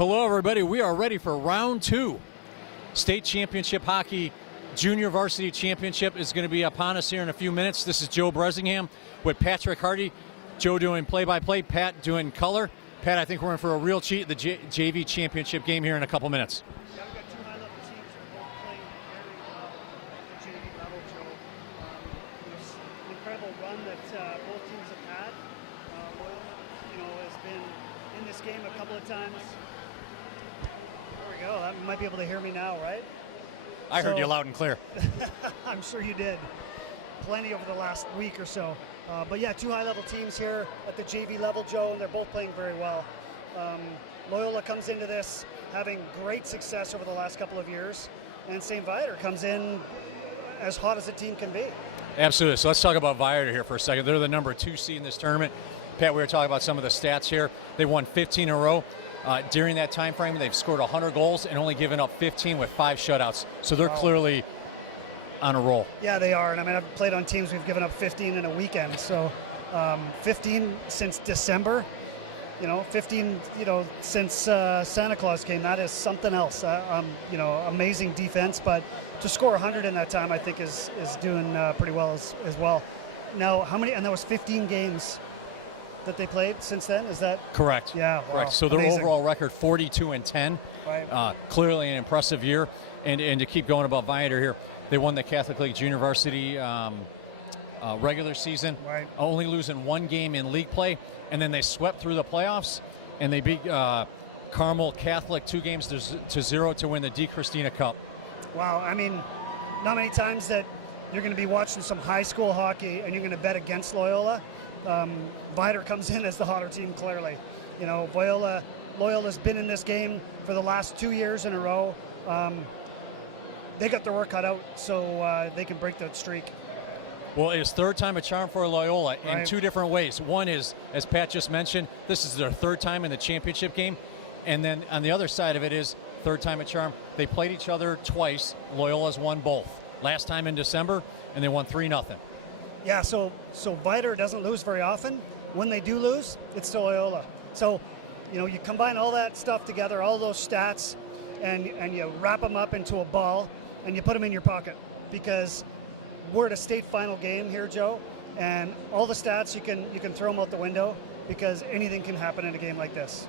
Hello, everybody. We are ready for round two. State Championship Hockey Junior Varsity Championship is going to be upon us here in a few minutes. This is Joe Bresingham with Patrick Hardy. Joe doing play-by-play, Pat doing color. Pat, I think we're in for a real treat, the JV Championship game here in a couple minutes. Yeah, we've got two high-level teams that are both playing very well at the JV level, Joe. There's an incredible run that both teams have had. Loyola, has been in this game a couple of times. There we go. You might be able to hear me now, right? I heard you loud and clear. I'm sure you did. Plenty over the last week or so. But yeah, two high-level teams here at the JV level, Joe, and they're both playing very well. Loyola comes into this having great success over the last couple of years, and St. Viator comes in as hot as a team can be. Absolutely. So let's talk about Viator here for a second. They're the number 2 seed in this tournament. Pat, we were talking about some of the stats here. They won 15 in a row. During that time frame, they've scored 100 goals and only given up 15 with 5 shutouts. So they're clearly on a roll. Yeah, they are. And I mean, I've played on teams we've given up 15 in a weekend. So 15 since December, 15, since Santa Claus came. That is something else. Amazing defense. But to score 100 in that time, I think is doing pretty well as well. Now, how many? And that was 15 games that they played since then. Is that correct? Yeah, wow. Correct. So their Amazing. overall record 42-10. Right. Clearly an impressive year. And to keep going about Viator here, they won the Catholic League Junior Varsity regular season, right. Only losing 1 game in league play, and then they swept through the playoffs, and they beat Carmel Catholic 2-0 to win the D. Christina Cup. Wow. I mean, not many times that you're going to be watching some high school hockey and you're going to bet against Loyola. Viator comes in as the hotter team, clearly. Loyola's been in this game for the last 2 years in a row. They got their work cut out so they can break that streak. Well, it's third time a charm for Loyola in Right. 2 different ways. One is, as Pat just mentioned, this is their 3rd time in the championship game. And then on the other side of it is third time a charm. They played each other twice. Loyola's won both. Last time in December, and they won 3-0. Yeah, so Viator doesn't lose very often. When they do lose, it's to Loyola. So, you combine all that stuff together, all those stats, and you wrap them up into a ball, and you put them in your pocket. Because we're at a state final game here, Joe, and all the stats, you can throw them out the window because anything can happen in a game like this.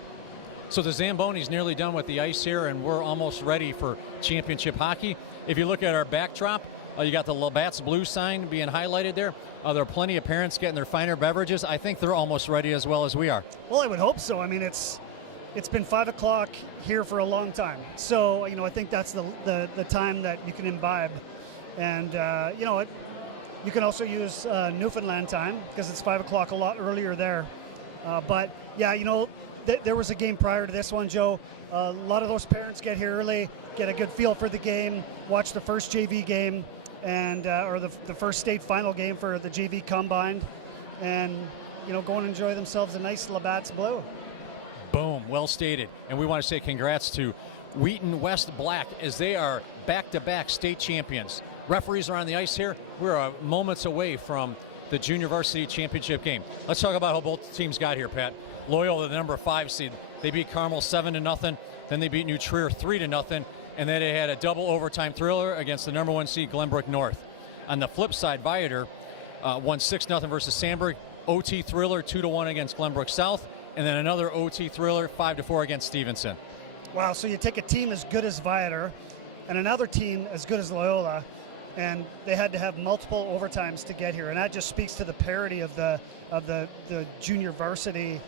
So the Zamboni's nearly done with the ice here, and we're almost ready for championship hockey. If you look at our backdrop, you got the Labatt's Blue sign being highlighted there. There are plenty of parents getting their finer beverages. I think they're almost ready as well as we are. Well, I would hope so. I mean, it's been 5 o'clock here for a long time. So, I think that's the time that you can imbibe. And, you can also use Newfoundland time because it's 5 o'clock a lot earlier there. But, yeah, there was a game prior to this one, Joe. A lot of those parents get here early, get a good feel for the game, watch the first JV game, and or the first state final game for the JV combined, and go and enjoy themselves a nice Labatt's Blue. Boom, well stated. And we want to say congrats to Wheaton West Black as they are back-to-back state champions. Referees are on the ice here. We're moments away from the Junior Varsity Championship game. Let's talk about how both teams got here, Pat. Loyola, the number 5 seed, they beat Carmel 7-0. Then they beat New Trier 3-0. And then they had a double overtime thriller against the number 1 seed Glenbrook North. On the flip side, Viator won 6-0 versus Sandburg. OT thriller 2-1 against Glenbrook South, and then another OT thriller 5-4 against Stevenson. Wow! So you take a team as good as Viator, and another team as good as Loyola, and they had to have multiple overtimes to get here, and that just speaks to the parity of the junior varsity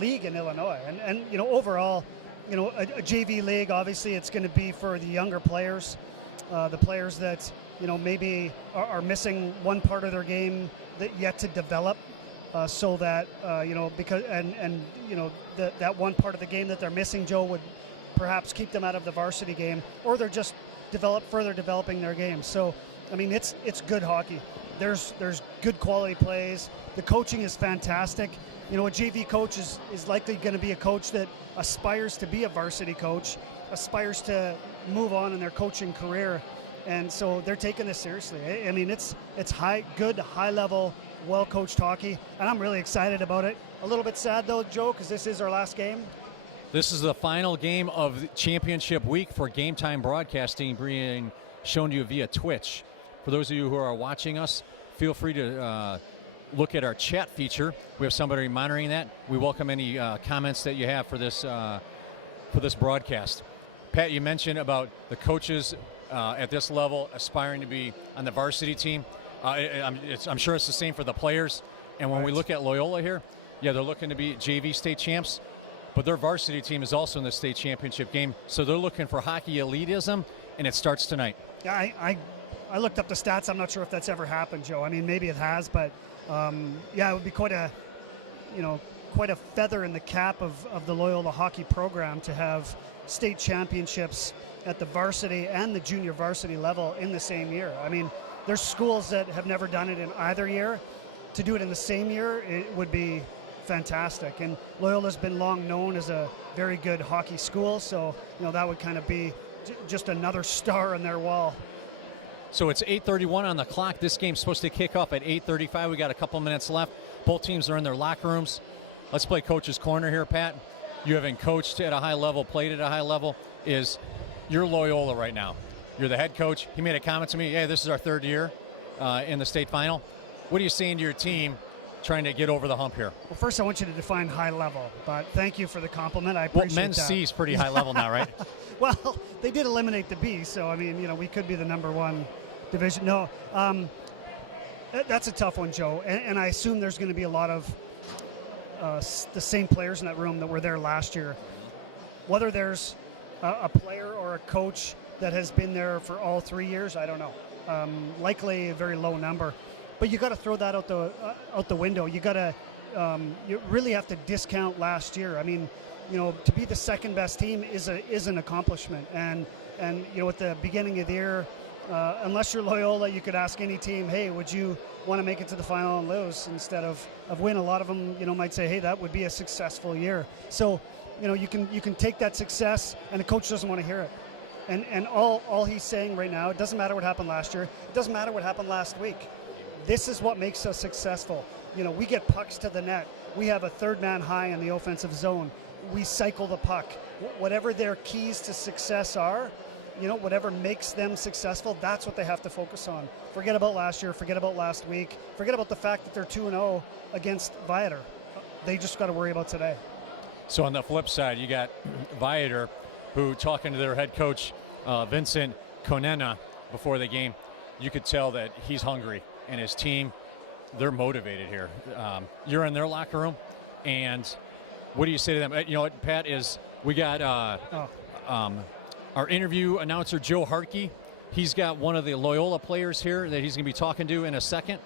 league in Illinois, and overall. A JV league, obviously it's going to be for the younger players, the players that, maybe are missing one part of their game that yet to develop, so that, because, that one part of the game that they're missing, Joe, would perhaps keep them out of the varsity game, or they're just further developing their game. So, I mean, it's good hockey. There's good quality plays. The coaching is fantastic. A JV coach is likely going to be a coach that aspires to be a varsity coach, aspires to move on in their coaching career, and so they're taking this seriously. I mean, it's good, high-level, well-coached hockey, and I'm really excited about it. A little bit sad, though, Joe, because this is our last game. This is the final game of the championship week for Game Time Broadcasting, being shown to you via Twitch. For those of you who are watching us, feel free to look at our chat feature. We have somebody monitoring that. We welcome any comments that you have for this broadcast. Pat, you mentioned about the coaches at this level aspiring to be on the varsity team. I'm sure it's the same for the players. And when we look at Loyola here, yeah, they're looking to be JV state champs. But their varsity team is also in the state championship game, so they're looking for hockey elitism, and it starts tonight. Yeah, I looked up the stats. I'm not sure if that's ever happened, Joe. I mean, maybe it has, but yeah, it would be quite a feather in the cap of the Loyola hockey program to have state championships at the varsity and the junior varsity level in the same year. I mean, there's schools that have never done it in either year. To do it in the same year, it would be fantastic. And Loyola's been long known as a very good hockey school, so that would kind of be just another star on their wall. So it's 8:31 on the clock. This game's supposed to kick off at 8:35. We got a couple minutes left. Both teams are in their locker rooms. Let's play Coach's Corner here, Pat. You having coached at a high level, played at a high level, you're Loyola right now. You're the head coach. He made a comment to me, hey, this is our third year in the state final. What are you saying to your team trying to get over the hump here? Well, first I want you to define high level, but thank you for the compliment. I appreciate that. Well, men's C is pretty high level now, right? Well, they did eliminate the B, so I mean, we could be the number one division. No, that's a tough one, Joe, and I assume there's going to be a lot of the same players in that room that were there last year. Whether there's a player or a coach that has been there for all 3 years, I don't know. Likely a very low number. But you got to throw that out the window. You got to you really have to discount last year. I mean, to be the second best team is an accomplishment. And at the beginning of the year, unless you're Loyola, you could ask any team, hey, would you want to make it to the final and lose instead of win? A lot of them, might say, hey, that would be a successful year. So, you can take that success, and the coach doesn't want to hear it. And all he's saying right now, it doesn't matter what happened last year. It doesn't matter what happened last week. This is what makes us successful. We get pucks to the net. We have a third man high in the offensive zone. We cycle the puck. Whatever their keys to success are, whatever makes them successful, that's what they have to focus on. Forget about last year. Forget about last week. Forget about the fact that they're 2-0 against Viator. They just got to worry about today. So on the flip side, you got Viator, who, talking to their head coach, Vincent Konena, before the game, you could tell that he's hungry. And his team, they're motivated here. You're in their locker room, and what do you say to them? You know what, Pat, we got our interview announcer, Joe Hartke. He's got one of the Loyola players here that he's going to be talking to in a second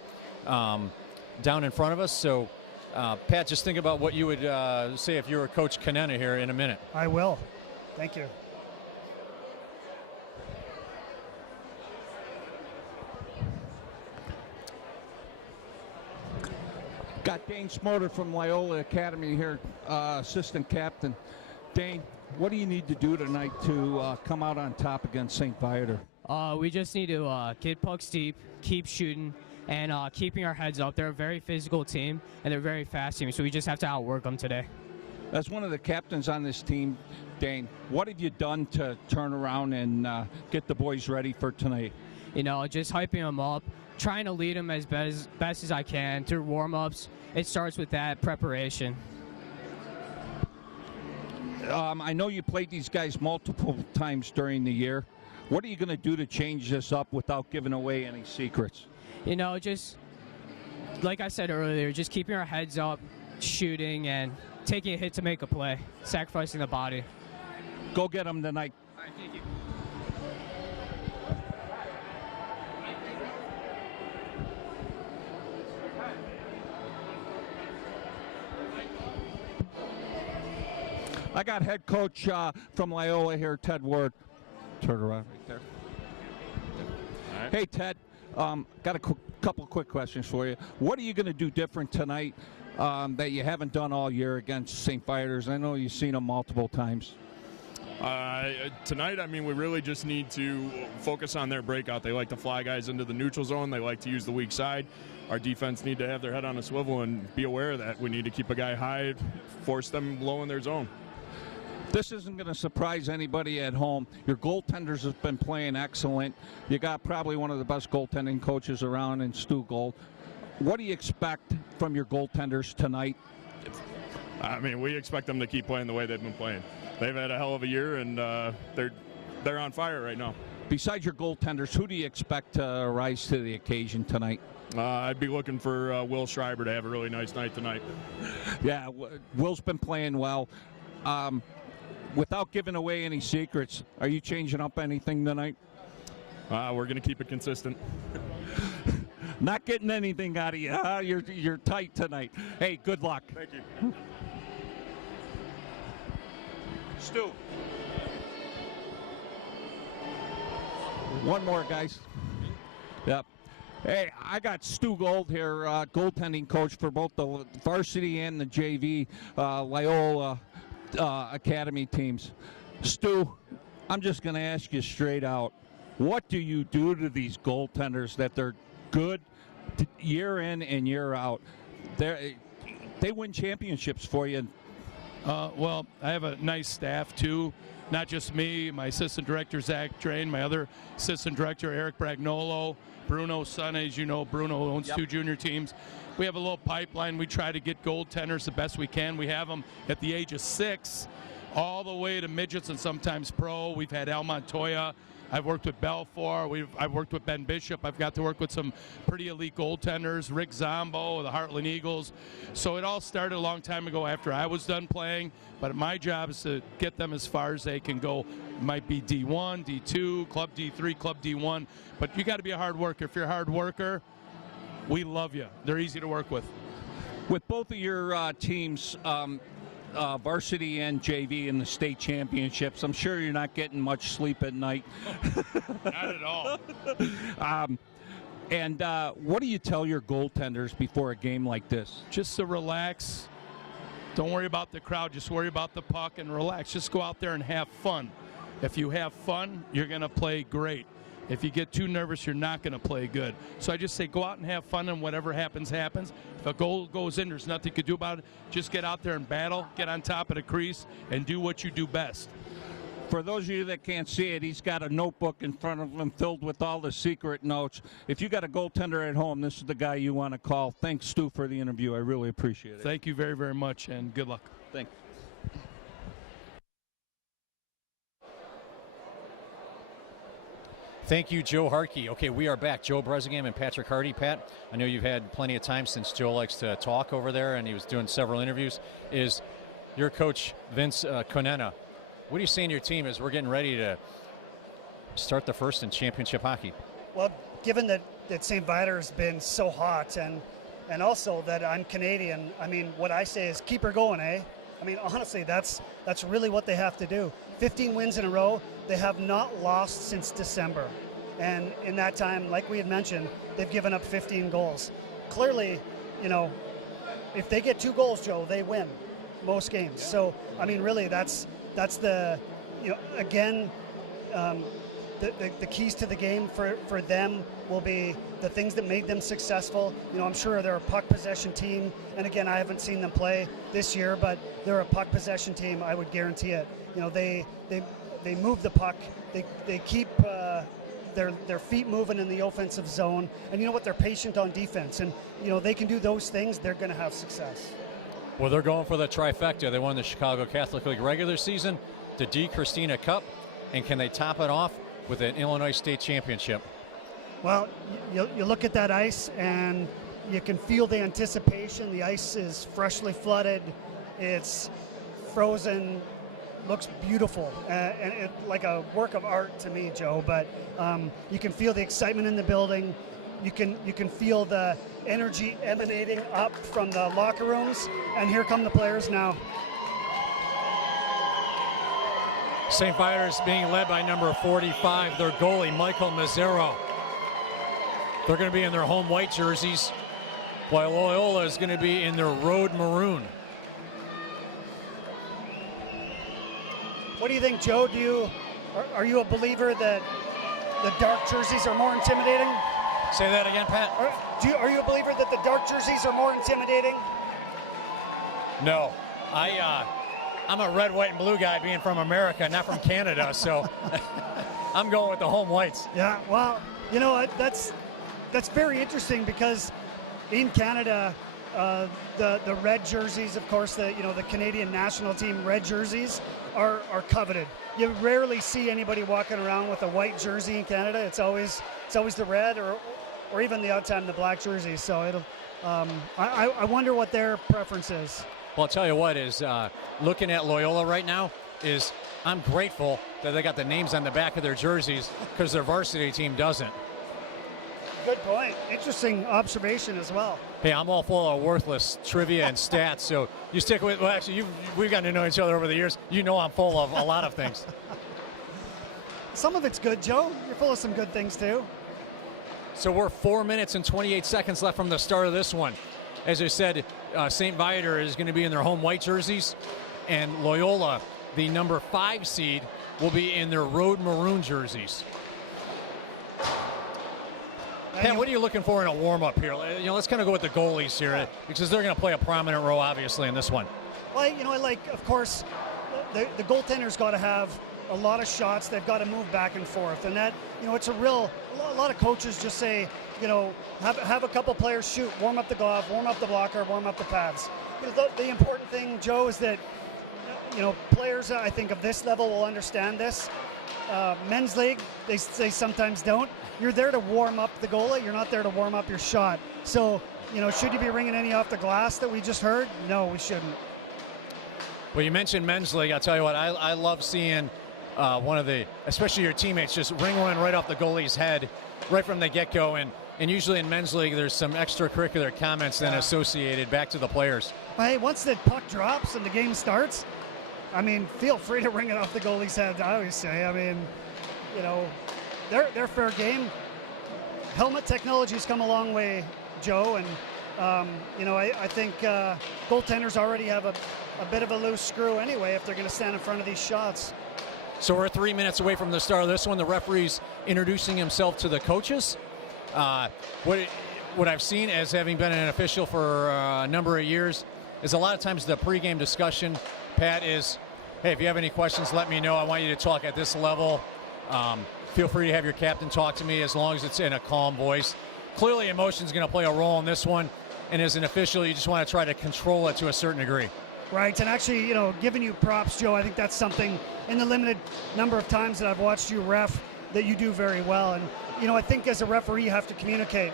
down in front of us. So, Pat, just think about what you would say if you were Coach Kanena here in a minute. I will. Thank you. Got Dane Smoter from Loyola Academy here, assistant captain. Dane, what do you need to do tonight to come out on top against St. Viator? We just need to get pucks deep, keep shooting, and keeping our heads up. They're a very physical team, and they're a very fast team, so we just have to outwork them today. As one of the captains on this team, Dane, what have you done to turn around and get the boys ready for tonight? Just hyping them up, trying to lead them as best as I can through warm-ups. It starts with that preparation. I know you played these guys multiple times during the year. What are you going to do to change this up without giving away any secrets? Just like I said earlier, just keeping our heads up, shooting, and taking a hit to make a play, sacrificing the body. Go get them tonight. All right, thank you. I got head coach from Loyola here, Ted Ward. Turn around right there. All right. Hey, Ted, got a couple quick questions for you. What are you going to do different tonight that you haven't done all year against St. Viators? I know you've seen them multiple times. Tonight, we really just need to focus on their breakout. They like to fly guys into the neutral zone. They like to use the weak side. Our defense need to have their head on a swivel and be aware of that. We need to keep a guy high, force them low in their zone. This isn't going to surprise anybody at home. Your goaltenders have been playing excellent. You got probably one of the best goaltending coaches around in Stu Gold. What do you expect from your goaltenders tonight? I mean, we expect them to keep playing the way they've been playing. They've had a hell of a year, and they're on fire right now. Besides your goaltenders, who do you expect to rise to the occasion tonight? I'd be looking for Will Schreiber to have a really nice night tonight. Yeah, Will's been playing well. Without giving away any secrets, are you changing up anything tonight? We're going to keep it consistent. Not getting anything out of you. Huh? You're tight tonight. Hey, good luck. Thank you. Stu. One more, guys. Yep. Hey, I got Stu Gold here, goaltending coach for both the varsity and the JV Loyola Academy teams. Stu, I'm just going to ask you straight out, what do you do to these goaltenders that they're good year in and year out? They win championships for you. Well, I have a nice staff too. Not just me, my assistant director, Zach Drain, my other assistant director, Eric Bragnolo, Bruno's son, as you know, Bruno owns two junior teams. We have a little pipeline. We try to get goaltenders the best we can. We have them at the age of 6 all the way to midgets and sometimes pro. We've had Al Montoya. I've worked with Belfour. I've worked with Ben Bishop. I've got to work with some pretty elite goaltenders, Rick Zombo, the Heartland Eagles. So it all started a long time ago after I was done playing, but my job is to get them as far as they can go. It might be D1, D2, Club D3, Club D1, but you got to be a hard worker. If you're a hard worker, we love you. They're easy to work with. With both of your teams, varsity and JV in the state championships, I'm sure you're not getting much sleep at night. Not at all. And what do you tell your goaltenders before a game like this? Just to relax. Don't worry about the crowd. Just worry about the puck and relax. Just go out there and have fun. If you have fun, you're going to play great. If you get too nervous, you're not going to play good. So I just say go out and have fun, and whatever happens, happens. If a goal goes in, there's nothing you can do about it. Just get out there and battle, get on top of the crease, and do what you do best. For those of you that can't see it, he's got a notebook in front of him filled with all the secret notes. If you got a goaltender at home, this is the guy you want to call. Thanks, Stu, for the interview. I really appreciate it. Thank you very, very much, and good luck. Thanks. Thank you, Joe Harkey. Okay, we are back. Joe Bresingham and Patrick Hardy. Pat, I know you've had plenty of time since Joe likes to talk over there, and he was doing several interviews. Is your coach, Vince Conena, what are you saying to your team as we're getting ready to start the first in championship hockey? Well, given that St. Viator has been so hot and also that I'm Canadian, I mean, what I say is keep her going, eh? I mean, honestly, that's really what they have to do. 15 wins in a row. They have not lost since December. And in that time, like we had mentioned, they've given up 15 goals. Clearly, you know, if they get 2 goals, Joe, they win most games. So, I mean, really, that's the, you know, again, the keys to the game for them will be the things that made them successful. You know, I'm sure they're a puck possession team, and again, I haven't seen them play this year, but they're a puck possession team. I would guarantee it. You know, they move the puck. They keep their feet moving in the offensive zone, and you know what? They're patient on defense, and you know they can do those things. They're going to have success. Well, they're going for the trifecta. They won the Chicago Catholic League regular season, the D. Christina Cup, and can they top it off with an Illinois State Championship? Well, you look at that ice, and you can feel the anticipation. The ice is freshly flooded. It's frozen. Looks beautiful, and it, like a work of art to me, Joe. But you can feel the excitement in the building. You can feel the energy emanating up from the locker rooms. And here come the players now. St. Viator is being led by number 45, their goalie, Michael Mazzaro. They're going to be in their home white jerseys, while Loyola is going to be in their road maroon. What do you think, Joe? Are you a believer that the dark jerseys are more intimidating? Say that again, Pat. Are you a believer that the dark jerseys are more intimidating? No. I'm a red, white, and blue guy being from America, not from Canada, so I'm going with the home whites. Yeah, well, you know what? That's very interesting because in Canada, the red jerseys, of course, the Canadian national team red jerseys are coveted. You rarely see anybody walking around with a white jersey in Canada. It's always the red or even the odd time the black jersey. So it'll. I wonder what their preference is. Well, I'll tell you what is looking at Loyola right now is I'm grateful that they got the names on the back of their jerseys because their varsity team doesn't. Good point. Interesting observation as well. Hey, I'm all full of worthless trivia and stats, so you stick with. Well, actually, we've gotten to know each other over the years. You know I'm full of a lot of things. Some of it's good, Joe. You're full of some good things too. So we're 4 minutes and 28 seconds left from the start of this one. As I said, St. Viator is going to be in their home white jerseys, and Loyola, the number 5 seed, will be in their road maroon jerseys. Pat, what are you looking for in a warm-up here? Let's kind of go with the goalies here because they're going to play a prominent role, obviously, in this one. Well, of course, the goaltender's got to have a lot of shots. They've got to move back and forth, and that, it's a lot of coaches just say, have a couple players shoot, warm up the glove, warm up the blocker, warm up the pads. The important thing, Joe, is that players, I think, of this level will understand this. Men's league, they sometimes don't. You're there to warm up the goalie. You're not there to warm up your shot. So, should you be ringing any off the glass that we just heard? No, we shouldn't. Well, you mentioned men's league. I'll tell you what, I love seeing especially your teammates, just ring one right off the goalie's head right from the get-go. And usually in men's league, there's some extracurricular comments then associated back to the players. Hey, once the puck drops and the game starts, feel free to ring it off the goalie's head, I always say. They're fair game. Helmet technology's come a long way, Joe, and I think goaltenders already have a bit of a loose screw anyway if they're going to stand in front of these shots. So we're 3 minutes away from the start of this one. The referee's introducing himself to the coaches. What I've seen as having been an official for a number of years is a lot of times the pregame discussion, Pat, is, hey, if you have any questions, let me know. I want you to talk at this level. Feel free to have your captain talk to me as long as it's in a calm voice. Clearly, emotion's going to play a role in this one, and as an official, you just want to try to control it to a certain degree. Right, and actually, giving you props, Joe, I think that's something in the limited number of times that I've watched you ref that you do very well. And, I think as a referee, you have to communicate,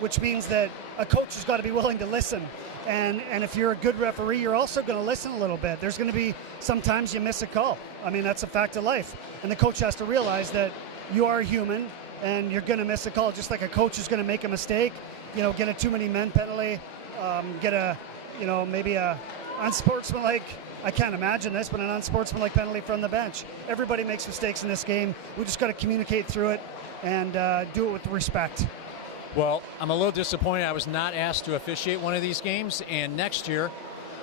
which means that a coach has got to be willing to listen. And if you're a good referee, you're also going to listen a little bit. There's going to be sometimes you miss a call. That's a fact of life. And the coach has to realize that you are human and you're going to miss a call, just like a coach is going to make a mistake, get a too many men penalty, get a, maybe a unsportsmanlike, I can't imagine this, but an unsportsmanlike penalty from the bench. Everybody makes mistakes in this game. We just got to communicate through it and do it with respect. Well, I'm a little disappointed I was not asked to officiate one of these games, and next year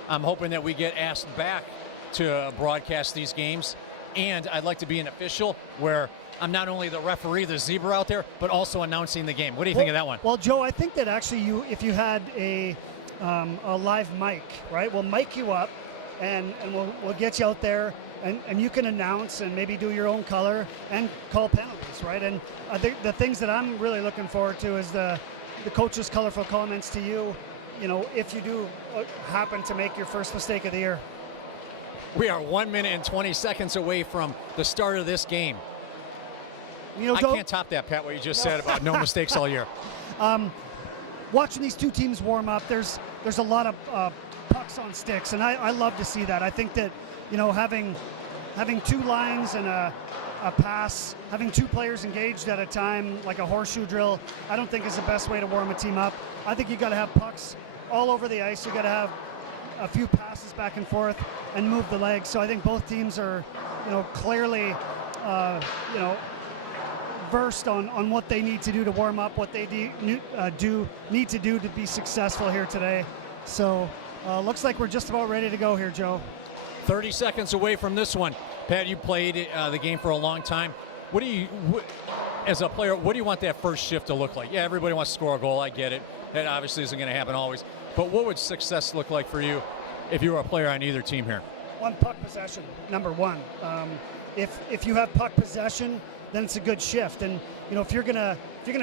I'm hoping that we get asked back to broadcast these games, and I'd like to be an official where I'm not only the referee, the zebra out there, but also announcing the game. What do you think of that one? Well, Joe, I think that actually if you had a live mic, right, we'll mic you up and we'll get you out there and you can announce and maybe do your own color and call penalties, right? And the things that I'm really looking forward to is the coach's colorful comments to you, if you do happen to make your first mistake of the year. We are 1 minute and 20 seconds away from the start of this game. I can't top that, Pat, what you just said about no mistakes all year. Watching these two teams warm up, there's a lot of pucks on sticks, and I love to see that. I think that having two lines and a pass, having two players engaged at a time, like a horseshoe drill, I don't think is the best way to warm a team up. I think you got to have pucks all over the ice. You got to have a few passes back and forth and move the legs. So I think both teams are, clearly, versed on what they need to do to warm up, what they need to do to be successful here today. So looks like we're just about ready to go here, Joe. 30 seconds away from this one. Pat, you played the game for a long time. As a player, what do you want that first shift to look like? Yeah, everybody wants to score a goal. I get it. That obviously isn't going to happen always. But what would success look like for you if you were a player on either team here? One, puck possession, number one. If you have puck possession, then it's a good shift. And if you're gonna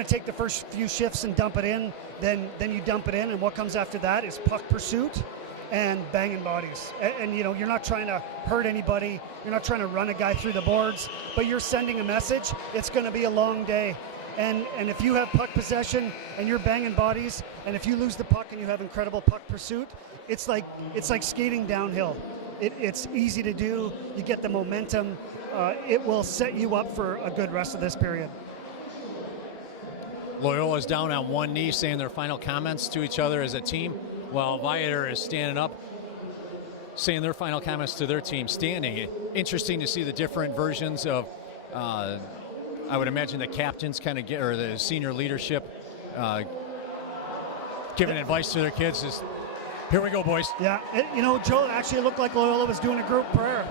take the first few shifts and dump it in, then you dump it in. And what comes after that is puck pursuit and banging bodies. And you're not trying to hurt anybody. You're not trying to run a guy through the boards, but you're sending a message. It's going to be a long day. And if you have puck possession and you're banging bodies, and if you lose the puck and you have incredible puck pursuit, it's like skating downhill. It's easy to do. You get the momentum. It will set you up for a good rest of this period. Loyola's down on one knee saying their final comments to each other as a team, while Viator is standing up saying their final comments to their team standing. Interesting to see the different versions of, I would imagine the captains kind of or the senior leadership giving advice to their kids. Is, here we go, boys. Yeah, Joe, it actually looked like Loyola was doing a group prayer.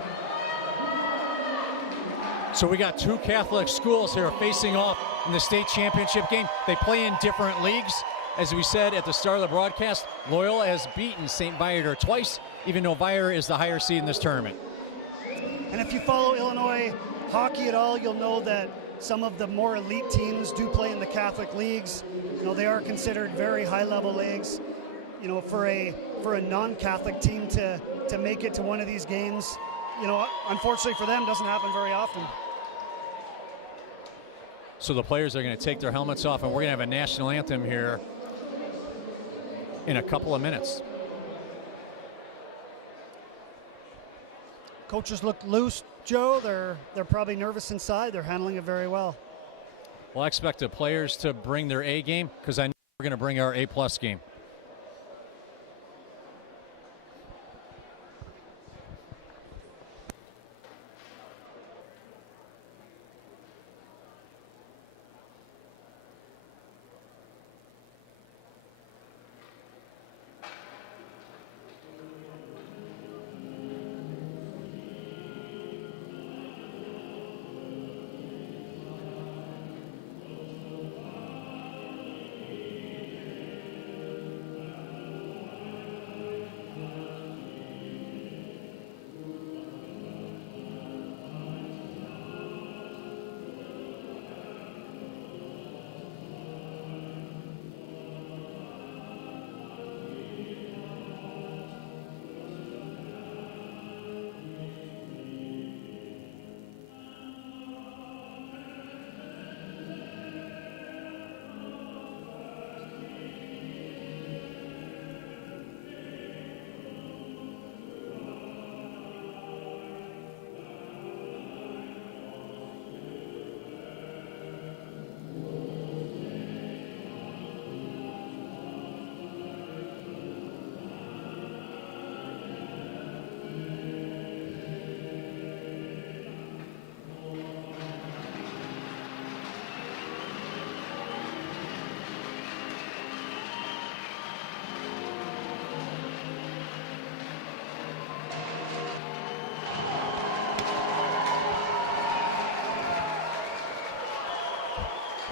So we got two Catholic schools here facing off in the state championship game. They play in different leagues. As we said at the start of the broadcast, Loyola has beaten St. Viator twice, even though Viator is the higher seed in this tournament. And if you follow Illinois hockey at all, you'll know that some of the more elite teams do play in the Catholic leagues. They are considered very high-level leagues. For a non-Catholic team to make it to one of these games, unfortunately for them, doesn't happen very often. So the players are going to take their helmets off, and we're going to have a national anthem here in a couple of minutes. Coaches look loose, Joe. They're probably nervous inside. They're handling it very well. Well, I expect the players to bring their A game, because I know we're going to bring our A+ game.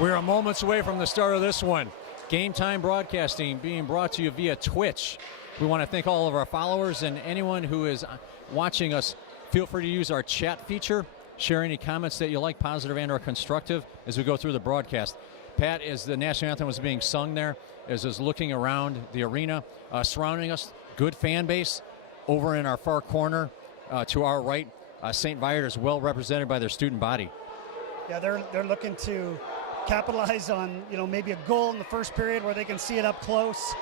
We're moments away from the start of this one. Game Time Broadcasting being brought to you via Twitch. We want to thank all of our followers and anyone who is watching us. Feel free to use our chat feature. Share any comments that you like, positive and or constructive, as we go through the broadcast. Pat, as the national anthem was being sung there, as is looking around the arena, surrounding us, good fan base. Over in our far corner to our right, St. Viator is well represented by their student body. Yeah, they're looking to capitalize on maybe a goal in the first period where they can see it up close.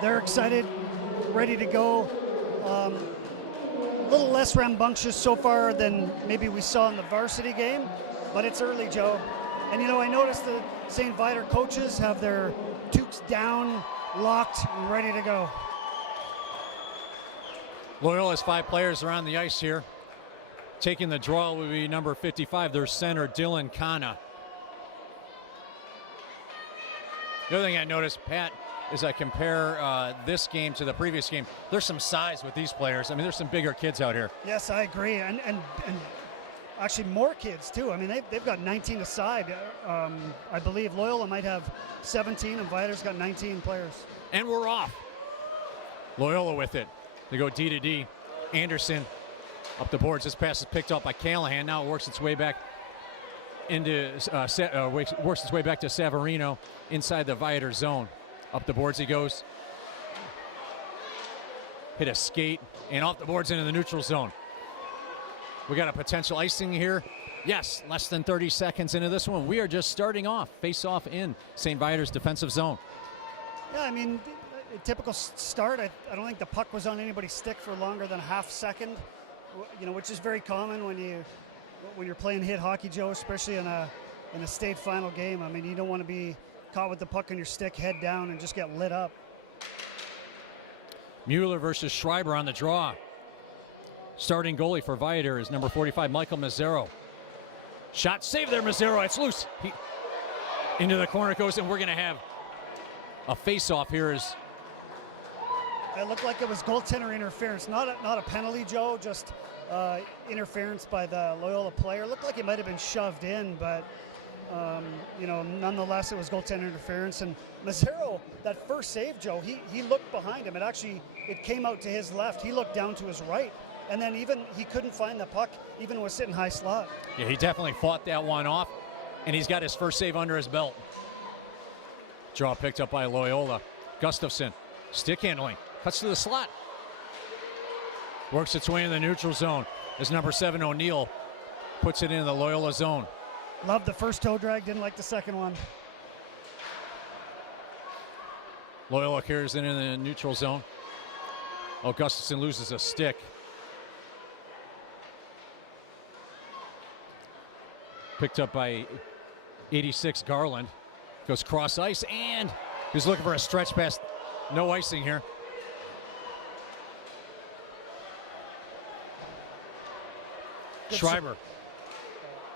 They're excited, ready to go. A little less rambunctious so far than maybe we saw in the varsity game, but it's early, Joe. And I noticed the St. Viator coaches have their toques down, locked, and ready to go. Loyola has 5 players around the ice here. Taking the draw will be number 55, their center, Dylan Kana. The other thing I noticed, Pat, as I compare this game to the previous game, there's some size with these players. I mean, there's some bigger kids out here. Yes, I agree. And actually more kids, too. I mean, they've got 19 aside. I believe Loyola might have 17, and Viator's got 19 players. And we're off. Loyola with it. They go D to D. Anderson up the boards. This pass is picked up by Callahan. Now it works its way back into works its way back to Savarino inside the Viator zone. Up the boards he goes. Hit a skate and off the boards into the neutral zone. We got a potential icing here. Yes, less than 30 seconds into this one. We are just starting off. Face off in St. Viator's defensive zone. Yeah, I mean, a typical start. I don't think the puck was on anybody's stick for longer than a half second, which is very common when you're playing hit hockey, Joe, especially in a state final game. I mean, you don't want to be caught with the puck on your stick, head down, and just get lit up. Mueller versus Schreiber on the draw. Starting goalie for Viator is number 45, Michael Mazzaro. Shot saved there, Mazzaro. It's loose. Into the corner it goes, and we're going to have a face-off here. It looked like it was goaltender interference, not a penalty, Joe, just interference by the Loyola player. It looked like it might have been shoved in, but nonetheless, it was goaltender interference. And Mazzaro, that first save, Joe, he looked behind him. It came out to his left. He looked down to his right. And then he couldn't find the puck, even was sitting high slot. Yeah, he definitely fought that one off, and he's got his first save under his belt. Draw picked up by Loyola. Gustafson, stick handling, cuts to the slot. Works its way in the neutral zone as number 7, O'Neill, puts it into the Loyola zone. Loved the first toe drag, didn't like the second one. Loyola carries it in the neutral zone. Oh, Gustafson loses a stick. Picked up by 86 Garland. Goes cross ice, and he's looking for a stretch pass. No icing here. Schreiber.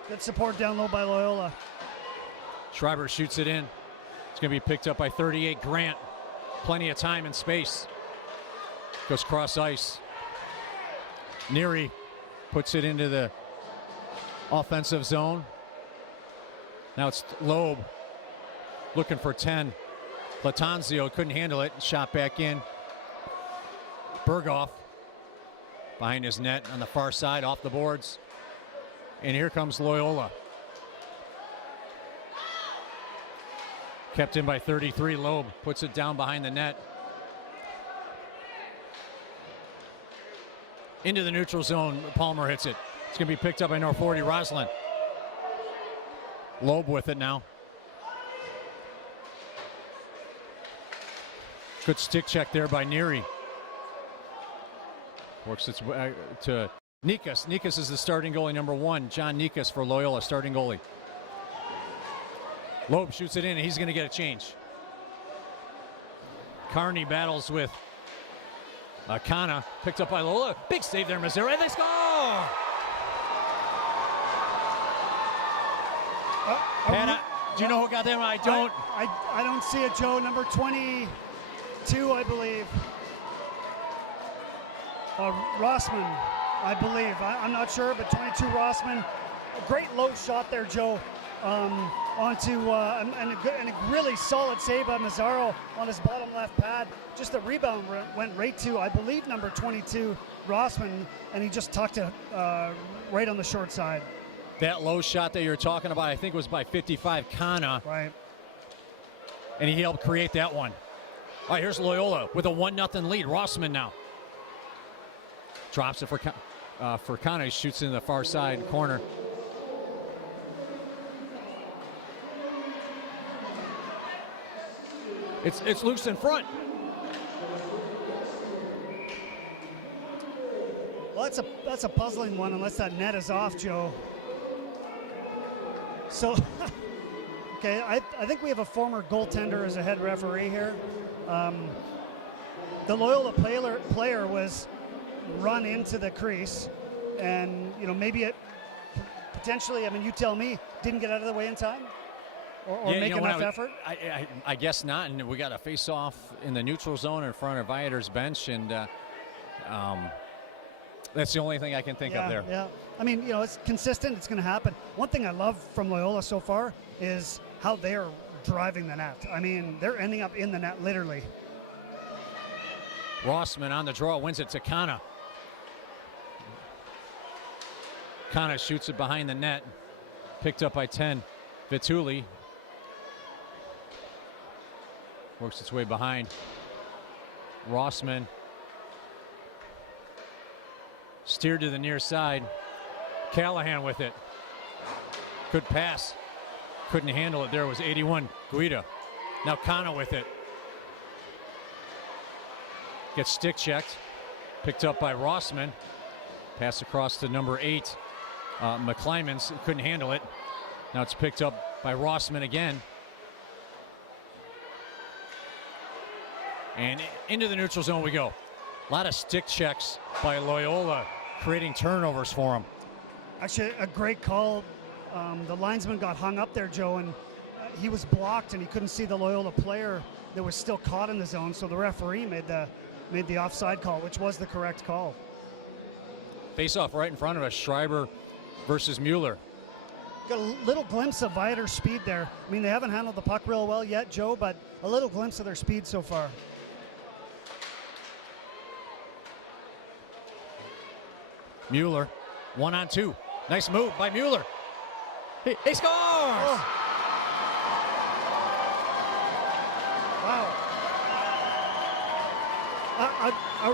Good support down low by Loyola. Schreiber shoots it in. It's going to be picked up by 38 Grant. Plenty of time and space. Goes cross ice. Neary puts it into the offensive zone. Now it's Loeb looking for 10. Latanzio couldn't handle it. Shot back in. Berghoff behind his net on the far side, off the boards. And here comes Loyola. Kept in by 33. Loeb puts it down behind the net. Into the neutral zone. Palmer hits it. It's going to be picked up by number 40, Roslin. Loeb with it now. Good stick check there by Neary. Works its way to Nikas. Nikas is the starting goalie, number 1. John Nikas for Loyola, starting goalie. Loeb shoots it in, and he's going to get a change. Carney battles with Kana. Picked up by Loyola. Big save there, Missouri. And they score! Pat, do you know who got that one? I don't. I don't see it, Joe. Number 22, I believe. Rossman, I believe. I'm not sure, but 22 Rossman. A great low shot there, Joe. Onto and a really solid save by Mazzaro on his bottom left pad. Just the rebound went right to, I believe, number 22 Rossman, and he just tucked it right on the short side. That low shot that you're talking about, I think, was by 55 Kana. Right. And he helped create that one. All right, here's Loyola with a 1-0 lead. Rossman now. Drops it for Kana. He shoots in the far side corner. It's loose in front. Well, that's a puzzling one unless that net is off, Joe. So, okay, I think we have a former goaltender as a head referee here. The Loyola player was run into the crease, and maybe it potentially, I mean, you tell me, didn't get out of the way in time, or make enough effort. I guess not, and we got a face-off in the neutral zone in front of Viator's bench, and that's the only thing I can think of there. Yeah, I mean, it's consistent. It's going to happen. One thing I love from Loyola so far is how they're driving the net. I mean, they're ending up in the net, literally. Rossman on the draw, wins it to Kana. Kana shoots it behind the net. Picked up by 10. Vituli works its way behind. Rossman steered to the near side. Callahan with it. Good pass. Couldn't handle it. There was 81. Guida. Now Kana with it. Gets stick checked. Picked up by Rossman. Pass across to number 8. McClymans couldn't handle it. Now it's picked up by Rossman again. And into the neutral zone we go. A lot of stick checks by Loyola, creating turnovers for him. Actually, a great call. The linesman got hung up there, Joe, and he was blocked, and he couldn't see the Loyola player that was still caught in the zone. So the referee made the offside call, which was the correct call. Face-off right in front of us. Schreiber versus Mueller. Got a little glimpse of Viator's speed there. I mean, they haven't handled the puck real well yet, Joe, but a little glimpse of their speed so far. Mueller, 1-on-2. Nice move by Mueller. He scores! Oh. Wow. A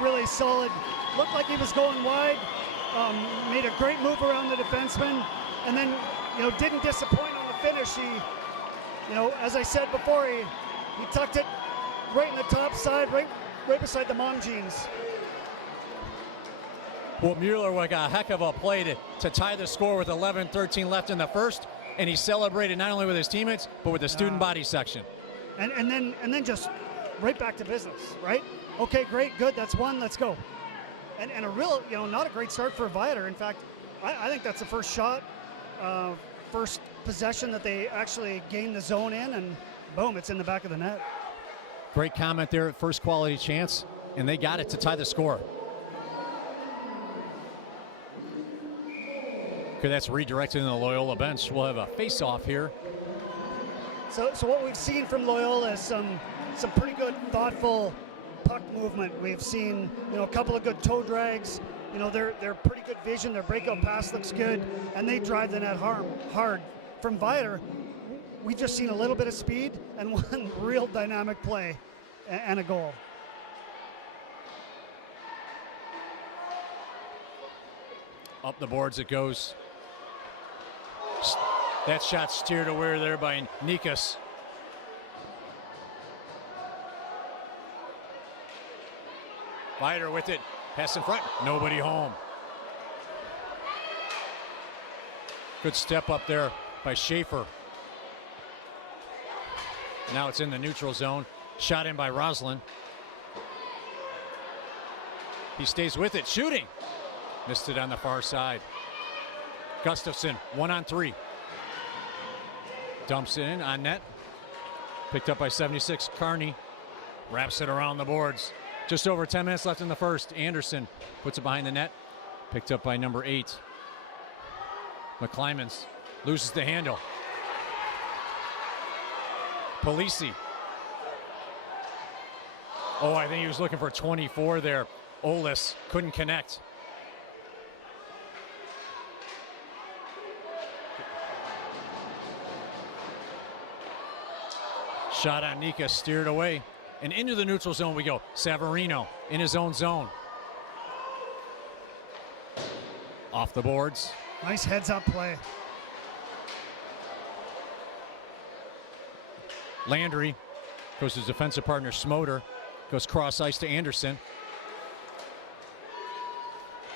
really solid. Looked like he was going wide. Made a great move around the defenseman, and then, didn't disappoint on the finish. He, as I said before, he tucked it right in the top side, right beside the mom jeans. Well, Mueller got a heck of a play to tie the score with 11-13 left in the first, and he celebrated not only with his teammates, but with the student body section. And then just right back to business, right? Okay, great, good, that's one, let's go. And a real, not a great start for Viator. In fact, I think that's the first shot, first possession that they actually gained the zone in, and boom, it's in the back of the net. Great comment there, first quality chance, and they got it to tie the score. Okay, that's redirected in the Loyola bench. We'll have a face-off here. So what we've seen from Loyola is some pretty good, thoughtful puck movement. We've seen, a couple of good toe drags. They're pretty good vision. Their breakout pass looks good, and they drive the net hard. From Viator, we've just seen a little bit of speed and one real dynamic play and a goal. Up the boards it goes. That shot steered away there by Nikas. Viator with it. Pass in front. Nobody home. Good step up there by Schaefer. Now it's in the neutral zone. Shot in by Roslin. He stays with it. Shooting. Missed it on the far side. Gustafson, 1-on-3. Dumps it in on net. Picked up by 76. Carney wraps it around the boards. Just over 10 minutes left in the first. Anderson puts it behind the net. Picked up by number 8. McClymans loses the handle. Polisi. Oh, I think he was looking for 24 there. Olis couldn't connect. Shot on Nika, steered away. And into the neutral zone we go. Savarino in his own zone. Off the boards. Nice heads-up play. Landry goes to his defensive partner, Smoter. Goes cross ice to Anderson.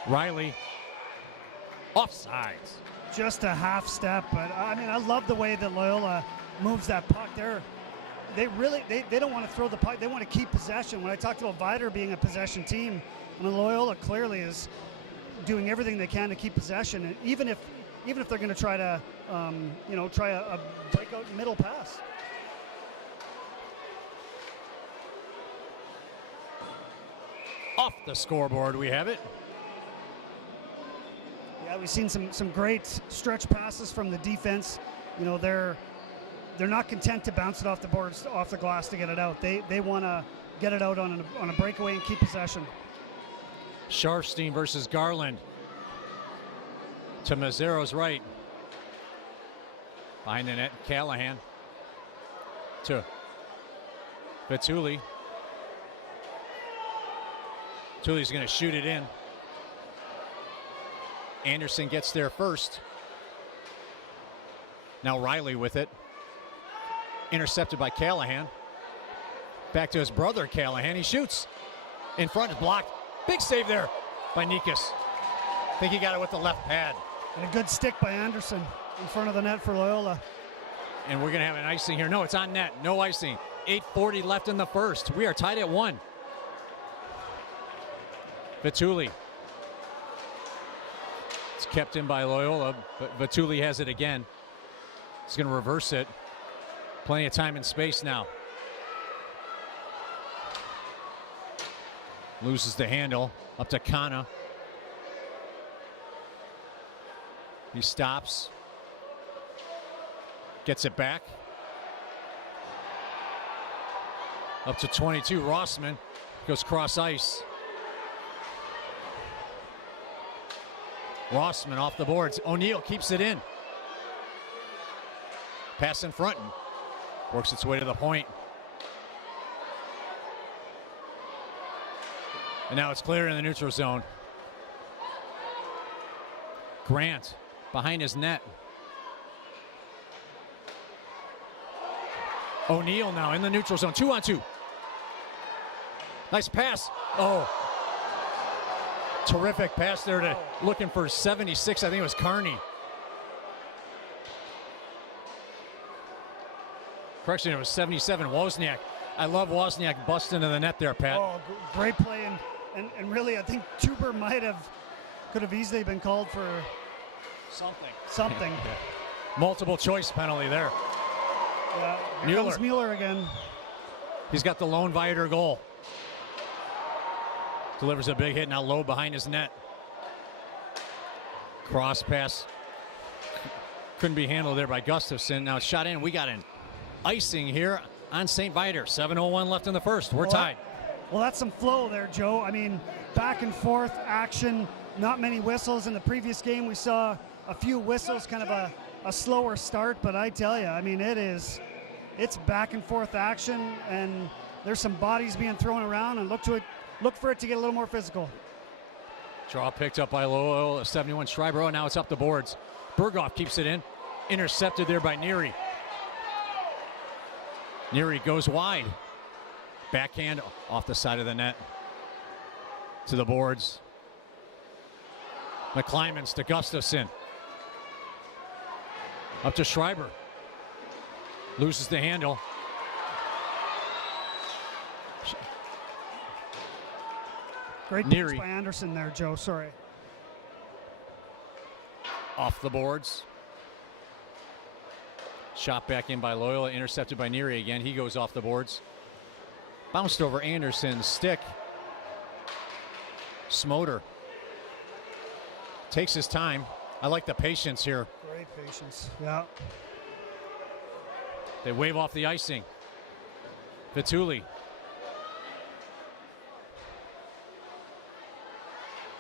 Riley. Offsides. Just a half step, but I love the way that Loyola moves that puck there. They don't want to throw the puck. They want to keep possession. When I talked about Viator being a possession team, Loyola clearly is doing everything they can to keep possession, and even if they're going to try to try a breakout middle pass. Off the scoreboard we have it. Yeah, we've seen some great stretch passes from the defense. They're not content to bounce it off the boards, off the glass to get it out. They want to get it out on a breakaway and keep possession. Scharfstein versus Garland. To Mazzero's right. Behind the net, Callahan. To Vituli. Vituli's going to shoot it in. Anderson gets there first. Now Riley with it. Intercepted by Callahan. Back to his brother Callahan. He shoots. In front is blocked. Big save there by Nikas. I think he got it with the left pad. And a good stick by Anderson in front of the net for Loyola. And we're going to have an icing here. No, it's on net. No icing. 8:40 left in the first. We are tied at 1. Vituli. It's kept in by Loyola, but Vituli has it again. He's going to reverse it. Plenty of time and space now. Loses the handle. Up to Kana. He stops. Gets it back. Up to 22. Rossman goes cross ice. Rossman off the boards. O'Neill keeps it in. Pass in front. Works its way to the point. And now it's clear in the neutral zone. Grant behind his net. O'Neill now in the neutral zone. 2-on-2. Nice pass. Oh. Terrific pass there to looking for 76. I think it was Carney. Correction, it was 77. Wozniak. I love Wozniak busting into the net there, Pat. Oh, great play. And really, I think Tuber could have easily been called for something. Multiple choice penalty there. Yeah, here comes Mueller again. He's got the lone Viator goal. Delivers a big hit, now low behind his net. Cross pass. Couldn't be handled there by Gustafson. Now it's shot in. We got an icing here on St. Viator. 7:01 left in the first. We're tied. Well, that's some flow there, Joe. I mean, back and forth action. Not many whistles. In the previous game, we saw a few whistles, kind of a slower start. But I tell you, I mean, it's back and forth action, and there's some bodies being thrown around, and look for it to get a little more physical. Draw picked up by Loyola, 71 Schreiber. Oh, now it's up the boards. Berghoff keeps it in. Intercepted there by Neary. Neary goes wide. Backhand off the side of the net. To the boards. McClymans to Gustafson. Up to Schreiber. Loses the handle. Great pitch by Anderson there, Joe. Sorry. Off the boards. Shot back in by Loyola. Intercepted by Neary again. He goes off the boards. Bounced over Anderson's stick. Smoter. Takes his time. I like the patience here. Great patience. Yeah. They wave off the icing. Vituli.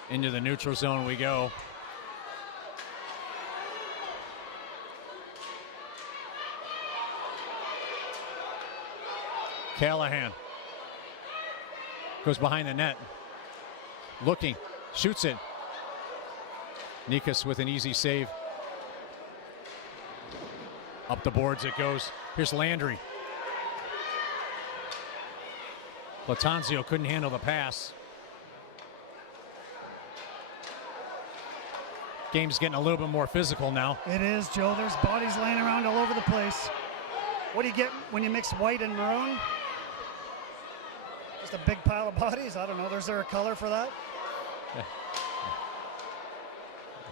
Into the neutral zone we go. Callahan goes behind the net. Looking, shoots it. Nikas with an easy save. Up the boards it goes. Here's Landry. Latanzio couldn't handle the pass. Game's getting a little bit more physical now. It is, Joe. There's bodies laying around all over the place. What do you get when you mix white and maroon? Just a big pile of bodies? I don't know. Is there a color for that? Yeah.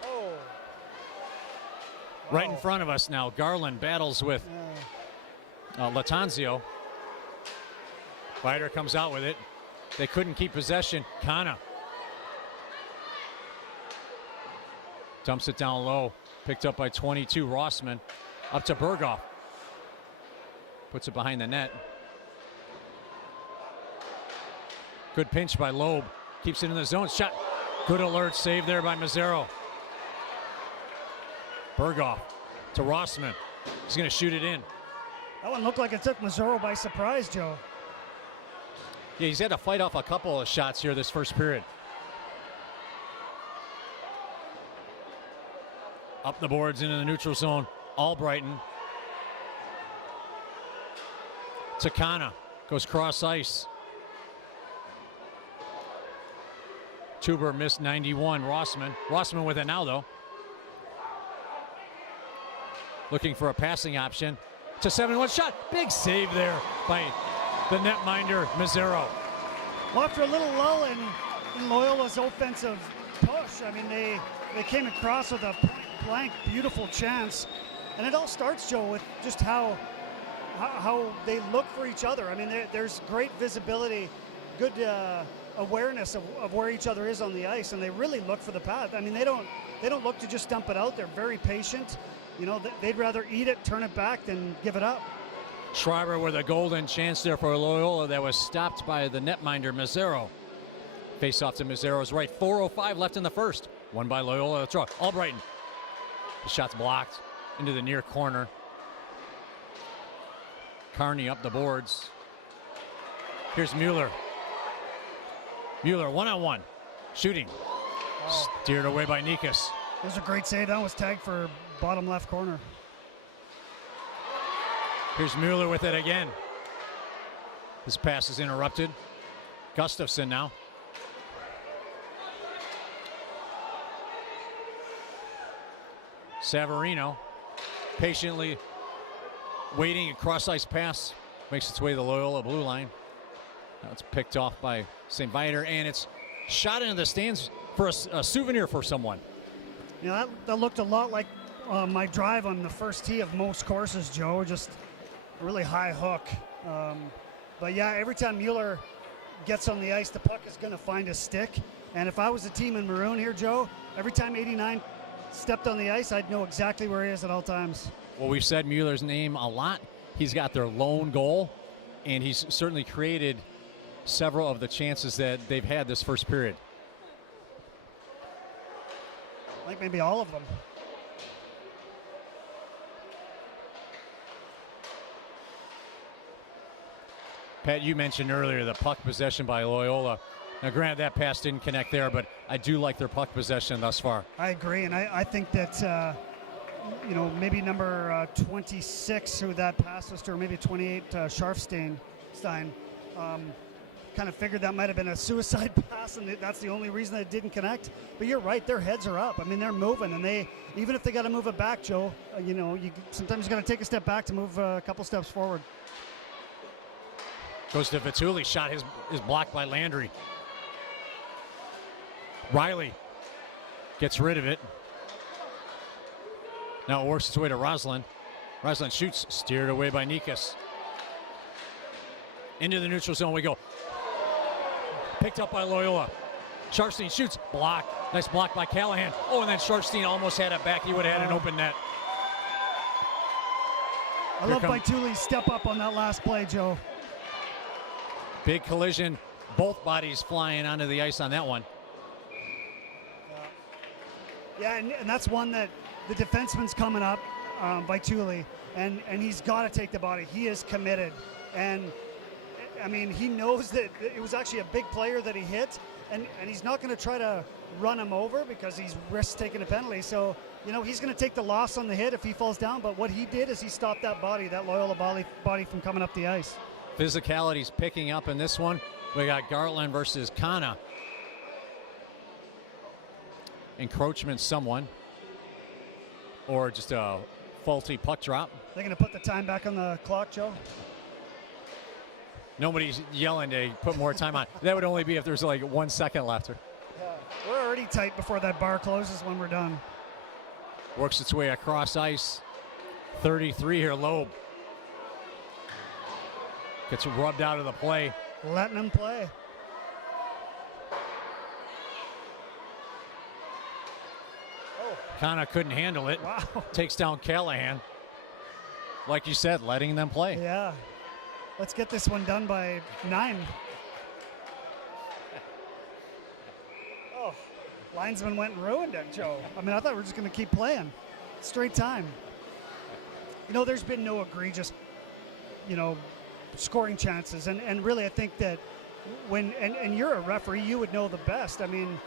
Oh. Right in front of us now. Garland battles with Latanzio. Viator comes out with it. They couldn't keep possession. Kana dumps it down low. Picked up by 22. Rossman up to Berghoff. Puts it behind the net. Good pinch by Loeb. Keeps it in the zone. Shot. Good alert save there by Mazzero. Berghoff to Rossman. He's going to shoot it in. That one looked like it took Mazzaro by surprise, Joe. Yeah, he's had to fight off a couple of shots here this first period. Up the boards into the neutral zone. Albrighton. Takana goes cross ice. Tuber missed 91. Rossman with it now, though. Looking for a passing option. To 7-1 shot. Big save there by the netminder, Mazzaro. Well, after a little lull in Loyola's offensive push, I mean, they came across with a point-blank, beautiful chance. And it all starts, Joe, with just how they look for each other. I mean, there's great visibility, good awareness of where each other is on the ice, and they really look for the path. I mean, they don't look to just dump it out. They're very patient. You know, they'd rather eat it, turn it back, than give it up. Schreiber with a golden chance there for Loyola that was stopped by the netminder, Mazzaro. Face off to Mazzaro's right. 4:05 left in the first. Won by Loyola. That's right. Albrighton. The shot's blocked into the near corner. Carney up the boards. Here's Mueller. Mueller one-on-one. Shooting. Steered away by Nikas. It was a great save. That was tagged for bottom left corner. Here's Mueller with it again. This pass is interrupted. Gustafsson now. Savarino patiently waiting. A cross-ice pass makes its way to the Loyola blue line. Now it's picked off by St. Viator, and it's shot into the stands for a souvenir for someone. You know, that looked a lot like my drive on the first tee of most courses, Joe. Just a really high hook. But yeah, every time Mueller gets on the ice, the puck is going to find a stick. And if I was a team in maroon here, Joe, every time 89 stepped on the ice, I'd know exactly where he is at all times. Well, we've said Mueller's name a lot. He's got their lone goal, and he's certainly created several of the chances that they've had this first period. I think maybe all of them. Pat, you mentioned earlier the puck possession by Loyola. Now, granted, that pass didn't connect there, but I do like their puck possession thus far. I agree, and I think that, you know, maybe number 26, who that pass was to, or maybe 28, Scharfstein, kind of figured that might have been a suicide pass, and that's the only reason that it didn't connect. But you're right, their heads are up. I mean, they're moving, and even if they got to move it back, Joe, you know, sometimes you got to take a step back to move a couple steps forward. Goes to Vituli. Shot is blocked by Landry. Riley gets rid of it. Now it works its way to Roslin. Roslin shoots, steered away by Nikas. Into the neutral zone we go. Picked up by Loyola. Scharfstein shoots, block. Nice block by Callahan. Oh, and then Scharfstein almost had it back. He would have had an open net. I love Vituli's step up on that last play, Joe. Big collision. Both bodies flying onto the ice on that one. Yeah, and that's one that the defenseman's coming up, Vituli, and he's got to take the body. He is committed. And, I mean, he knows that it was actually a big player that he hit, and he's not going to try to run him over because he's risks taking a penalty. So, you know, he's going to take the loss on the hit if he falls down. But what he did is he stopped that Loyola body from coming up the ice. Physicality's picking up in this one. We got Gartland versus Kana. Encroachment someone. Or just a faulty puck drop. They're going to put the time back on the clock, Joe? Nobody's yelling to put more time on. That would only be if there's like 1 second left. Yeah, we're already tight before that bar closes when we're done. Works its way across ice. 33 here, Loeb. Gets rubbed out of the play. Letting him play. Kana couldn't handle it. Wow. Takes down Callahan. Like you said, letting them play. Yeah. Let's get this one done by 9. Oh, linesman went and ruined it, Joe. I mean, I thought we were just going to keep playing. straight time. There's been no egregious, scoring chances. And really, I think that and you're a referee, you would know the best. I mean,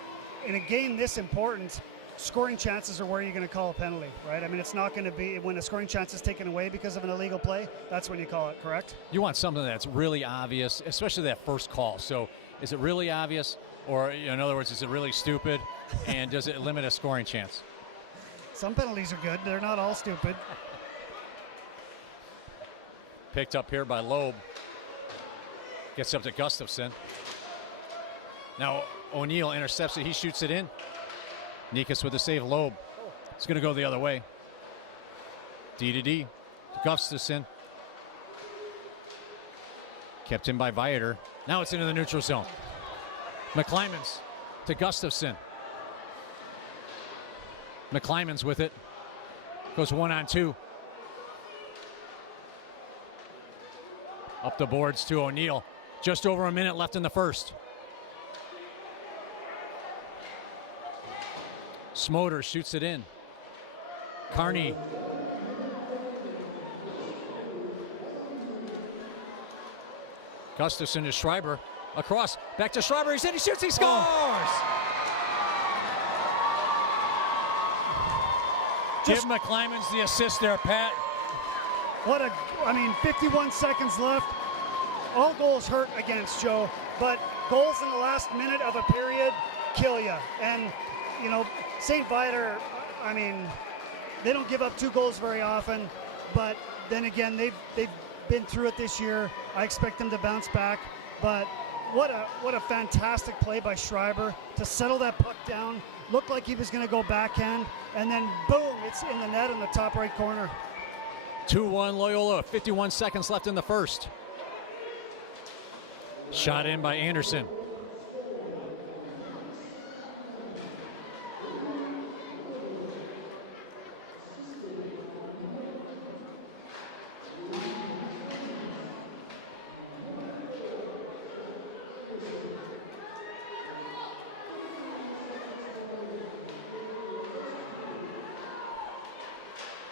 in a game this important, scoring chances are where you're going to call a penalty, right? I mean, it's not going to be when a scoring chance is taken away because of an illegal play. That's when you call it, correct? You want something that's really obvious, especially that first call. So is it really obvious? Or, in other words, is it really stupid? And does it limit a scoring chance? Some penalties are good. They're not all stupid. Picked up here by Loeb. Gets up to Gustafson. Now O'Neill intercepts it. He shoots it in. Nikas with the save. Loeb. It's going to go the other way. D to D. Gustafson. Kept in by Viator. Now it's into the neutral zone. McClymans to Gustafson. McClymans with it. Goes 1-on-2. Up the boards to O'Neill. Just over a minute left in the first. Smoder shoots it in. Carney. Gustafson to Schreiber. Across. Back to Schreiber. He's in. He shoots. He scores! Give McClymans the assist there, Pat. 51 seconds left. All goals hurt against Joe, but goals in the last minute of a period kill you. And, St. Viator, they don't give up 2 goals very often, but then again, they've been through it this year. I expect them to bounce back, but what a fantastic play by Schreiber to settle that puck down. Looked like he was going to go backhand, and then boom, it's in the net in the top right corner. 2-1 Loyola, 51 seconds left in the first. Shot in by Anderson.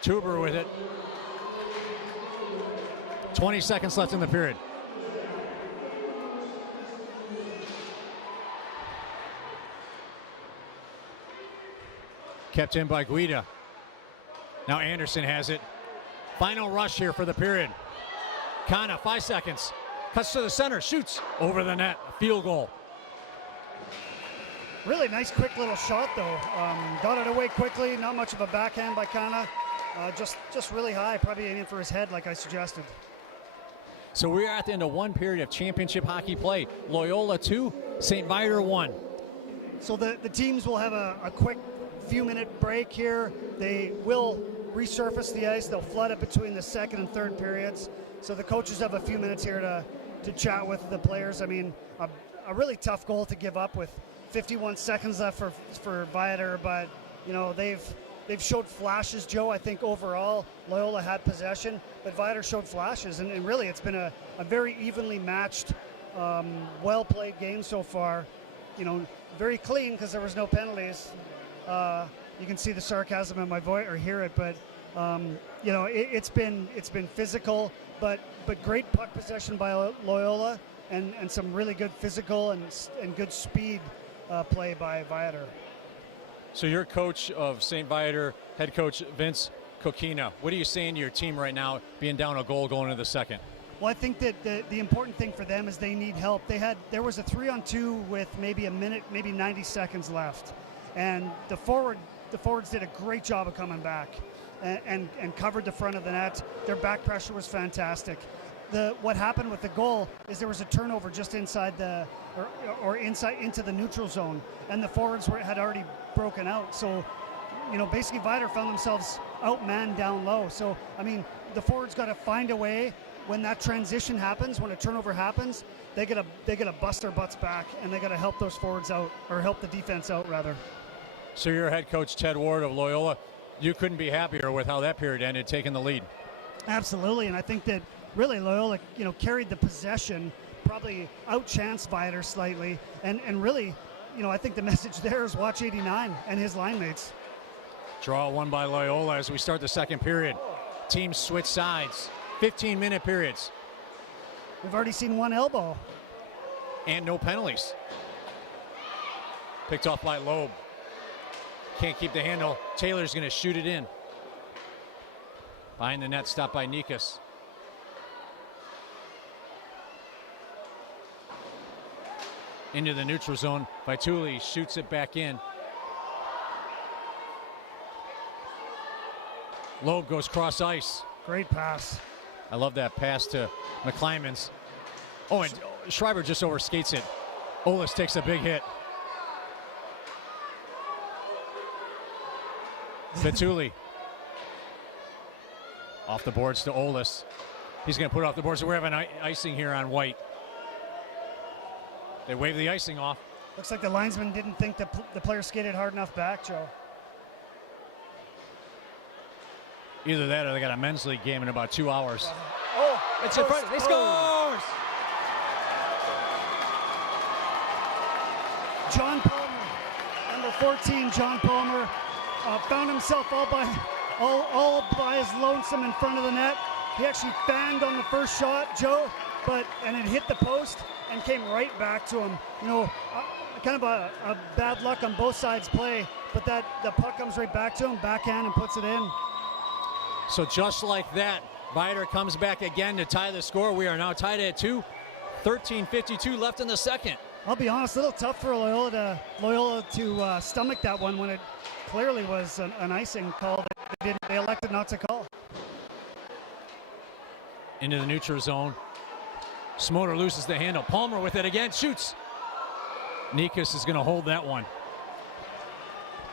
Tuber with it. 20 seconds left in the period. Kept in by Guida. Now Anderson has it. Final rush here for the period. Kana, 5 seconds. Cuts to the center, shoots over the net. A field goal. Really nice, quick little shot, though. Got it away quickly. Not much of a backhand by Kana. Just really high, probably aiming for his head, like I suggested. So we're at the end of one period of championship hockey play. Loyola 2, St. Viator 1. So the teams will have a quick few-minute break here. They will resurface the ice. They'll flood it between the second and third periods. So the coaches have a few minutes here to chat with the players. I mean, a really tough goal to give up with 51 seconds left for Viator, but they've showed flashes, Joe. I think overall Loyola had possession, but Viator showed flashes, and really it's been a very evenly matched, well-played game so far. Very clean because there was no penalties. You can see the sarcasm in my voice or hear it, but it's been physical, but great puck possession by Loyola, and some really good physical and good speed play by Viator. So you're coach of St. Viator, head coach Vince Coquina. What are you saying to your team right now, being down a goal going into the second? Well, I think that the important thing for them is they need help. There was a 3-on-2 with maybe a minute, maybe 90 seconds left, and the forwards did a great job of coming back and covered the front of the net. Their back pressure was fantastic. What happened with the goal is there was a turnover just inside or inside into the neutral zone, and the forwards had already broken out. So, basically Viator found themselves outmanned down low. So, the forwards got to find a way when that transition happens, when a turnover happens, they gotta bust their butts back, and they gotta help those forwards out, or help the defense out rather. So you're head coach Ted Ward of Loyola. You couldn't be happier with how that period ended, taking the lead. Absolutely, and I think that really Loyola, carried the possession, probably outchanced Viator slightly, and really, I think the message there is watch 89 and his line mates. Draw one by Loyola as we start the second period. Teams switch sides. 15-minute periods. We've already seen one elbow. And no penalties. Picked off by Loeb. Can't keep the handle. Taylor's going to shoot it in. Behind the net, stopped by Nikas. Into the neutral zone. Vituli shoots it back in. Loeb goes cross ice. Great pass. I love that pass to McClymans. Oh, and Schreiber just overskates it. Olis takes a big hit. Vituli. Off the boards to Olis. He's going to put it off the boards. So we're having icing here on White. They wave the icing off. Looks like the linesman didn't think the player skated hard enough back, Joe. Either that or they got a men's league game in about 2 hours. Oh, It's in front. He scores! John Palmer, number 14, John Palmer, found himself all by his lonesome in front of the net. He actually fanned on the first shot, Joe, and it hit the post and came right back to him. You know, kind of a bad luck on both sides play, but the puck comes right back to him, backhand, and puts it in. So just like that, Viator comes back again to tie the score. We are now tied at 2. 13:52 left in the second. I'll be honest, a little tough for Loyola to stomach that one when it clearly was an icing call that they elected not to call. Into the neutral zone. Smoter loses the handle. Palmer with it again, shoots. Nikas is going to hold that one.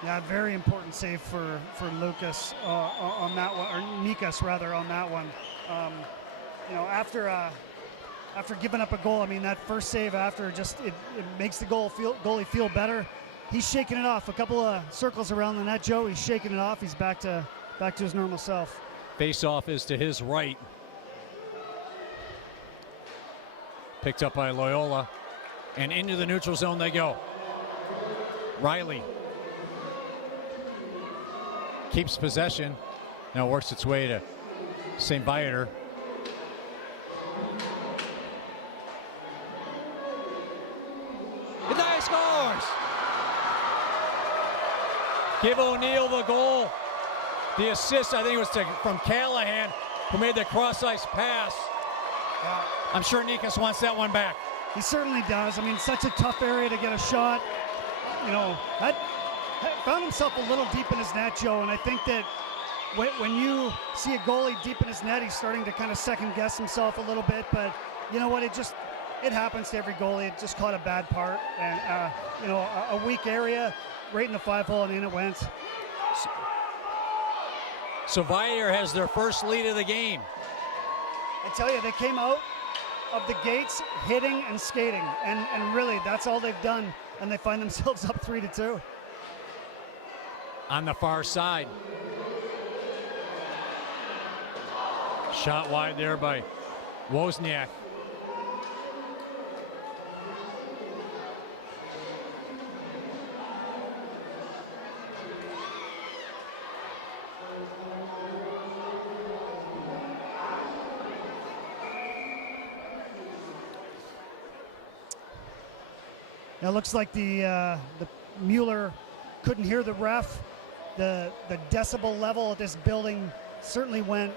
Yeah, very important save for Lucas on that one, or Nikas rather on that one. You know, after giving up a goal, I mean that first save after just it makes the goalie feel better. He's shaking it off. A couple of circles around the net, Joe. He's shaking it off. He's back to his normal self. Face-off is to his right. Picked up by Loyola, and into the neutral zone they go. Riley keeps possession. Now works its way to St. Viator. And he scores! Give O'Neill the goal. The assist, I think it was from Callahan, who made the cross-ice pass. I'm sure Nikas wants that one back. He certainly does. I mean, such a tough area to get a shot. You know, found himself a little deep in his net, Joe, and I think that when you see a goalie deep in his net, he's starting to kind of second guess himself a little bit, but you know what, it happens to every goalie. It just caught a bad part, and you know, a weak area right in the 5-hole, and in it went. So Viator has their first lead of the game. I tell you, they came out of the gates hitting and skating, and really that's all they've done, and they find themselves up 3-2. On the far side. Shot wide there by Wozniak. Now it looks like the Mueller couldn't hear the ref. The decibel level at this building certainly went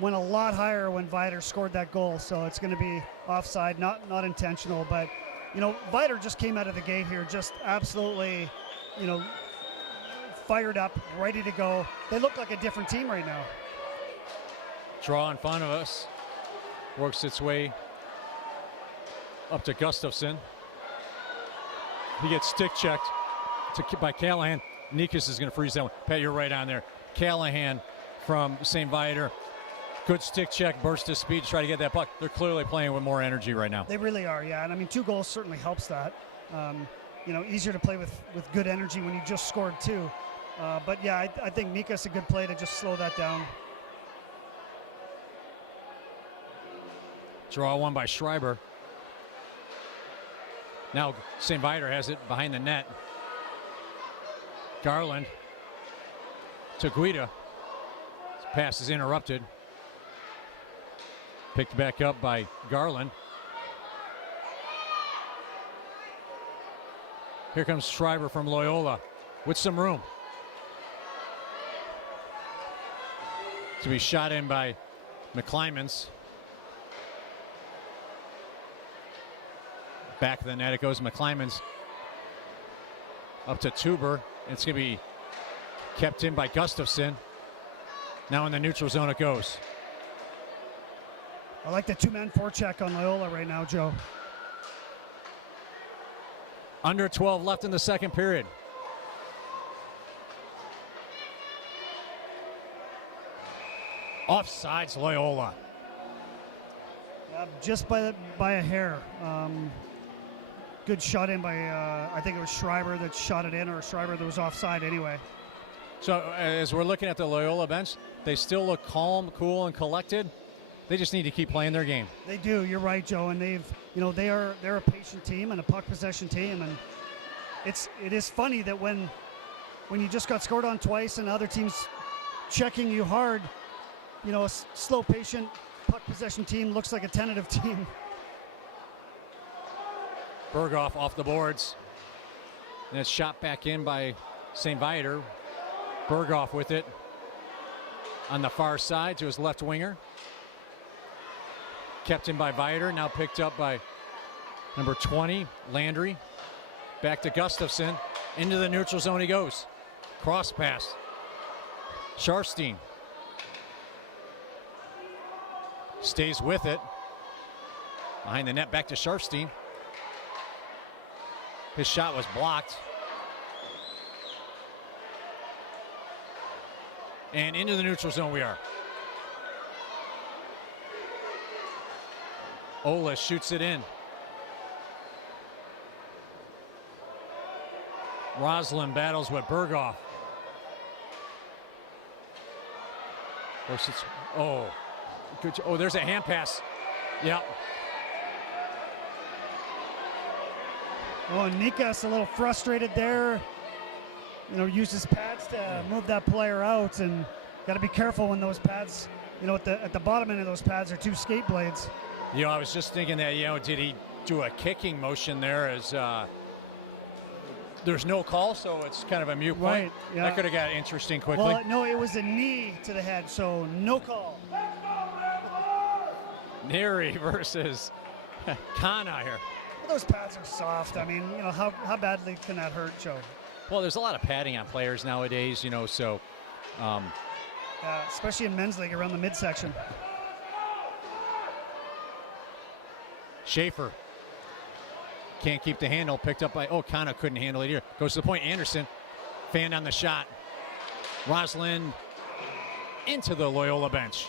a lot higher when Viator scored that goal. So it's going to be offside, not intentional. But you know, Viator just came out of the gate here, just absolutely, you know, fired up, ready to go. They look like a different team right now. Draw in front of us. Works its way up to Gustafson. He gets stick checked by Callahan. Nikas is going to freeze that one. Pat, you're right on there. Callahan from St. Viator. Good stick check, burst of speed to try to get that puck. They're clearly playing with more energy right now. They really are, yeah. And I mean, 2 goals certainly helps that. You know, easier to play with good energy when you just scored 2. But yeah, I think Nikas a good play to just slow that down. Draw one by Schreiber. Now St. Viator has it behind the net. Garland to Guida. His pass is interrupted. Picked back up by Garland. Here comes Schreiber from Loyola with some room. To be shot in by McClymans. Back of the net it goes. McClymans up to Tuber. It's going to be kept in by Gustafson. Now in the neutral zone it goes. I like the two-man forecheck on Loyola right now, Joe. Under 12 left in the second period. Offsides Loyola. Just by a hair. Good shot in by, I think it was Schreiber that shot it in, or Schreiber that was offside anyway. So as we're looking at the Loyola bench, they still look calm, cool, and collected. They just need to keep playing their game. They do. You're right, Joe. And they're a patient team and a puck possession team. And it is funny that when you just got scored on twice and other teams checking you hard, a slow, patient puck possession team looks like a tentative team. Berghoff off the boards. And it's shot back in by St. Viator. Berghoff with it on the far side to his left winger. Kept in by Viator, now picked up by number 20, Landry. Back to Gustafson. Into the neutral zone he goes. Cross pass. Sharfstein stays with it. Behind the net, back to Sharfstein. His shot was blocked. And into the neutral zone we are. Ola shoots it in. Roslin battles with Berghoff. Good. Oh, there's a hand pass. Yeah. Oh, and Nikas a little frustrated there. Used his pads to move that player out, and got to be careful when those pads, at the bottom end of those pads are two skate blades. I was just thinking that, did he do a kicking motion there as there's no call, so it's kind of a mute point. Right, yeah. That could have got interesting quickly. Well, no, it was a knee to the head, so no call. Neary versus Kana here. Those pads are soft. I mean, how badly can that hurt, Joe? Well, there's a lot of padding on players nowadays, so. Especially in men's league around the midsection. Schaefer can't keep the handle. Picked up by, Kana couldn't handle it here. Goes to the point. Anderson fanned on the shot. Roslin into the Loyola bench.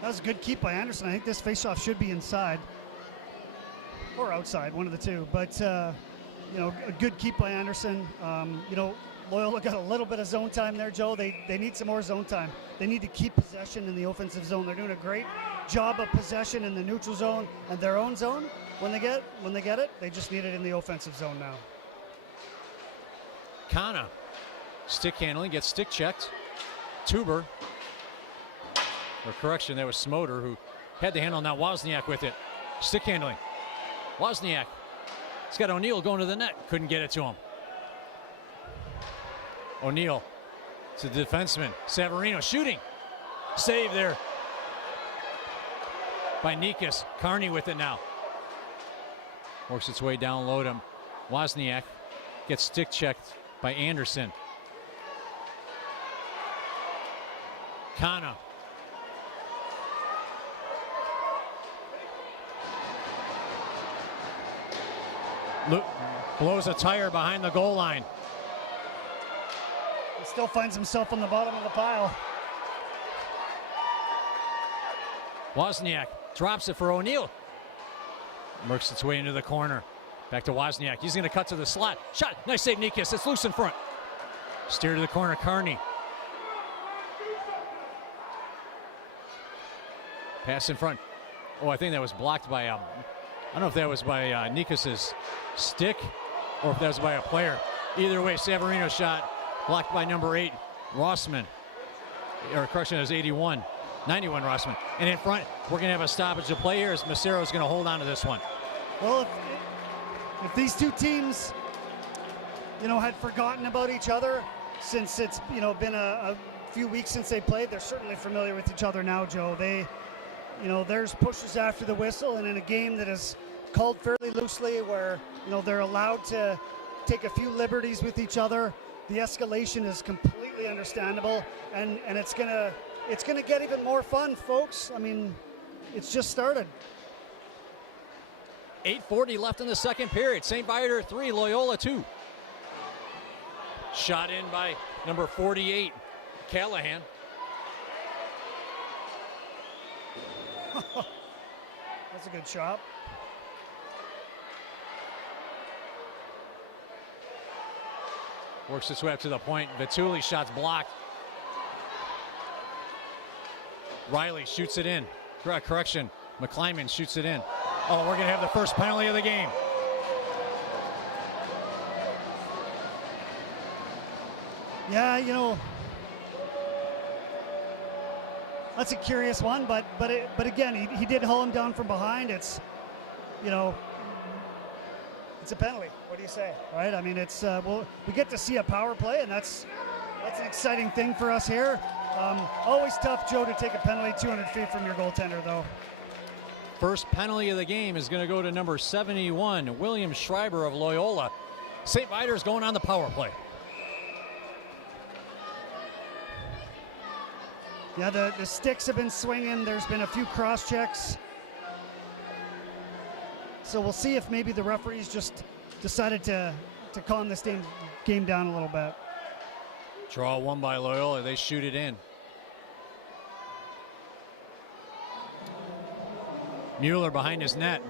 That was a good keep by Anderson. I think this faceoff should be inside or outside, one of the two. But, a good keep by Anderson. Loyola got a little bit of zone time there, Joe. They need some more zone time. They need to keep possession in the offensive zone. They're doing a great job of possession in the neutral zone and their own zone. When they get it, they just need it in the offensive zone now. Kana, stick handling, gets stick checked. Tuber, or correction, that was Smoder who had the handle. Now Wozniak with it. Stick handling. Wozniak. He's got O'Neill going to the net. Couldn't get it to him. O'Neill to the defenseman. Savarino shooting. Save there by Nikas. Carney with it now. Works its way down low to Wozniak. Gets stick checked by Anderson. Kana. Blows a tire behind the goal line. He still finds himself on the bottom of the pile. Wozniak drops it for O'Neill. Works its way into the corner. Back to Wozniak. He's going to cut to the slot. Shot. Nice save, Nikas. It's loose in front. Steer to the corner. Carney. Pass in front. I think that was blocked by I don't know if that was by Nikas's stick or if that was by a player. Either way, Savarino's shot blocked by number 8, Rossman. or correction, it was 81. 91 Rossman. And in front, we're going to have a stoppage of play here as Macero's going to hold on to this one. Well, if these two teams, had forgotten about each other since it's, been a few weeks since they played, they're certainly familiar with each other now, Joe. There's pushes after the whistle, and in a game that is called fairly loosely where, they're allowed to take a few liberties with each other, the escalation is completely understandable, and it's gonna get even more fun, folks. I mean, it's just started. 8:40 left in the second period. St. Viator 3, Loyola 2. Shot in by number 48, Callahan. That's a good shot. Works its way up to the point. Vituli shot's blocked. Riley shoots it in. Correction. McClyman shoots it in. Oh, we're going to have the first penalty of the game. Yeah, that's a curious one, but again, he did haul him down from behind. It's a penalty. What do you say, right? I mean, it's we get to see a power play, and that's an exciting thing for us here. Always tough, Joe, to take a penalty 200 feet from your goaltender, though. First penalty of the game is going to go to number 71, William Schreiber of Loyola. St. Viator's going on the power play. Yeah, the sticks have been swinging. There's been a few cross checks. So we'll see if maybe the referees just decided to calm this game down a little bit. Draw one by Loyola. They shoot it in. Mueller behind his net.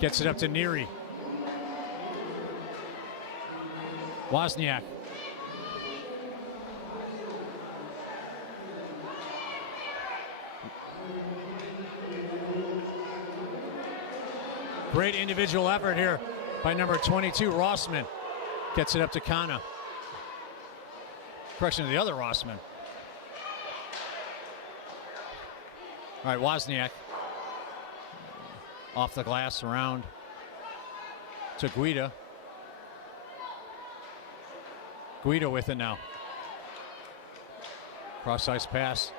Gets it up to Neary. Wozniak. Great individual effort here by number 22, Rossman. Gets it up to Kana. Correction to the other Rossman. All right, Wozniak. Off the glass, around to Guida. Guida with it now. Cross-ice pass.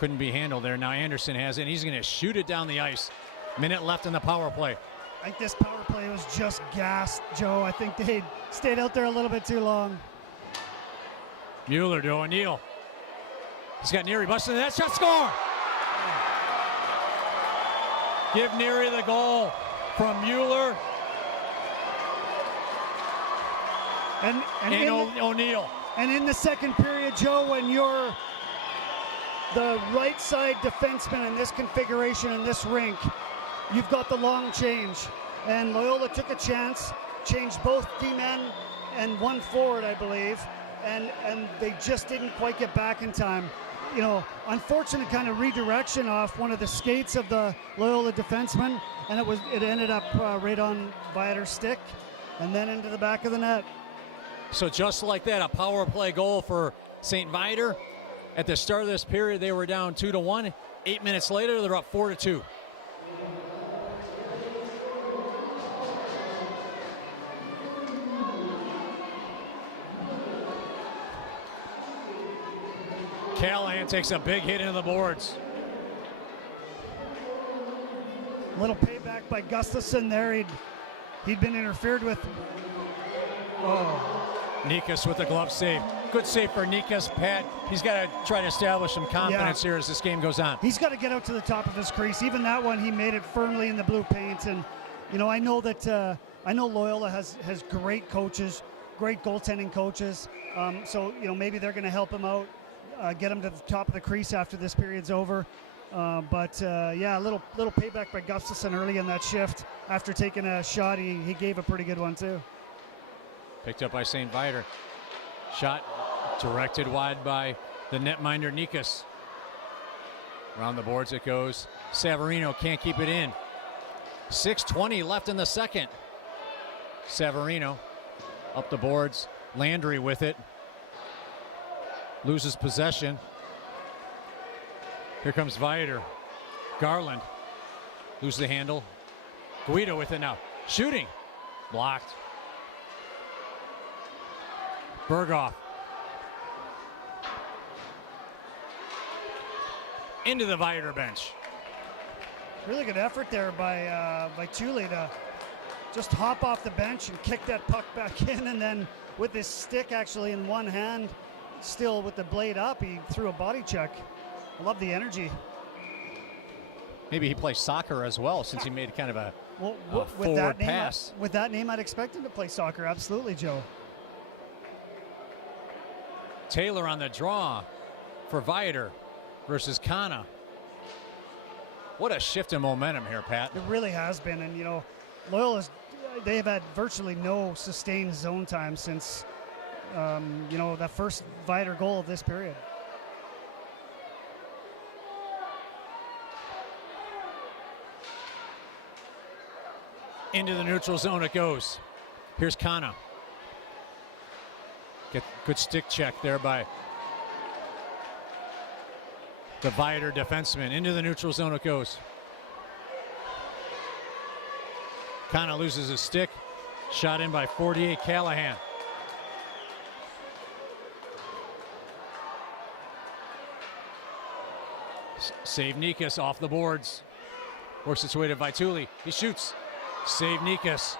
Couldn't be handled there. Now Anderson has it, and he's going to shoot it down the ice. Minute left in the power play. I think this power play was just gassed, Joe. I think they stayed out there a little bit too long. Mueller to O'Neill. He's got Neary busting that shot, score! Give Neary the goal from Mueller and O'Neill. And in the second period, Joe, when you're the right side defenseman in this configuration, in this rink, you've got the long change. And Loyola took a chance, changed both D-men and one forward, I believe, and they just didn't quite get back in time. Unfortunate kind of redirection off one of the skates of the Loyola defenseman, and it ended up right on Viator's stick and then into the back of the net. So just like that, a power play goal for St. Viator. At the start of this period, they were down 2-1. 8 minutes later, they're up 4-2. Callahan takes a big hit into the boards. Little payback by Gustafson there. He'd been interfered with. Oh. Nikas with the glove save. Good save for Nikas. Pat, he's got to try to establish some confidence here as this game goes on. He's got to get out to the top of his crease. Even that one, he made it firmly in the blue paint. And, I know that Loyola has great coaches, great goaltending coaches. So, maybe they're going to help him out, get him to the top of the crease after this period's over. A little payback by Gustafson early in that shift. After taking a shot, he gave a pretty good one, too. Picked up by St. Viator. Shot directed wide by the netminder Nikas. Around the boards it goes. Savarino can't keep it in. 6:20 left in the second. Savarino up the boards. Landry with it. loses possession. Here comes Viator. Garland loses the handle. Guido with it now. Shooting. Blocked. Berghoff. Into the Viator bench. Really good effort there by Thule to just hop off the bench and kick that puck back in, and then with his stick actually in one hand, still with the blade up, he threw a body check. I love the energy. Maybe he plays soccer as well, since he made kind of a with that forward name, pass. With that name, I'd expect him to play soccer. Absolutely, Joe. Taylor on the draw for Viator versus Kana. What a shift in momentum here, Pat. It really has been, and Loyola's, they've had virtually no sustained zone time since that first Viator goal of this period. Into the neutral zone it goes. Here's Kana. Good stick check there by the Viator defenseman. Into the neutral zone it goes. Kana loses his stick. Shot in by 48 Callahan. Save Nikas off the boards. Works its way to Vituli. He shoots. Save Nikas.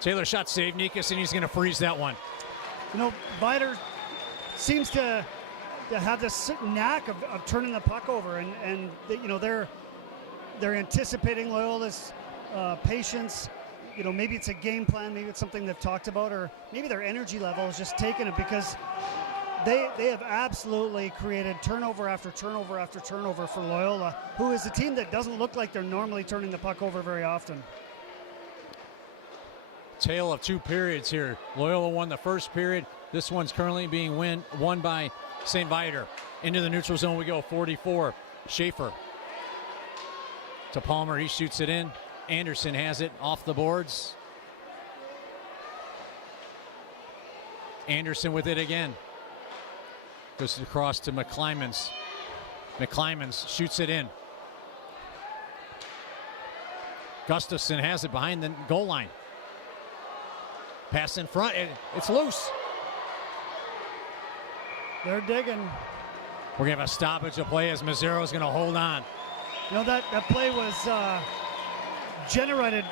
Taylor shot, save Nikas, and he's going to freeze that one. Viator seems to have this knack of turning the puck over, and they're anticipating Loyola's patience. Maybe it's a game plan, maybe it's something they've talked about, or maybe their energy level is just taking it, because they have absolutely created turnover after turnover after turnover for Loyola, who is a team that doesn't look like they're normally turning the puck over very often. Tale of two periods here. Loyola won the first period. This one's currently being won by St. Viator. Into the neutral zone we go. 44. Schaefer to Palmer. He shoots it in. Anderson has it off the boards. Anderson with it again. Goes across to McClymans. McClymans shoots it in. Gustafson has it behind the goal line. Pass in front, it's loose. They're digging. We're going to have a stoppage of play as Mazzaro's going to hold on. That play was generated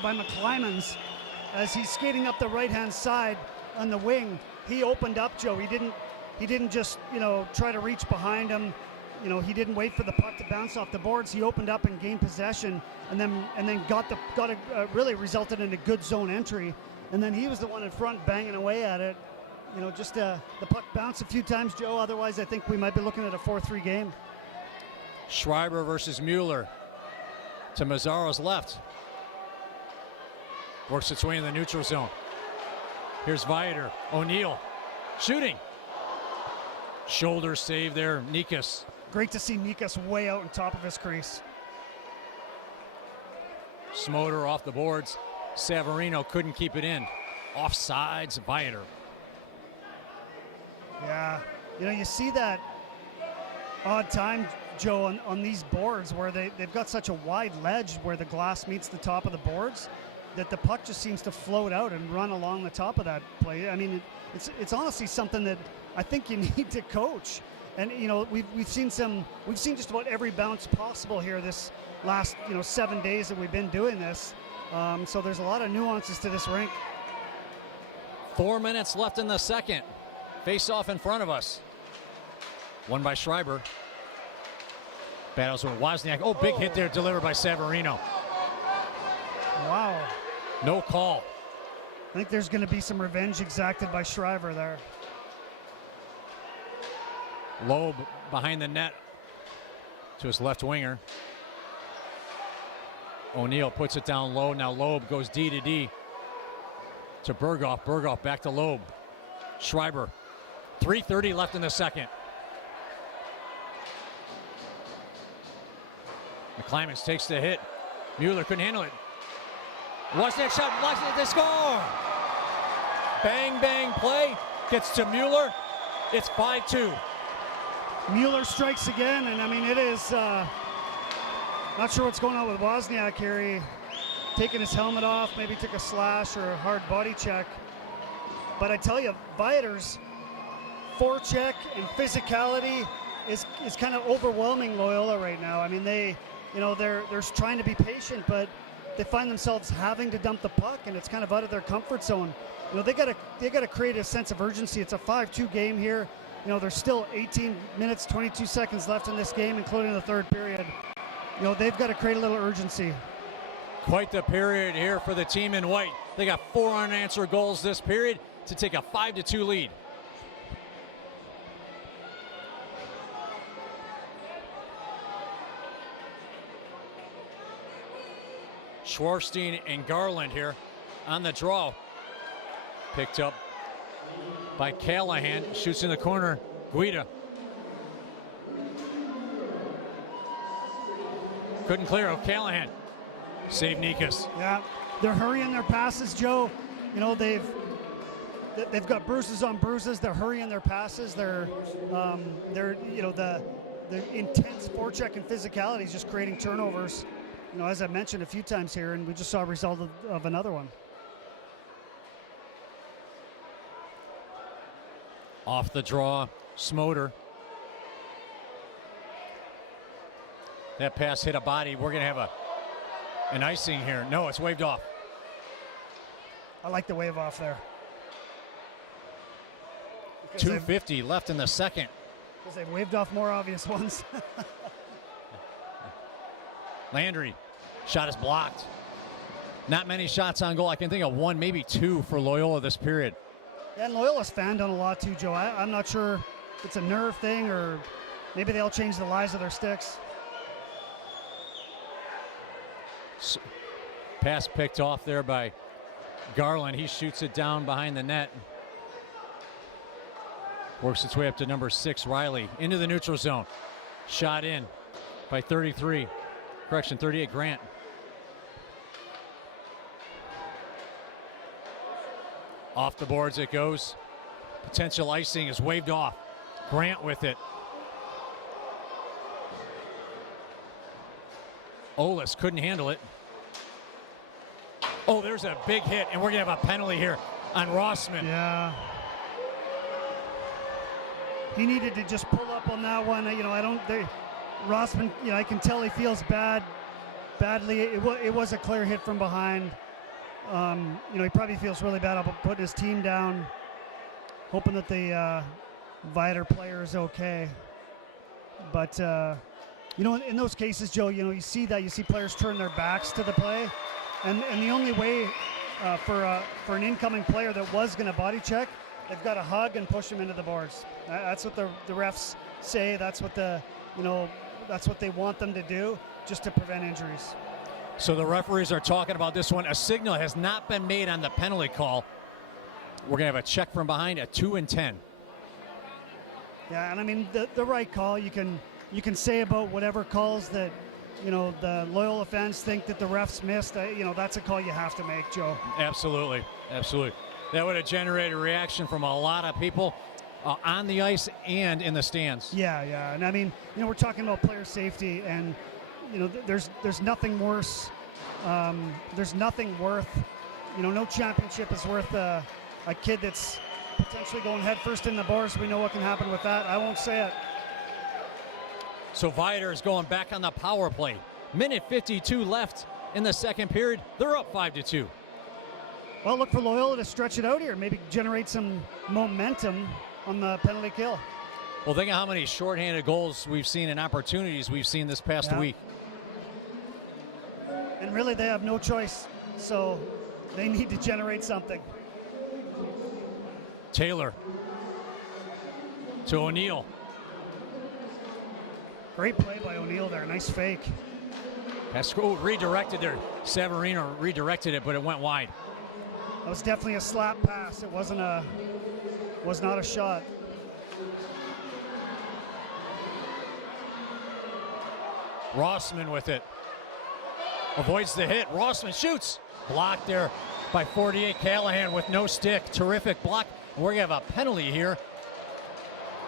by McClymans as he's skating up the right-hand side on the wing. He opened up, Joe. He didn't just try to reach behind him. He didn't wait for the puck to bounce off the boards. He opened up and gained possession, and then really resulted in a good zone entry. And then he was the one in front banging away at it. Just the puck bounced a few times, Joe. Otherwise, I think we might be looking at a 4-3 game. Schreiber versus Mueller to Mazzaro's left. Works its way in the neutral zone. Here's Viator. O'Neill shooting. Shoulder save there, Nikas. Great to see Nikas way out on top of his crease. Smoter off the boards. Savarino couldn't keep it in. Offsides, Viator. Yeah, you see that odd time, Joe, on these boards where they've got such a wide ledge where the glass meets the top of the boards that the puck just seems to float out and run along the top of that play. I mean, it's honestly something that I think you need to coach. And we've seen just about every bounce possible here this last 7 days that we've been doing this. So there's a lot of nuances to this rink. 4 minutes left in the second. Face off in front of us. Won by Schreiber. Battles with Wozniak. Oh, big hit there delivered by Savarino. Wow. No call. I think there's going to be some revenge exacted by Schreiber there. Loeb behind the net to his left winger. O'Neill puts it down low. Now Loeb goes D to D to Berghoff. Berghoff back to Loeb. Schreiber. 3:30 left in the second. McClymans takes the hit. Mueller couldn't handle it. Watch that shot. Watch it. They score. Bang, bang play. Gets to Mueller. It's 5-2. Mueller strikes again, and I mean, it is not sure what's going on with Wozniak here. He taking his helmet off, maybe took a slash or a hard body check. But I tell you, Viator's forecheck and physicality is kind of overwhelming Loyola right now. I mean, they're trying to be patient, but they find themselves having to dump the puck, and it's kind of out of their comfort zone. You know, they got to create a sense of urgency. It's a 5-2 game here. You know, there's still 18 minutes, 22 seconds left in this game, including the third period. You know, they've got to create a little urgency. Quite the period here for the team in white. They got 4 unanswered goals this period to take a 5-2 lead. Schwarstein and Garland here on the draw. Picked up by Callahan. Shoots in the corner. Guida. Couldn't clear. Callahan. Save Nikas. Yeah, they're hurrying their passes, Joe. You know, they've got bruises on bruises. They're hurrying their passes. They're you know, the intense forecheck and physicality is just creating turnovers. You know, as I mentioned a few times here, and we just saw a result of another one. Off the draw, Smoter. That pass hit a body. We're going to have an icing here. No, it's waved off. I like the wave off there. 2:50 left in the second. Because they've waved off more obvious ones. Landry, shot is blocked. Not many shots on goal. I can think of 1, maybe 2 for Loyola this period. Yeah, and Loyola's fanned on a lot too, Joe. I'm not sure if it's a nerve thing or maybe they'll change the lies of their sticks. Pass picked off there by Garland. He shoots it down behind the net. Works its way up to number 6, Riley. Into the neutral zone. Shot in by 38, Grant. Off the boards it goes. Potential icing is waved off. Grant with it. Olis couldn't handle it. Oh, there's a big hit, and we're going to have a penalty here on Rossman. Yeah. He needed to just pull up on that one. You know, Rossman, you know, I can tell he feels badly. It was a clear hit from behind. You know, he probably feels really bad about putting his team down, hoping that the Viator player is okay. But, you know, in those cases, Joe, you know, you see players turn their backs to the play. And the only way for an incoming player that was going to body check, they've got to hug and push him into the boards. That's what the refs say. That's what that's what they want them to do, just to prevent injuries. So the referees are talking about this one. A signal has not been made on the penalty call. We're going to have a check from behind at 2 and 10. Yeah, and I mean, the right call, you can say about whatever calls that, you know, the Loyola fans think that the refs missed. You know, that's a call you have to make, Joe. Absolutely. That would have generated a reaction from a lot of people on the ice and in the stands. Yeah. And I mean, you know, we're talking about player safety, and, you know, there's nothing worse. There's nothing worth, you know, no championship is worth a kid that's potentially going headfirst in the boards. We know what can happen with that. I won't say it. So Viator is going back on the power play. Minute 52 left in the second period. They're up 5-2. Well, look for Loyola to stretch it out here, maybe generate some momentum on the penalty kill. Well, think of how many shorthanded goals we've seen and opportunities we've seen this past week. And really, they have no choice, so they need to generate something. Taylor to O'Neill. Great play by O'Neill there. Nice fake. Pass redirected there. Severino redirected it, but it went wide. That was definitely a slap pass. It was not a shot. Rossman with it. Avoids the hit. Rossman shoots. Blocked there by 48 Callahan with no stick. Terrific block. And we're going to have a penalty here.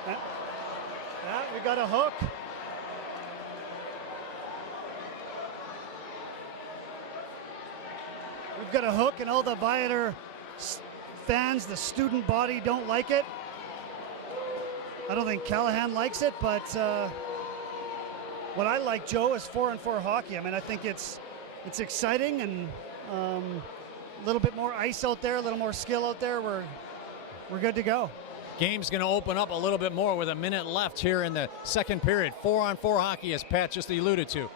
Yeah, we got a hook. We've got a hook, and all the Viator fans, the student body, don't like it. I don't think Callahan likes it, but what I like, Joe, is 4-on-4 hockey. I mean, I think it's exciting and a little bit more ice out there, a little more skill out there. We're good to go. Game's going to open up a little bit more with a minute left here in the second period. 4-on-4 hockey, as Pat just alluded to.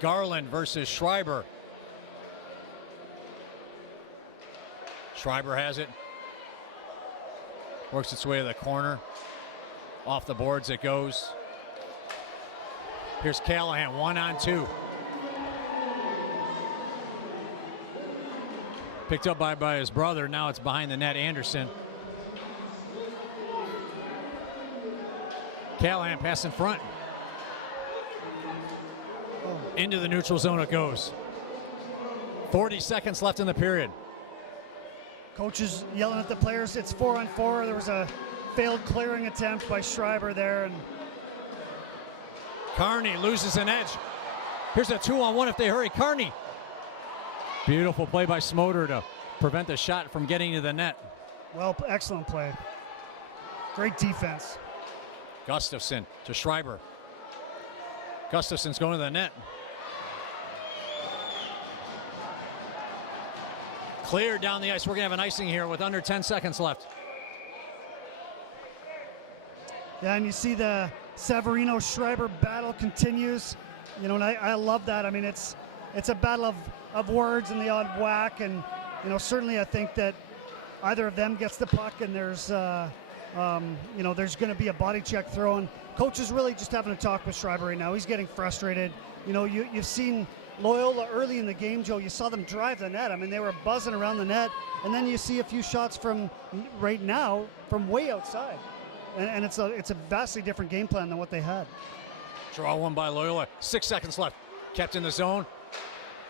Garland versus Schreiber. Schreiber has it. Works its way to the corner. Off the boards it goes. Here's Callahan, 1-on-2. Picked up by his brother. Now it's behind the net, Anderson. Callahan pass in front. Into the neutral zone it goes. 40 seconds left in the period. Coaches yelling at the players. It's 4-on-4. There was a failed clearing attempt by Schreiber there. And Carney loses an edge. Here's a 2-on-1 if they hurry. Carney. Beautiful play by Smoter to prevent the shot from getting to the net. Well, excellent play. Great defense. Gustafson to Schreiber. Gustafson's going to the net. Cleared down the ice. We're going to have an icing here with under 10 seconds left. Yeah, and you see the Severino-Schreiber battle continues. You know, and I love that. I mean, it's a battle of words and the odd whack. And, you know, certainly I think that either of them gets the puck and there's, you know, there's going to be a body check thrown. Coach is really just having a talk with Schreiber right now. He's getting frustrated. You know, you've seen Loyola early in the game, Joe. You saw them drive the net. I mean, they were buzzing around the net. And then you see a few shots from right now from way outside. And it's a vastly different game plan than what they had. Draw one by Loyola. 6 seconds left. Kept in the zone.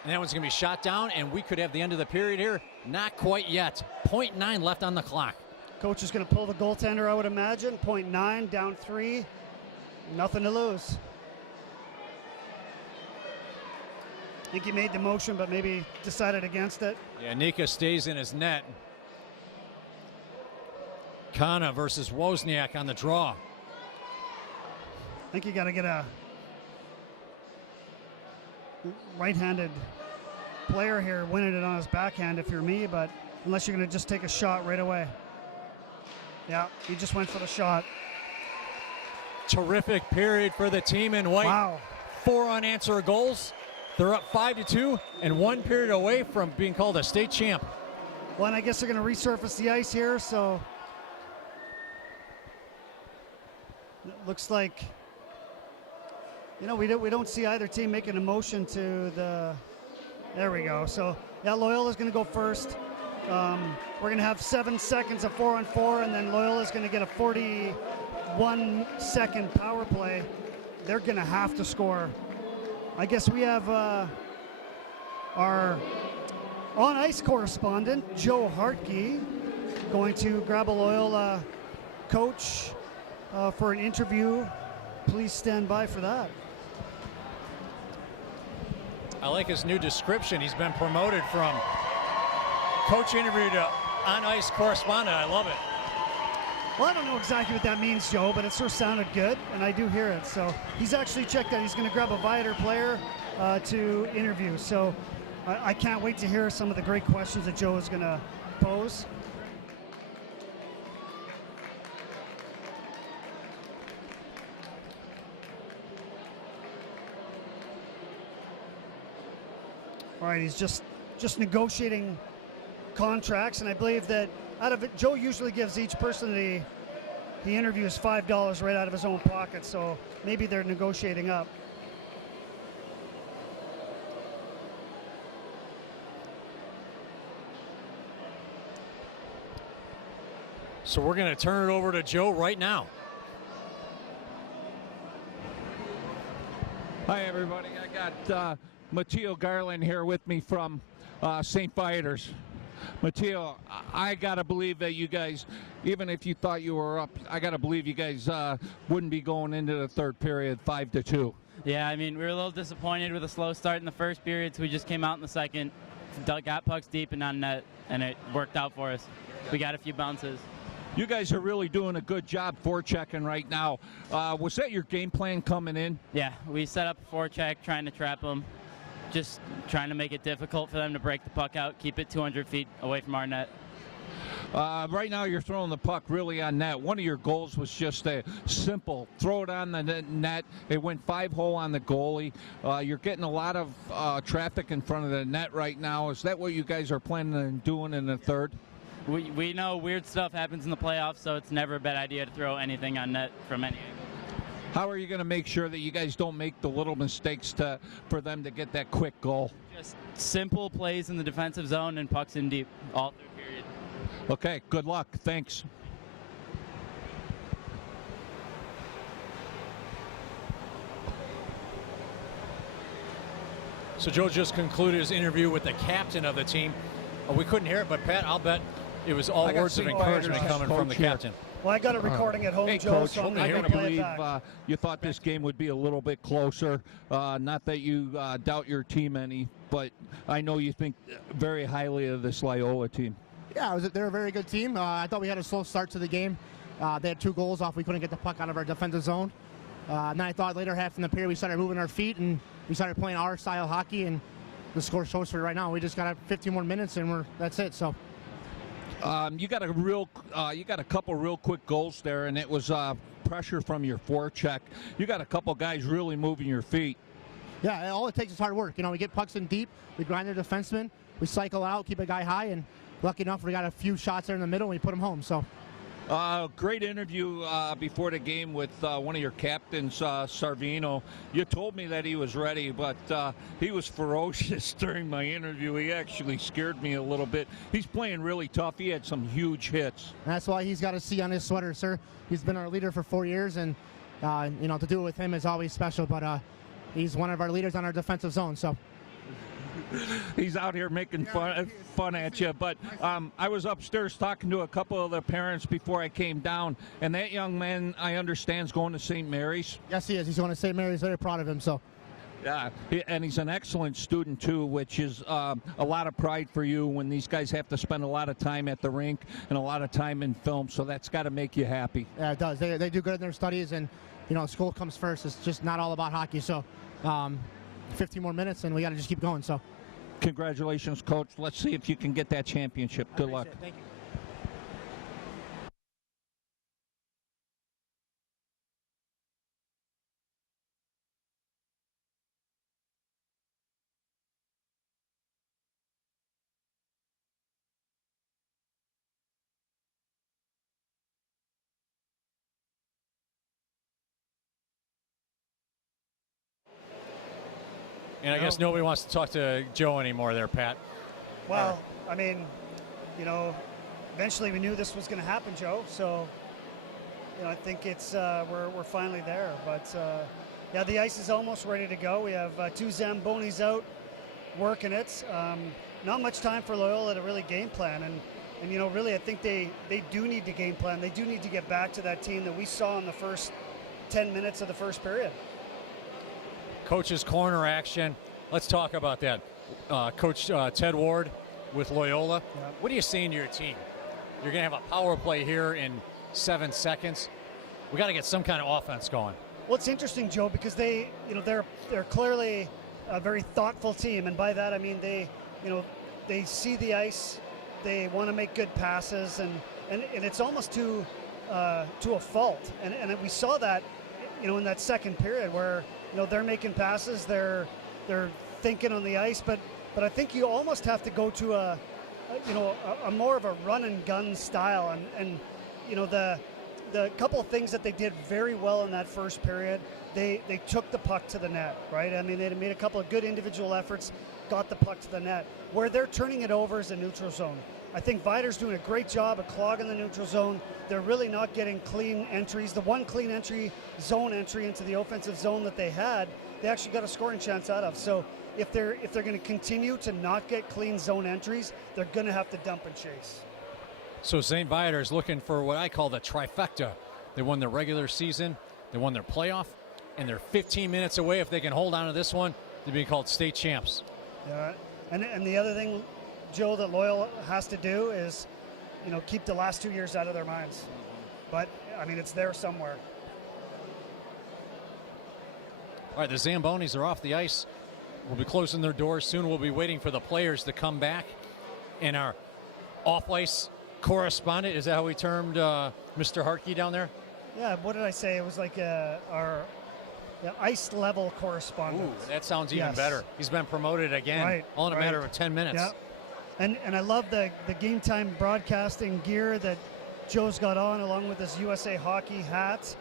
And that one's going to be shot down, and we could have the end of the period here. Not quite yet. 0.9 left on the clock. Coach is going to pull the goaltender, I would imagine. 0.9, down 3. Nothing to lose. I think he made the motion, but maybe decided against it. Yeah, Nika stays in his net. Kana versus Wozniak on the draw. I think you got to get a right-handed player here winning it on his backhand if you're me, but unless you're going to just take a shot right away. Yeah, he just went for the shot. Terrific period for the team in white. Wow. 4 unanswered goals. They're up 5-2 and 1 period away from being called a state champ. Well, and I guess they're going to resurface the ice here, so it looks like, you know, we don't see either team making a motion to the, there we go. So, yeah, Loyola's going to go first. We're going to have 7 seconds of 4-on-4, and then Loyola's going to get a 41-second power play. They're going to have to score. I guess we have our on-ice correspondent, Joe Hartke, going to grab a Loyola coach for an interview. Please stand by for that. I like his new description. He's been promoted from coach interview to on-ice correspondent. I love it. Well, I don't know exactly what that means, Joe, but it sure sounded good, and I do hear it. So he's actually checked out. He's going to grab a Viator player to interview. So I can't wait to hear some of the great questions that Joe is going to pose. All right, he's just negotiating contracts, and I believe that out of it, Joe usually gives each person he interviews $5 right out of his own pocket, so maybe they're negotiating up. So we're going to turn it over to Joe right now. Hi, everybody. I got Matteo Garland here with me from St. Viator's. Matteo, I got to believe that you guys, even if you thought you were up, I got to believe you guys wouldn't be going into the third period 5-2. Yeah, I mean, we were a little disappointed with a slow start in the first period, so we just came out in the second, got pucks deep and on net, and it worked out for us. We got a few bounces. You guys are really doing a good job forechecking right now. Was that your game plan coming in? Yeah, we set up a forecheck, trying to trap them, just trying to make it difficult for them to break the puck out, keep it 200 feet away from our net. Right now you're throwing the puck really on net. One of your goals was just a simple throw it on the net. It went 5-hole on the goalie. You're getting a lot of traffic in front of the net right now. Is that what you guys are planning on doing in the third? We know weird stuff happens in the playoffs, so it's never a bad idea to throw anything on net from any angle. How are you going to make sure that you guys don't make the little mistakes for them to get that quick goal? Just simple plays in the defensive zone and pucks in deep all through period. Okay, good luck. Thanks. So Joe just concluded his interview with the captain of the team. We couldn't hear it, but Pat, I'll bet it was all words of encouragement coming from the captain. Well, I got a recording at home, Hey, Joe, Coach, so I'm I going to can play it believe back. you thought this game would be a little bit closer. Not that you doubt your team any, but I know you think very highly of this Loyola team. Yeah, they're a very good team. I thought we had a slow start to the game. They had 2 goals off. We couldn't get the puck out of our defensive zone. And then I thought later half in the period we started moving our feet and we started playing our style hockey, and the score shows for it right now. We just got 15 more minutes and that's it. So. You got a couple real quick goals there, and it was pressure from your forecheck. You got a couple guys really moving your feet. Yeah, all it takes is hard work. You know, we get pucks in deep, we grind the defenseman, we cycle out, keep a guy high, and lucky enough we got a few shots there in the middle and we put them home. So. Great interview before the game with one of your captains, Sarvino. You told me that he was ready, but he was ferocious during my interview. He actually scared me a little bit. He's playing really tough. He had some huge hits. That's why he's got a C on his sweater, sir. He's been our leader for 4 years, and you know, to do it with him is always special. But he's one of our leaders on our defensive zone. So. He's out here making fun at you, but I was upstairs talking to a couple of the parents before I came down, and that young man, I understand, is going to St. Mary's. Yes, he is. He's going to St. Mary's. Very proud of him. So. Yeah, and he's an excellent student too, which is a lot of pride for you when these guys have to spend a lot of time at the rink and a lot of time in film. So that's got to make you happy. Yeah, it does. They do good in their studies, and you know, school comes first. It's just not all about hockey. So. 15 more minutes, and we got to just keep going. So, congratulations, Coach. Let's see if you can get that championship. Good luck. Thank you. And I guess nobody wants to talk to Joe anymore there, Pat. Well, I mean, you know, eventually we knew this was going to happen, Joe. So, you know, I think it's we're finally there. But yeah, the ice is almost ready to go. We have 2 Zambonis out working it. Not much time for Loyola to really game plan, and you know, really, I think they do need to game plan. They do need to get back to that team that we saw in the first 10 minutes of the first period. Coach's corner action. Let's talk about that. Coach Ted Ward with Loyola. Yeah. What are you saying to your team? You're going to have a power play here in 7 seconds. We got to get some kind of offense going. Well, it's interesting, Joe, because they, you know, they're clearly a very thoughtful team, and by that I mean they, you know, they see the ice, they want to make good passes, and it's almost to a fault, and we saw that, you know, in that second period where, you know, they're making passes, they're thinking on the ice, but I think you almost have to go to a more of a run and gun style, and you know, the couple of things that they did very well in that first period, they took the puck to the net, right? I mean, they made a couple of good individual efforts, got the puck to the net. Where they're turning it over is the neutral zone. I think Viator's doing a great job of clogging the neutral zone. They're really not getting clean entries. The one clean entry, zone entry into the offensive zone that they had, they actually got a scoring chance out of. So if they're going to continue to not get clean zone entries, they're going to have to dump and chase. So St. Viator is looking for what I call the trifecta. They won their regular season, they won their playoff, and they're 15 minutes away, if they can hold on to this one, to be called state champs. Yeah, and the other thing, Joe, that Loyola has to do is, keep the last 2 years out of their minds. But, I mean, it's there somewhere. All right, the Zambonis are off the ice. We'll be closing their doors soon. We'll be waiting for the players to come back. And our off-ice correspondent, is that how we termed Mr. Hartke down there? Yeah, what did I say? It was like our ice level correspondent. Ooh, that sounds even better. He's been promoted again, all in a matter of 10 minutes. Yeah. And I love the game time broadcasting gear that Joe's got on, along with his USA Hockey hat.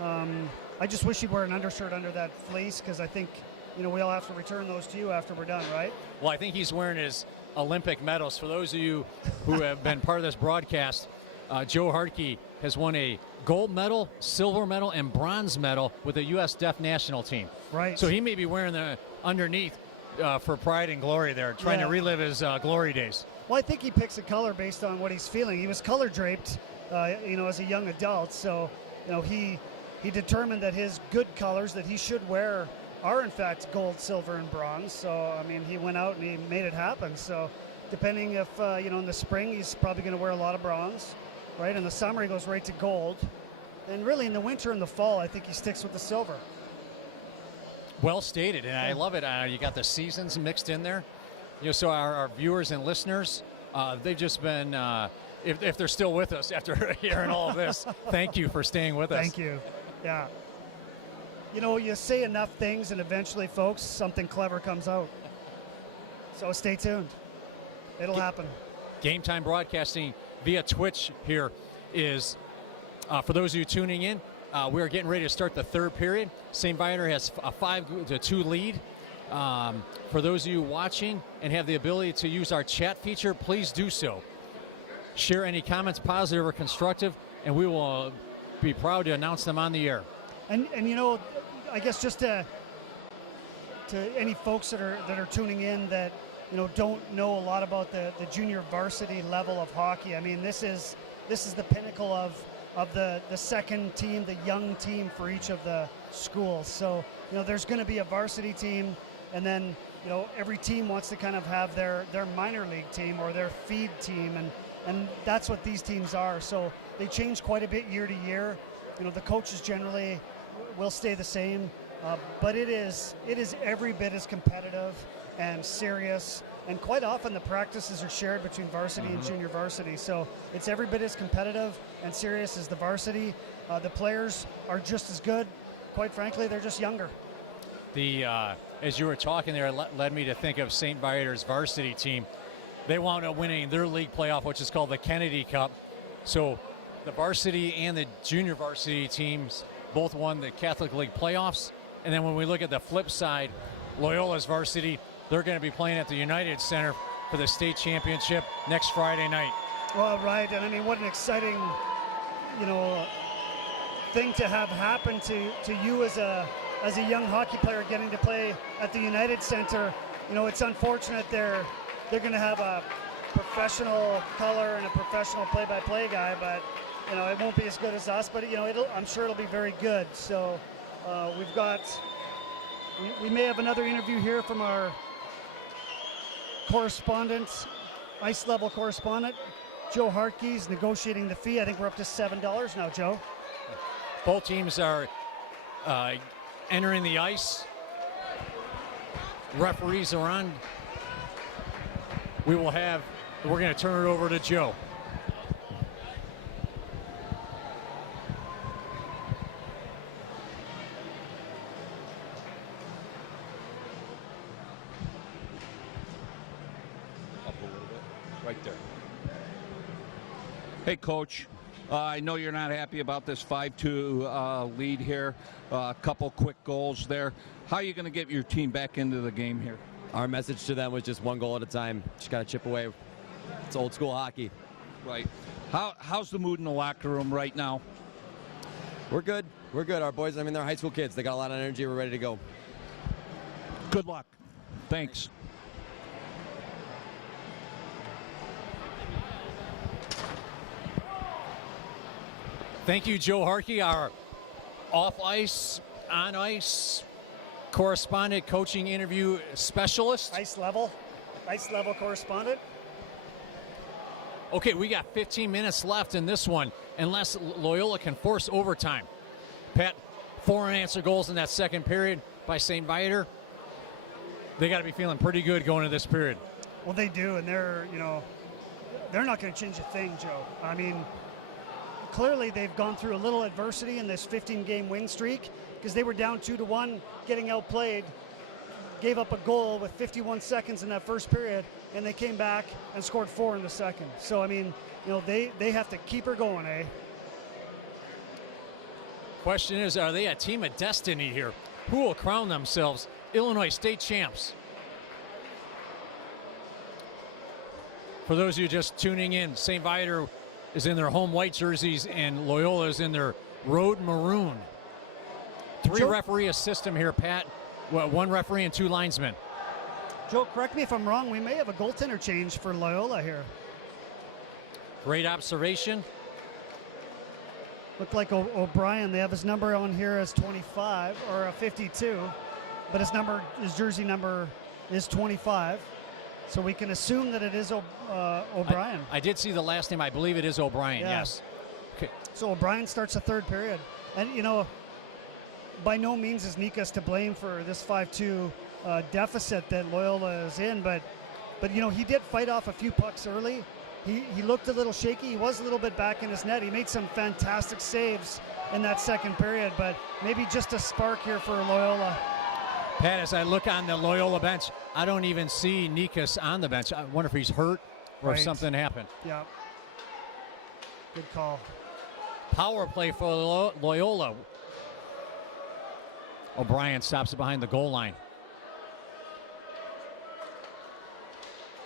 I just wish he'd wear an undershirt under that fleece, because I think, we all have to return those to you after we're done, right? Well, I think he's wearing his Olympic medals. For those of you who have been part of this broadcast, Joe Hartke has won a gold medal, silver medal, and bronze medal with the U.S. Deaf National Team. Right. So he may be wearing the underneath for pride and glory there, trying to relive his glory days. Well, I think he picks a color based on what he's feeling. He was color draped, as a young adult. So, he determined that his good colors that he should wear are in fact gold, silver, and bronze. So, I mean, he went out and he made it happen. So, depending if, in the spring, he's probably going to wear a lot of bronze, right? In the summer, he goes right to gold. And really, in the winter and the fall, I think he sticks with the silver. Well stated, and I love it. You got the seasons mixed in there. So our viewers and listeners, they've just been, if they're still with us after hearing all of this, thank you for staying with us. Thank you. Yeah. You say enough things, and eventually, folks, something clever comes out. So stay tuned. It'll happen. Game time broadcasting via Twitch here is, for those of you tuning in, we are getting ready to start the third period. St. Viator has a 5-2 lead. For those of you watching and have the ability to use our chat feature, please do so. Share any comments, positive or constructive, and we will be proud to announce them on the air. And I guess just to any folks that are tuning in that don't know a lot about the junior varsity level of hockey. I mean, this is the pinnacle of the second team, the young team for each of the schools. So there's going to be a varsity team, and then every team wants to kind of have their minor league team or their feed team, and that's what these teams are. So they change quite a bit year to year. The coaches generally will stay the same, but it is every bit as competitive and serious, and quite often the practices are shared between varsity and junior varsity. So it's every bit as competitive and serious as the varsity. The players are just as good. Quite frankly, they're just younger. As you were talking there, it led me to think of St. Viator's varsity team. They wound up winning their league playoff, which is called the Kennedy Cup. So the varsity and the junior varsity teams both won the Catholic League playoffs. And then when we look at the flip side, Loyola's varsity, they're going to be playing at the United Center for the state championship next Friday night. Well, right, and I mean, what an exciting, thing to have happen to you as a young hockey player, getting to play at the United Center. It's unfortunate they're going to have a professional color and a professional play-by-play guy, but it won't be as good as us. But I'm sure it'll be very good. So we may have another interview here from our correspondent, ice level correspondent, Joe Hartke's negotiating the fee. I think we're up to $7 now, Joe. Both teams are entering the ice. Referees are on. We're going to turn it over to Joe. Up a little bit, right there. Hey, Coach. I know you're not happy about this 5-2 lead here. A couple quick goals there. How are you going to get your team back into the game here? Our message to them was just one goal at a time. Just got to chip away. It's old school hockey. Right. How's the mood in the locker room right now? We're good. We're good. Our boys, they're high school kids. They got a lot of energy. We're ready to go. Good luck. Thanks. Thank you, Joe Harkey, our off-ice, on-ice correspondent, coaching interview specialist. Ice level correspondent. Okay, we got 15 minutes left in this one, unless Loyola can force overtime. Pat, 4 unanswered goals in that second period by St. Viator. They got to be feeling pretty good going into this period. Well, they do, and they're not going to change a thing, Joe. I mean, clearly they've gone through a little adversity in this 15-game win streak because they were down 2-1, getting outplayed, gave up a goal with 51 seconds in that first period, and they came back and scored 4 in the second. So, I mean, they have to keep her going, eh? Question is, are they a team of destiny here? Who will crown themselves Illinois state champs? For those of you just tuning in, St. Viator is in their home white jerseys and Loyola is in their road maroon. 3 referee system here, Pat. 1 referee and 2 linesmen. Joe, correct me if I'm wrong. We may have a goaltender change for Loyola here. Great observation. Looked like O'Brien. They have his number on here as 25 or a 52, but his jersey number is 25. So we can assume that it is O'Brien. I did see the last name. I believe it is O'Brien, Yeah. yes. Okay. So O'Brien starts the third period. And, by no means is Nikas to blame for this 5-2 deficit that Loyola is in. But he did fight off a few pucks early. He looked a little shaky. He was a little bit back in his net. He made some fantastic saves in that second period. But maybe just a spark here for Loyola. Pat, as I look on the Loyola bench, I don't even see Nikas on the bench. I wonder if he's hurt or if something happened. Yeah. Good call. Power play for Loyola. O'Brien stops it behind the goal line.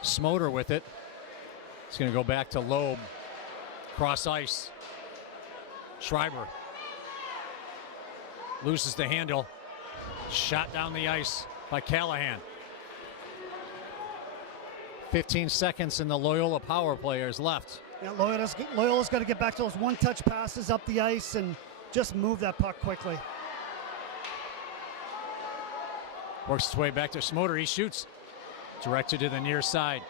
Smoter with it. It's going to go back to Loeb. Cross ice. Schreiber loses the handle. Shot down the ice by Callahan. 15 seconds in the Loyola power players left. Yeah, Loyola's got to get back to those one-touch passes up the ice and just move that puck quickly. Works its way back to Smoter. He shoots. Directed to the near side.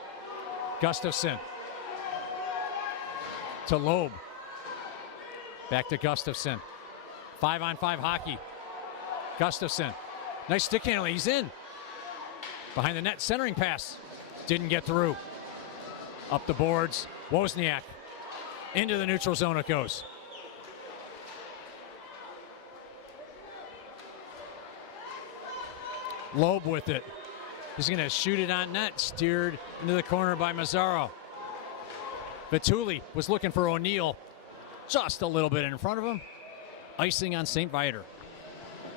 Gustafson. To Loeb. Back to Gustafson. 5-on-5 hockey. Gustafson. Nice stick handling. He's in. Behind the net. Centering pass. Didn't get through. Up the boards. Wozniak. Into the neutral zone it goes. Loeb with it. He's going to shoot it on net. Steered into the corner by Mazzaro. Vituli was looking for O'Neill. Just a little bit in front of him. Icing on St. Viator.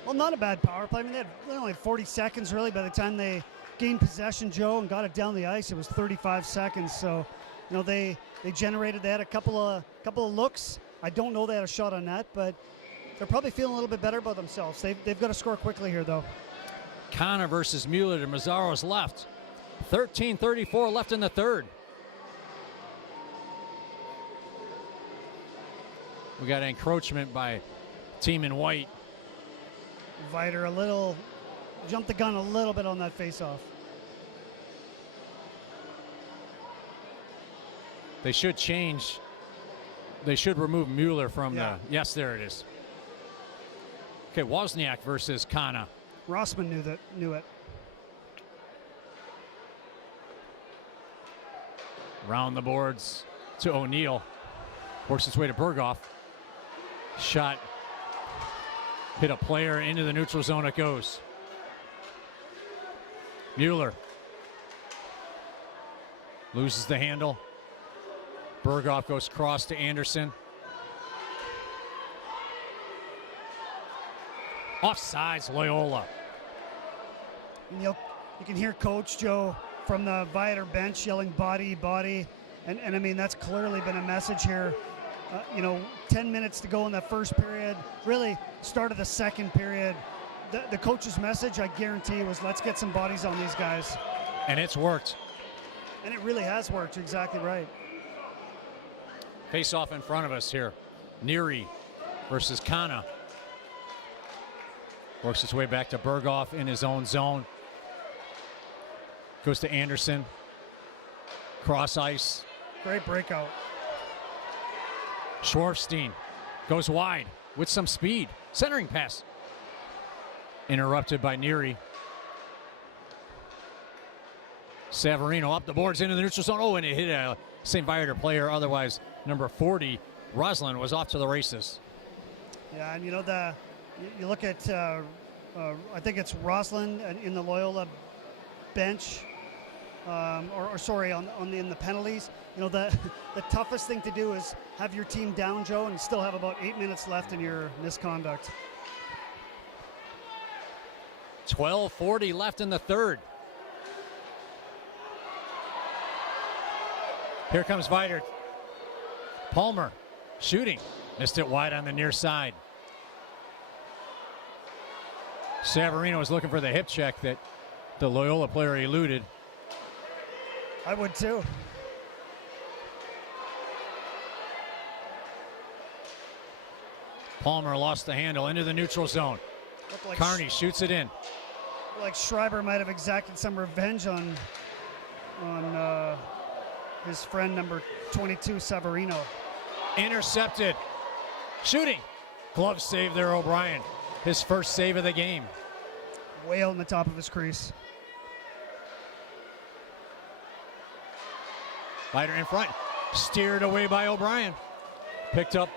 Well, not a bad power play. I mean, they had only 40 seconds, really, by the time they gained possession, Joe, and got it down the ice. It was 35 seconds. So, they generated. They had a couple of looks. I don't know they had a shot on net, but they're probably feeling a little bit better about themselves. They've got to score quickly here, though. Connor versus Mueller to Mazzaro's left. 13:34 left in the third. We got an encroachment by team in white. Viator jumped the gun a little bit on that faceoff. They should change. They should remove Mueller from the. Yes, there it is. Okay, Wozniak versus Kana. Rossman knew it. Round the boards to O'Neill. Works its way to Berghoff. Shot. Hit a player into the neutral zone. It goes. Mueller. Loses the handle. Berghoff goes cross to Anderson. Offsides, Loyola. You can hear Coach Joe from the Viator bench yelling body, body. And I mean, that's clearly been a message here. 10 minutes to go in that first period. Really, start of the second period. the coach's message, I guarantee, was let's get some bodies on these guys. And it's worked. And it really has worked. You're exactly right. Face off in front of us here. Neary versus Kana. Works its way back to Berghoff in his own zone. Goes to Anderson. Cross ice. Great breakout. Schwarfstein goes wide with some speed. Centering pass. Interrupted by Neary. Savarino up the boards into the neutral zone. Oh, and it hit a St. Viator player. Otherwise, number 40, Roslin, was off to the races. Yeah, and you know, you look at, I think it's Roslin in the Loyola bench, in the penalties. You know, the toughest thing to do is have your team down, Joe, and still have about 8 minutes left in your misconduct. 12:40 left in the third. Here comes Viator. Palmer shooting. Missed it wide on the near side. Savarino was looking for the hip check that the Loyola player eluded. I would too. Palmer lost the handle into the neutral zone. Like Carney shoots it in. Like Schreiber might have exacted some revenge on his friend number 22, Savarino. Intercepted. Shooting. Glove save there, O'Brien. His first save of the game. Way out in the top of his crease. Viator in front. Steered away by O'Brien. Picked up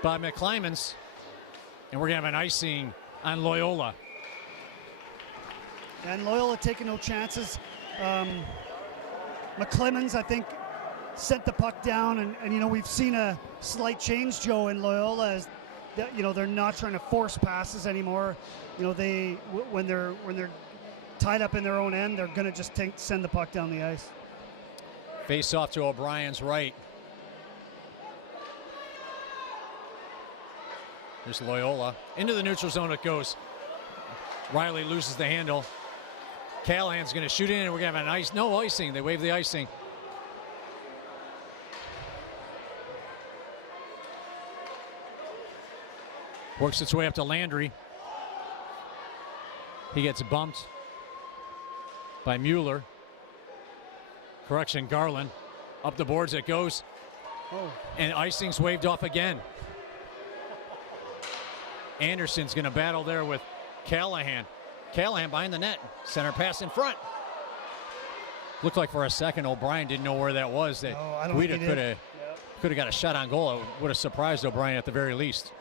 by McClymans. And we're going to have an icing on Loyola. And Loyola taking no chances. McClymans, I think, sent the puck down. And you know, we've seen a slight change, Joe, in Loyola. As that, you know, they're not trying to force passes anymore. You know, when they're tied up in their own end, they're going to just send the puck down the ice. Face off to O'Brien's right. There's Loyola. Into the neutral zone it goes. Riley loses the handle. Callahan's going to shoot in, and we're going to have no icing. They wave the icing. Works its way up to Landry. He gets bumped by Mueller. Correction, Garland. Up the boards it goes. Oh. And icing's waved off again. Anderson's going to battle there with Callahan. Callahan behind the net. Center pass in front. Looked like for a second O'Brien didn't know where that was. That Guida could have got a shot on goal. It would have surprised O'Brien at the very least.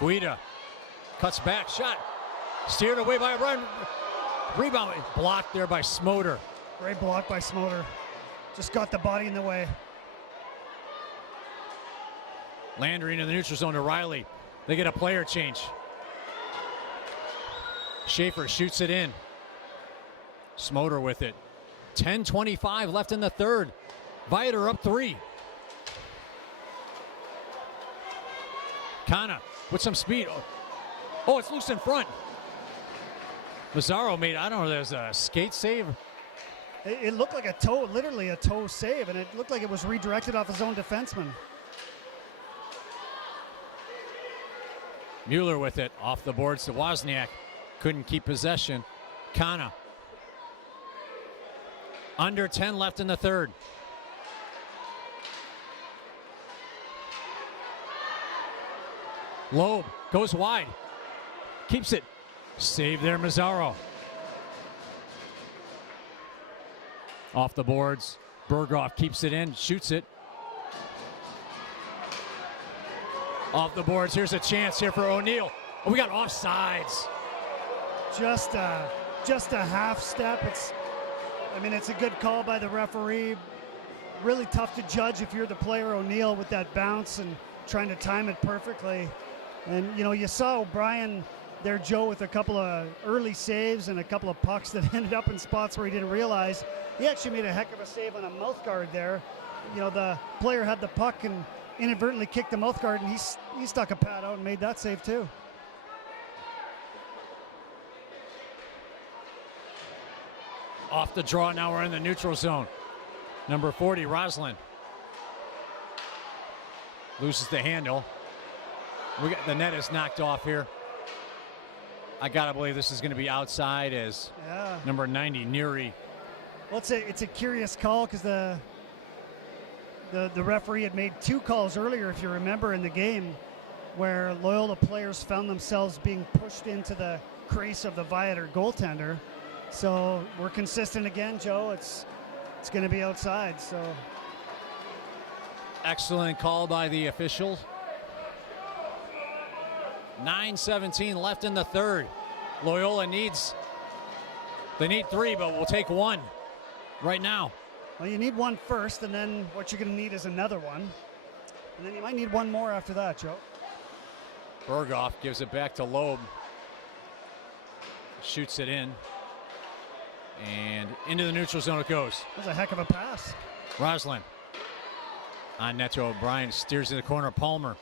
Guida cuts back, shot. Steered away by O'Brien. Rebound blocked there by Smoter. Great block by Smoter. Just got the body in the way. Landry into the neutral zone to Riley. They get a player change. Schaefer shoots it in. Smoter with it. 10:25 left in the third. Viator up 3. Kana with some speed. Oh, it's loose in front. Mazzaro made, I don't know, there's a skate save. It looked like a toe, literally a toe save, and it looked like it was redirected off his own defenseman. Mueller with it, off the boards to Wozniak. Couldn't keep possession. Kana. Under 10 left in the third. Loeb goes wide. Keeps it. Save there, Mazzaro. Off the boards. Berghoff keeps it in, shoots it. Off the boards. Here's a chance here for O'Neill. Oh, we got offsides. Just a half step. It's a good call by the referee. Really tough to judge if you're the player, O'Neill, with that bounce and trying to time it perfectly. And you know, you saw O'Brien there, Joe, with a couple of early saves and a couple of pucks that ended up in spots where he didn't realize. He actually made a heck of a save on a mouth guard there. the player had the puck and inadvertently kicked the mouth guard, and he stuck a pad out and made that save too. Off the draw, now we're in the neutral zone. Number 40, Roslin. Loses the handle. The net is knocked off here. I gotta believe this is gonna be outside as number 90, Neary. Well, it's a curious call because the referee had made 2 calls earlier, if you remember, in the game, where Loyola players found themselves being pushed into the crease of the Viator goaltender. So we're consistent again, Joe. It's going to be outside. So excellent call by the officials. 9:17 left in the third. Loyola needs 3, but we'll take 1 right now. Well, you need 1 first, and then what you're going to need is another one. And then you might need 1 more after that, Joe. Berghoff gives it back to Loeb. Shoots it in. And into the neutral zone it goes. That was a heck of a pass. Roslin. On net to O'Brien. Steers in the corner. Palmer.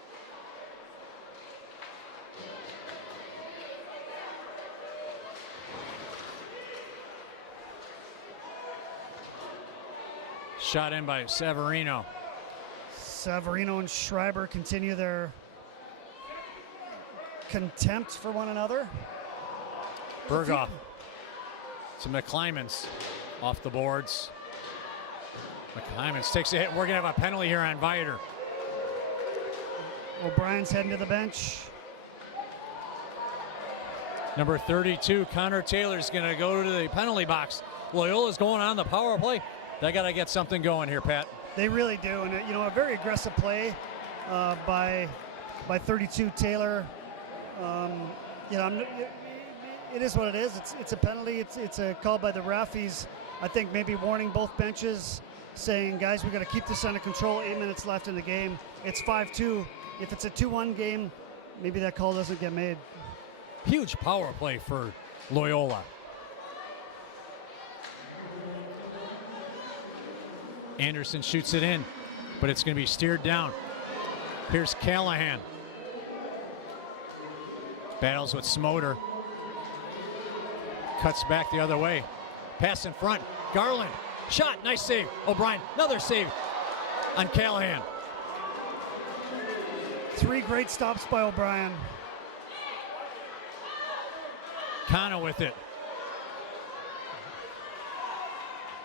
Shot in by Severino. Severino and Schreiber continue their contempt for one another. Berghoff to McClymans off the boards. McClymans takes a hit. We're going to have a penalty here on Viator. O'Brien's heading to the bench. Number 32, Connor Taylor's going to go to the penalty box. Loyola's going on the power play. They got to get something going here, Pat. They really do, and a very aggressive play by 32 Taylor. It is what it is. It's a penalty. It's a call by the ref. He's, I think, maybe warning both benches, saying, guys, we got to keep this under control. 8 minutes left in the game. It's 5-2. If it's a 2-1 game, maybe that call doesn't get made. Huge power play for Loyola. Anderson shoots it in, but it's going to be steered down. Here's Callahan. Battles with Smoter. Cuts back the other way. Pass in front. Garland. Shot. Nice save. O'Brien. Another save on Callahan. 3 great stops by O'Brien. Kana with it.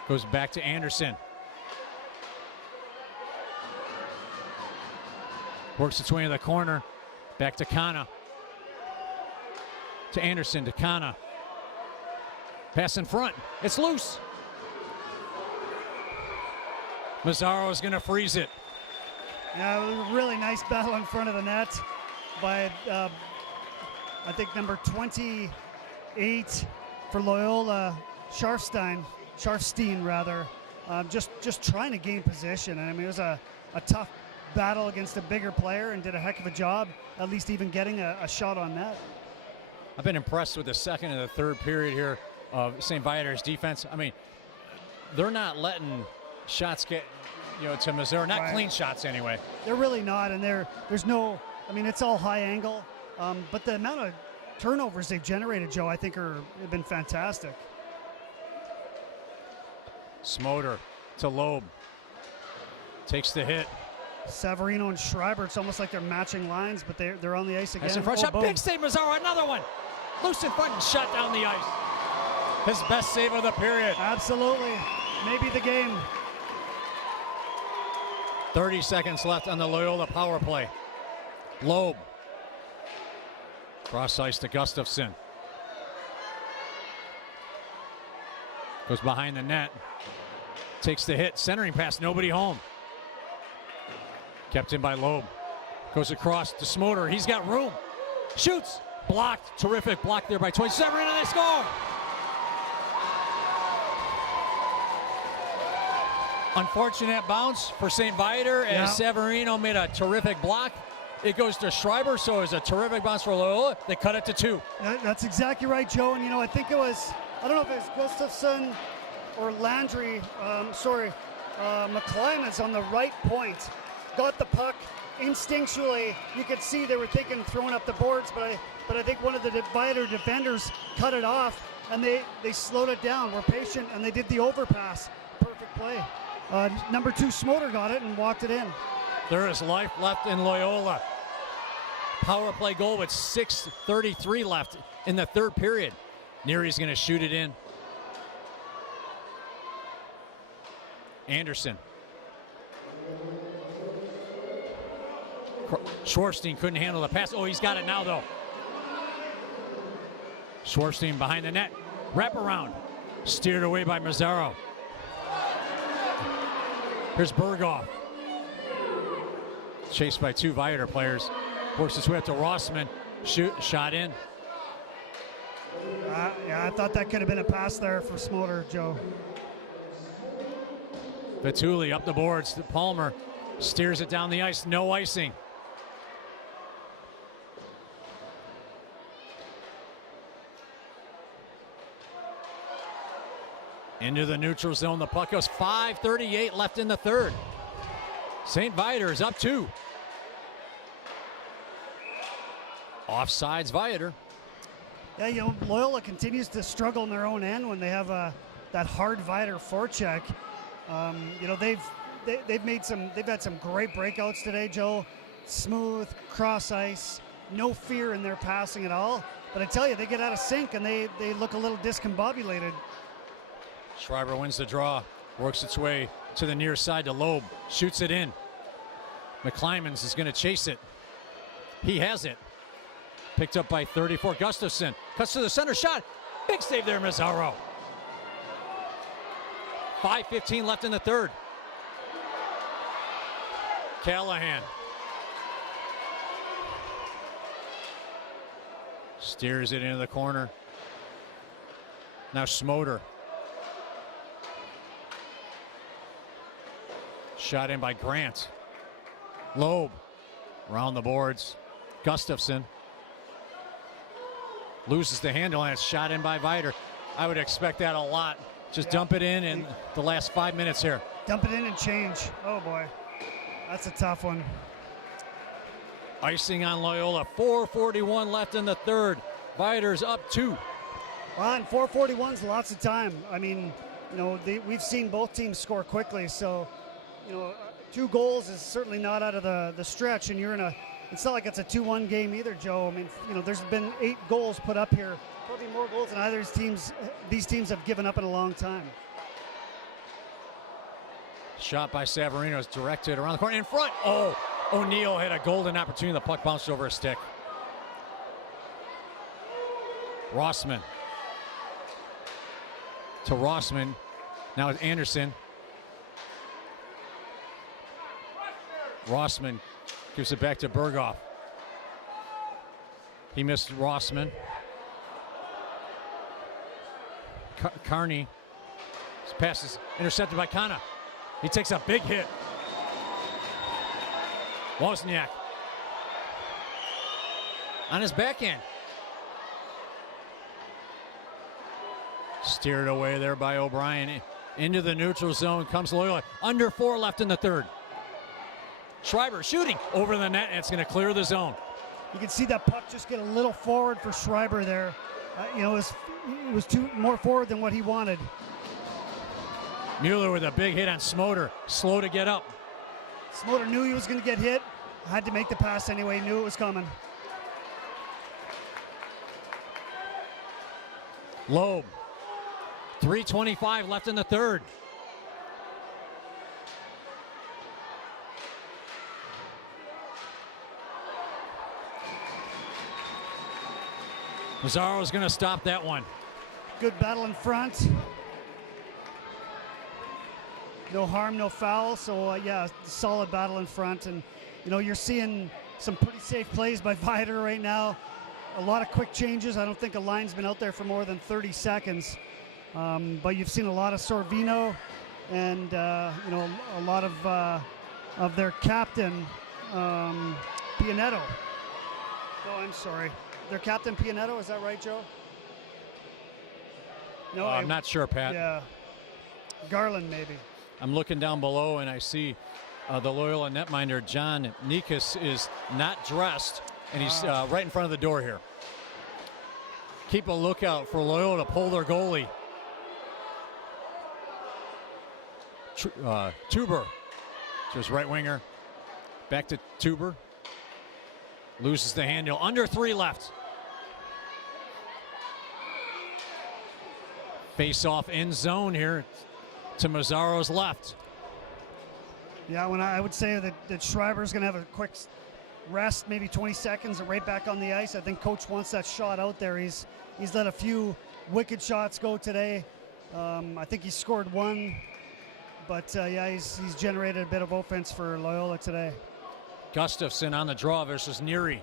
Goes back to Anderson. Works its way into the corner. Back to Kana. To Anderson, to Kana. Pass in front. It's loose. Mazzaro is going to freeze it. Yeah, it was a really nice battle in front of the net by, I think, number 28 for Loyola, Scharfstein, just trying to gain position. And I mean, it was a tough battle against a bigger player and did a heck of a job, at least even getting a shot on net. I've been impressed with the second and the third period here of St. Viator's defense. I mean, they're not letting shots get, to Missouri. Not right. Clean shots anyway. They're really not, and there's no, I mean, it's all high angle, but the amount of turnovers they've generated, Joe, I think have been fantastic. Smoter to Loeb. Takes the hit. Severino and Schreiber, it's almost like they're matching lines, but they're on the ice again. That's in front shot. Boom. Big save, Mazzaro. Another one. Loose in front and shot down the ice. His best save of the period. Absolutely. Maybe the game. 30 seconds left on the Loyola power play. Loeb. Cross ice to Gustafson. Goes behind the net. Takes the hit. Centering pass. Nobody home. Kept in by Loeb. Goes across to Smoter. He's got room. Shoots. Blocked. Terrific block there by 27, and they score. Unfortunate bounce for St. Viator as Severino made a terrific block. It goes to Schreiber, so it was a terrific bounce for Loyola. They cut it to 2. That's exactly right, Joe. And, I think it was, I don't know if it was Gustafson or Landry. McClymonds on the right point got the puck instinctually. You could see they were thinking throwing up the boards, but I think one of the Viator defenders cut it off, and they slowed it down. Were patient, and they did the overpass. Perfect play. Number 2 Smoter got it and walked it in. There is life left in Loyola. Power play goal with 6:33 left in the third period. Neary's going to shoot it in. Anderson. Schwartzstein couldn't handle the pass. Oh, he's got it now, though. Schwartzstein behind the net. Wraparound. Steered away by Mazzaro. Here's Berghoff. Chased by 2 Viator players. Works his way up to Rossman. Shot in. Yeah, I thought that could have been a pass there for Smoter, Joe. Vituli up the boards. Palmer steers it down the ice. No icing. Into the neutral zone. The puck goes. 5:38 left in the third. St. Viator is up 2. Offsides Viator. Yeah, Loyola continues to struggle in their own end when they have that hard Viator forecheck. They've had some great breakouts today, Joe. Smooth, cross ice, no fear in their passing at all. But I tell you, they get out of sync and they look a little discombobulated. Schreiber wins the draw, works its way to the near side to Loeb, shoots it in. McClymonds is going to chase it. He has it. Picked up by 34. Gustafson cuts to the center shot. Big save there, Mazzaro. 5:15 left in the third. Callahan steers it into the corner. Now Smoter. Shot in by Grant. Loeb around the boards. Gustafson loses the handle, and it's shot in by Viator. I would expect that a lot. Just dump it in the last 5 minutes here. Dump it in and change. Oh boy, that's a tough one. Icing on Loyola. 4:41 left in the third. Viator's up 2. Well, and 4:41's lots of time. I mean, we've seen both teams score quickly, so 2 goals is certainly not out of the stretch, and it's not like it's a 2-1 game either, Joe. I mean, there's been 8 goals put up here. Probably more goals than either these teams have given up in a long time. Shot by Savarino is directed around the corner in front. Oh, O'Neill had a golden opportunity. The puck bounced over his stick. Rossman. To Rossman. Now it's Anderson. Rossman gives it back to Berghoff. He missed Rossman. Carney. His pass is intercepted by Kana. He takes a big hit. Wozniak on his backhand. Steered away there by O'Brien. Into the neutral zone comes Loyola. Under 4 left in the third. Schreiber shooting over the net, and it's going to clear the zone. You can see that puck just get a little forward for Schreiber there. It was more forward than what he wanted. Mueller with a big hit on Smoter. Slow to get up. Smoter knew he was going to get hit. Had to make the pass anyway. Knew it was coming. Loeb. 3:25 left in the third. Mazzaro's going to stop that one. Good battle in front. No harm, no foul. So, solid battle in front. And, you're seeing some pretty safe plays by Viator right now. A lot of quick changes. I don't think a line's been out there for more than 30 seconds. But you've seen a lot of Sorvino and, a lot of their captain, Pianetto. Oh, I'm sorry. Their captain Pianetto, is that right, Joe? No, I'm not sure, Pat. Yeah. Garland, maybe. I'm looking down below and I see the Loyola netminder, John Nikas, is not dressed, and he's right in front of the door here. Keep a lookout for Loyola to pull their goalie. Tuber to his right winger. Back to Tuber. Loses the handle. Under 3 left. Face off end zone here to Mazzaro's left. Yeah, I would say that Schreiber's going to have a quick rest, maybe 20 seconds, and right back on the ice. I think Coach wants that shot out there. He's let a few wicked shots go today. I think he scored 1, but yeah, he's generated a bit of offense for Loyola today. Gustafson on the draw versus Neary.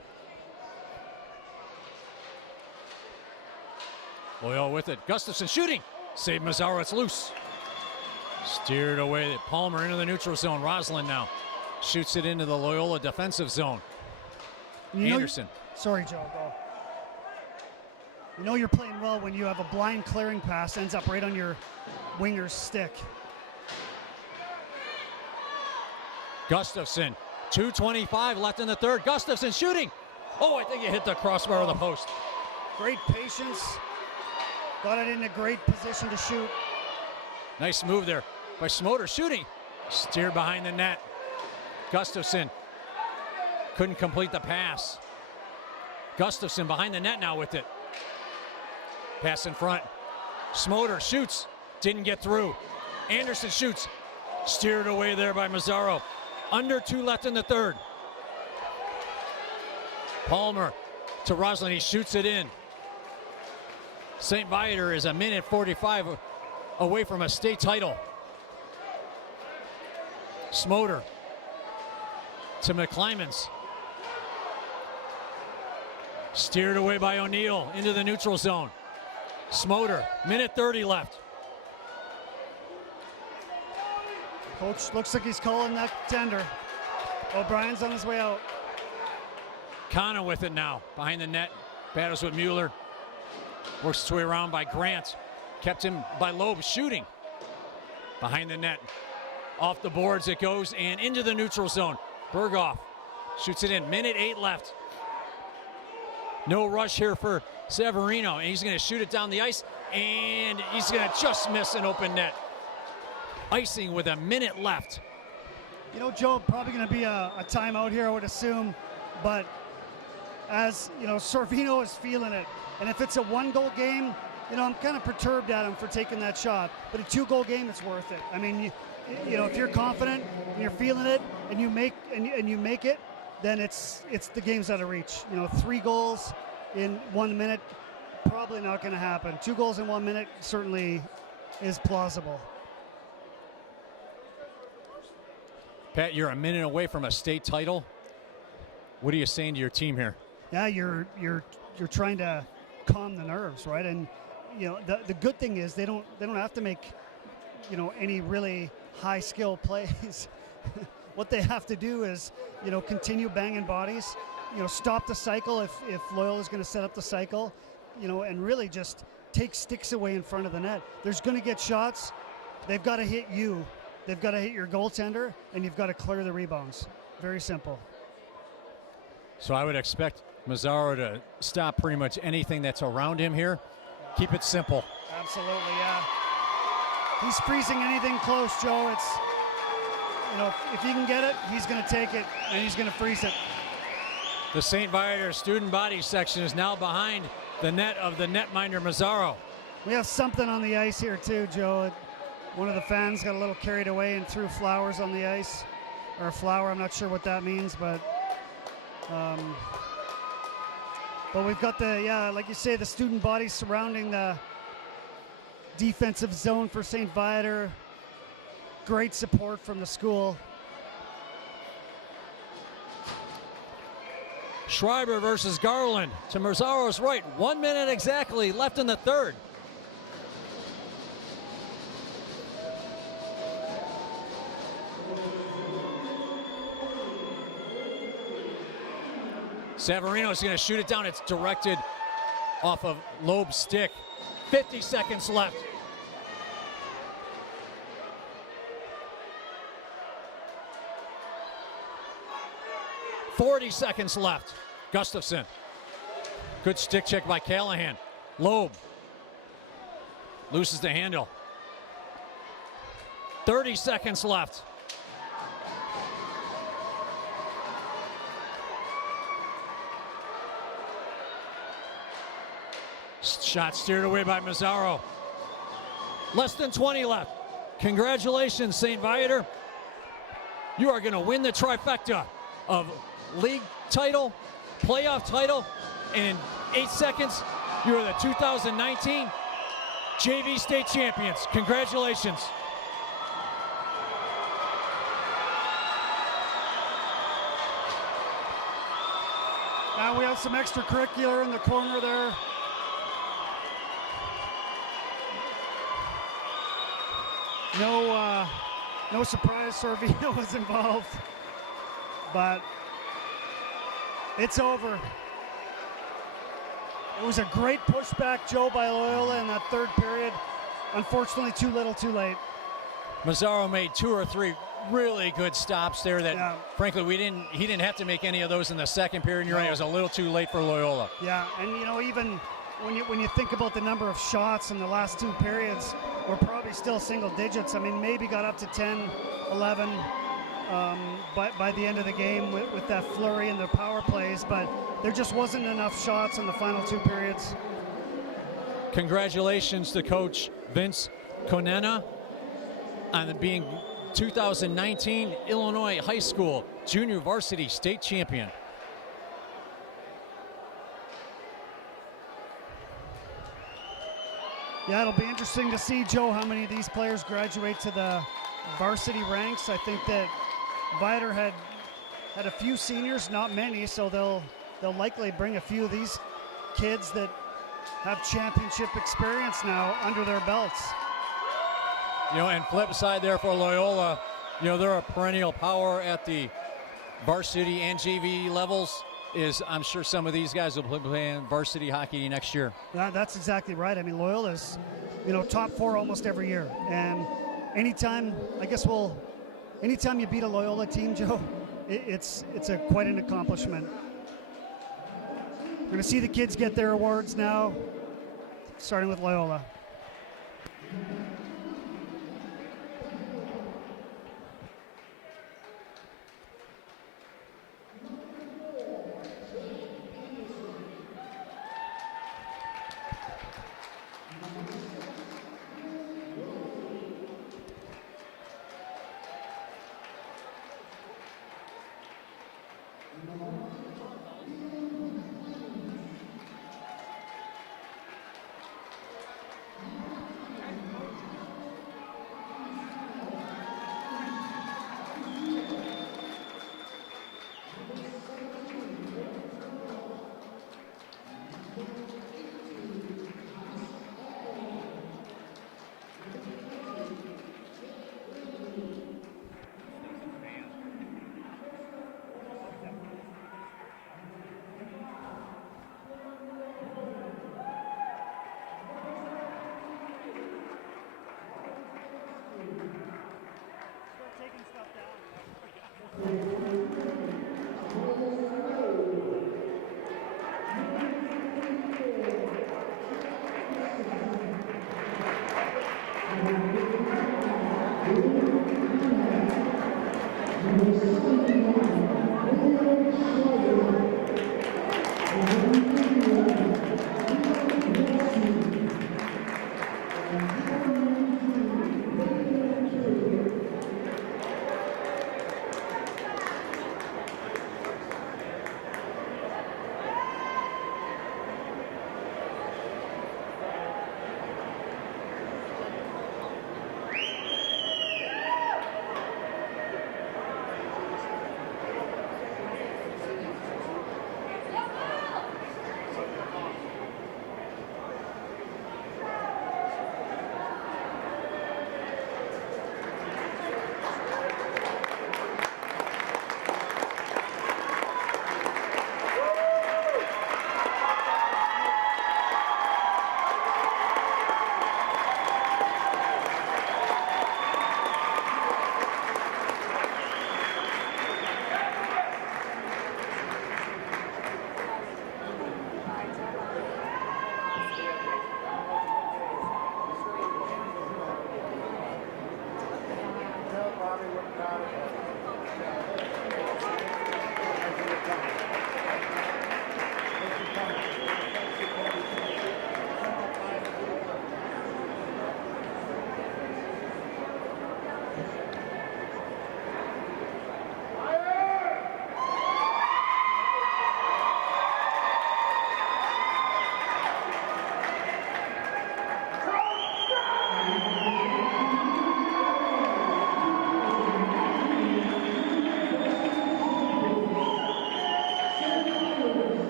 Loyola with it. Gustafson shooting. Save Mazzaro. It's loose. Steered away. Palmer into the neutral zone. Roslin now shoots it into the Loyola defensive zone. Anderson. Sorry, Joe. Go. You know you're playing well when you have a blind clearing pass ends up right on your winger's stick. Gustafson. 2:25 left in the third. Gustafson shooting. Oh, I think he hit the crossbar of the post. Great patience. Got it in a great position to shoot. Nice move there by Smoter shooting. Steered behind the net. Gustafson couldn't complete the pass. Gustafson behind the net now with it. Pass in front. Smoter shoots. Didn't get through. Anderson shoots. Steered away there by Mazzaro. Under 2 left in the third. Palmer to Roslin. He shoots it in. St. Viator is 1:45 away from a state title. Smoter to McClymans. Steered away by O'Neill into the neutral zone. Smoter, 1:30 left. Coach looks like he's calling that tender. O'Brien's on his way out. Kana with it now, behind the net. Battles with Mueller. Works his way around by Grant. Kept him by Loeb shooting. Behind the net. Off the boards it goes and into the neutral zone. Berghoff shoots it in. 1:08 left. No rush here for Severino. And he's going to shoot it down the ice. And he's going to just miss an open net. Icing with 1 minute left. You know, Joe, probably going to be a timeout here, I would assume. But as, you know, Sorvino is feeling it. And if it's a 1-goal game, you know, I'm kind of perturbed at him for taking that shot. But a 2-goal game, it's worth it. I mean, you know, if you're confident and you're feeling it and you make it, then it's the game's out of reach. You know, 3 goals in 1 minute, probably not going to happen. 2 goals in 1 minute certainly is plausible. Pat, you're 1 minute away from a state title. What are you saying to your team here? Yeah, you're trying to calm the nerves, right? And you know, the good thing is they don't have to make, you know, any really high skill plays. What they have to do is, you know, continue banging bodies, you know, stop the cycle if Loyola is going to set up the cycle, you know, and really just take sticks away in front of the net. There's going to get shots. They've got to hit you. They've got to hit your goaltender, and you've got to clear the rebounds. Very simple. So I would expect Mazzaro to stop pretty much anything that's around him here. Keep it simple. Absolutely, yeah. He's freezing anything close, Joe. It's, you know, if he can get it, he's going to take it, and he's going to freeze it. The St. Viator student body section is now behind the net of the netminder Mazzaro. We have something on the ice here too, Joe. One of the fans got a little carried away and threw flowers on the ice. Or a flower, I'm not sure what that means, but we've got like you say, the student body surrounding the defensive zone for St. Viator. Great support from the school. Schreiber versus Garland to Mazzaro's right. 1 minute exactly left in the third. Severino is going to shoot it down. It's directed off of Loeb's stick. 50 seconds left. 40 seconds left. Gustafson. Good stick check by Callahan. Loeb loses the handle. 30 seconds left. Shot steered away by Mazzaro. Less than 20 left. Congratulations, St. Viator. You are going to win the trifecta of league title, playoff title, and in 8 seconds, you are the 2019 JV state champions. Congratulations. Now we have some extracurricular in the corner there. No surprise Sorvino was involved, but it's over. It was a great pushback, Joe, by Loyola in that third period. Unfortunately, too little, too late. Mazzaro made 2 or 3 really good stops there that, frankly, he didn't have to make any of those in the second period. And you're right, it was a little too late for Loyola. Yeah, and even when you think about the number of shots in the last 2 periods, we're probably still single digits. I mean, maybe got up to 10, 11 by the end of the game with that flurry and the power plays, but there just wasn't enough shots in the final 2 periods. Congratulations to Coach Vince Conena on being 2019 Illinois High School Junior Varsity State Champion. Yeah, it'll be interesting to see, Joe, how many of these players graduate to the varsity ranks. I think that Viator had a few seniors, not many, so they'll likely bring a few of these kids that have championship experience now under their belts. And flip side there for Loyola, they're a perennial power at the varsity and JV levels. I'm sure some of these guys will be playing varsity hockey next year. Yeah, that's exactly right. I mean, Loyola's, top 4 almost every year. And anytime you beat a Loyola team, Joe, it's quite an accomplishment. We're going to see the kids get their awards now, starting with Loyola.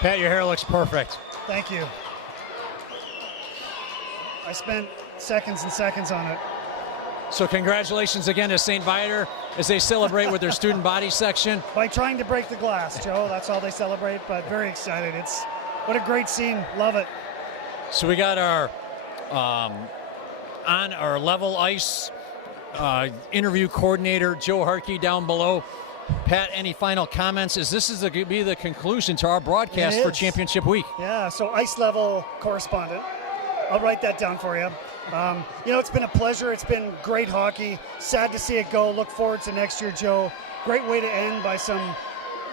Pat, your hair looks perfect. Thank you. I spent seconds and seconds on it. So congratulations again to St. Viator as they celebrate with their student body section. By trying to break the glass, Joe. That's all they celebrate, but very excited. What a great scene. Love it. So we got our on our level ice interview coordinator, Joe Harkey, down below. Pat, any final comments? As this is going to be the conclusion to our broadcast for Championship Week. Yeah, so ice level correspondent. I'll write that down for you. It's been a pleasure. It's been great hockey. Sad to see it go. Look forward to next year, Joe. Great way to end by some,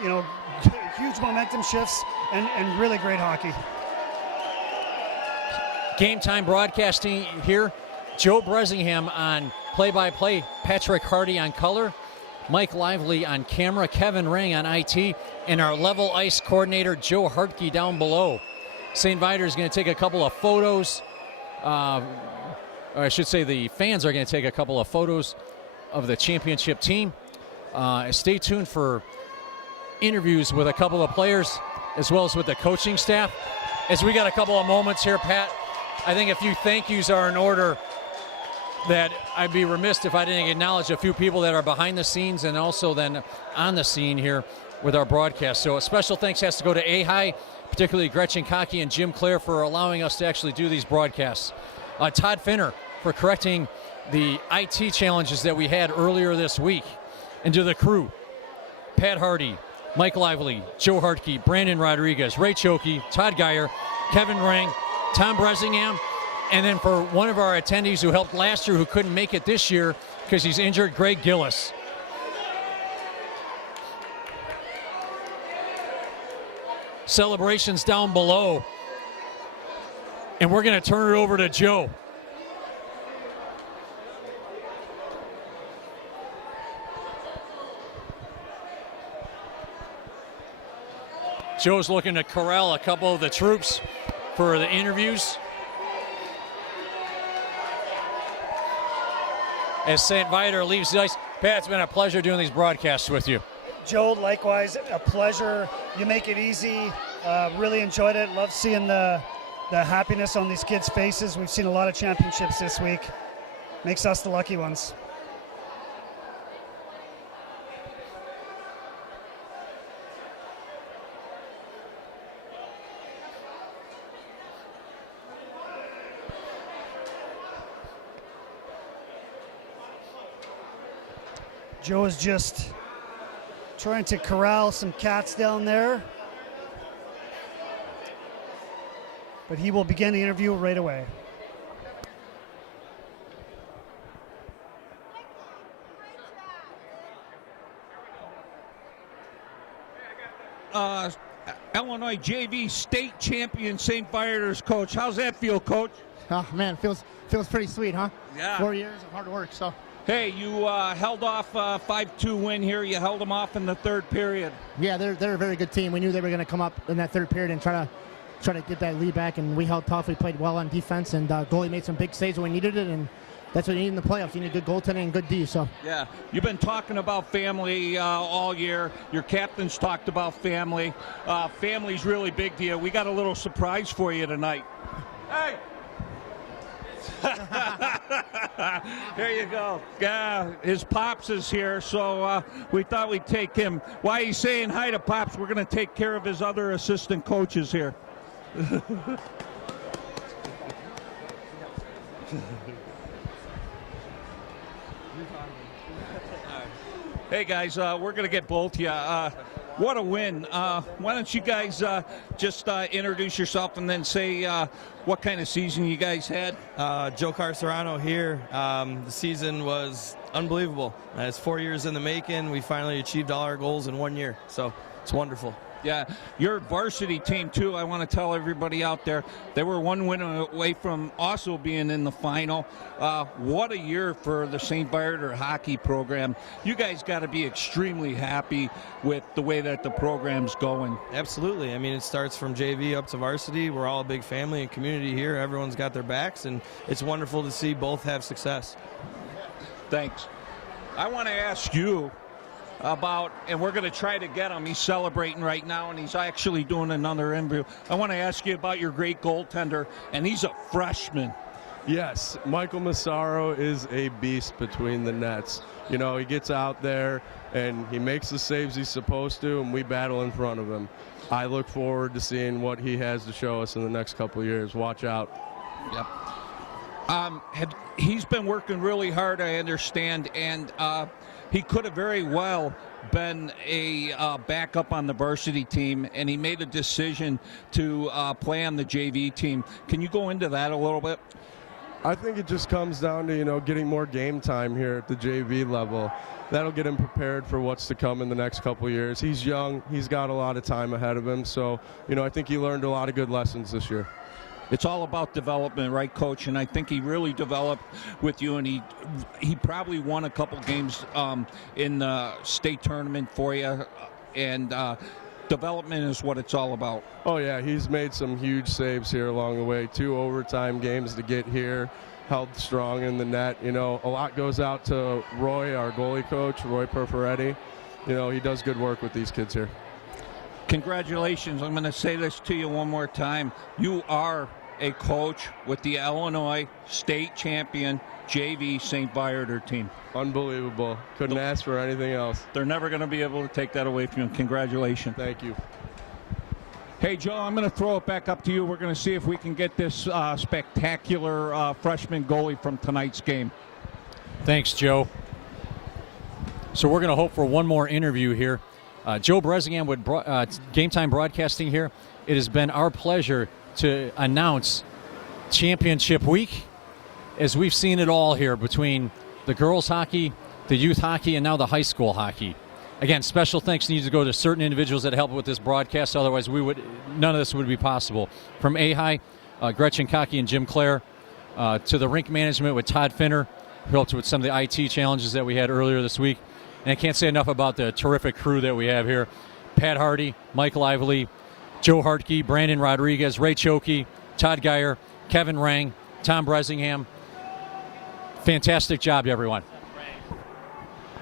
huge momentum shifts and really great hockey. Game time broadcasting here. Joe Bresingham on play-by-play. Patrick Hardy on color. Mike Lively on camera, Kevin Ring on IT, and our level ice coordinator, Joe Hartke, down below. St. Viator is going to take a couple of photos. Or I should say the fans are going to take a couple of photos of the championship team. Stay tuned for interviews with a couple of players as well as with the coaching staff. As we got a couple of moments here, Pat, I think a few thank yous are in order. That I'd be remiss if I didn't acknowledge a few people that are behind the scenes and also then on the scene here with our broadcast. So a special thanks has to go to AHI, particularly Gretchen Cockey and Jim Clare for allowing us to actually do these broadcasts. Todd Finner for correcting the IT challenges that we had earlier this week. And to the crew, Pat Hardy, Mike Lively, Joe Hartke, Brandon Rodriguez, Ray Chokey, Todd Geyer, Kevin Ring, Tom Bresingham, and then for one of our attendees who helped last year who couldn't make it this year because he's injured, Greg Gillis. Celebrations down below. And we're going to turn it over to Joe. Joe's looking to corral a couple of the troops for the interviews. As St. Viator leaves the ice. Pat, it's been a pleasure doing these broadcasts with you. Joe, likewise, a pleasure. You make it easy. Really enjoyed it. Love seeing the happiness on these kids' faces. We've seen a lot of championships this week. Makes us the lucky ones. Joe is just trying to corral some cats down there. But he will begin the interview right away. Illinois JV state champion St. Viator's coach. How's that feel, Coach? Oh, man, feels pretty sweet, huh? Yeah. 4 years of hard work, so. Hey, you held off a 5-2 win here. You held them off in the third period. Yeah, they're a very good team. We knew they were going to come up in that third period and try to get that lead back, and we held tough. We played well on defense, and goalie made some big saves when we needed it, and that's what you need in the playoffs. You need good goaltending and good D. So yeah, you've been talking about family all year. Your captain's talked about family. Family's really big to you. We got a little surprise for you tonight. Hey. There you go. Yeah, his Pops is here, so we thought we'd take him. While he's saying hi to Pops, we're going to take care of his other assistant coaches here. Hey guys, we're going to get both of you. What a win. Why don't you guys just introduce yourself and then say what kind of season you guys had? Joe Carcerano here. The season was unbelievable. It's 4 years in the making. We finally achieved all our goals in 1 year, so it's wonderful. Yeah, your varsity team, too, I want to tell everybody out there, they were one win away from also being in the final. What a year for the St. Viator hockey program. You guys got to be extremely happy with the way that the program's going. Absolutely. I mean, it starts from JV up to varsity. We're all a big family and community here. Everyone's got their backs, and it's wonderful to see both have success. Thanks. I want to ask you, about, and we're going to try to get him. He's celebrating right now, and he's actually doing another interview. I want to ask you about your great goaltender, and he's a freshman. Yes, Michael Massaro is a beast between the nets. You know, he gets out there and he makes the saves he's supposed to, and we battle in front of him. I look forward to seeing what he has to show us in the next couple of years. Watch out. Yep. He's been working really hard, I understand, and he could have very well been a backup on the varsity team, and he made a decision to play on the JV team. Can you go into that a little bit? I think it just comes down to, you know, getting more game time here at the JV level. That'll get him prepared for what's to come in the next couple of years. He's young. He's got a lot of time ahead of him. So, you know, I think he learned a lot of good lessons this year. It's all about development, right, Coach? And I think he really developed with you, and he probably won a couple games in the state tournament for you, and development is what it's all about. Oh, yeah, he's made some huge saves here along the way. 2 overtime games to get here, held strong in the net. You know, a lot goes out to Roy, our goalie coach, Roy Perforetti. You know, he does good work with these kids here. Congratulations. I'm going to say this to you one more time. You are a coach with the Illinois state champion JV St. Viator team. Unbelievable. Couldn't ask for anything else. They're never going to be able to take that away from you. Congratulations. Thank you. Hey, Joe, I'm going to throw it back up to you. We're going to see if we can get this spectacular freshman goalie from tonight's game. Thanks, Joe. So we're going to hope for one more interview here. Joe Bresingham with Game Time Broadcasting here. It has been our pleasure to announce Championship Week, as we've seen it all here between the girls hockey, the youth hockey, and now the high school hockey. Again, special thanks needs to go to certain individuals that helped with this broadcast. Otherwise, none of this would be possible. From AHI, Gretchen Cockey and Jim Clare, to the rink management with Todd Finner, who helped with some of the IT challenges that we had earlier this week. And I can't say enough about the terrific crew that we have here. Pat Hardy, Mike Lively, Joe Hartke, Brandon Rodriguez, Ray Chokey, Todd Geyer, Kevin Rang, Tom Bresingham. Fantastic job, everyone.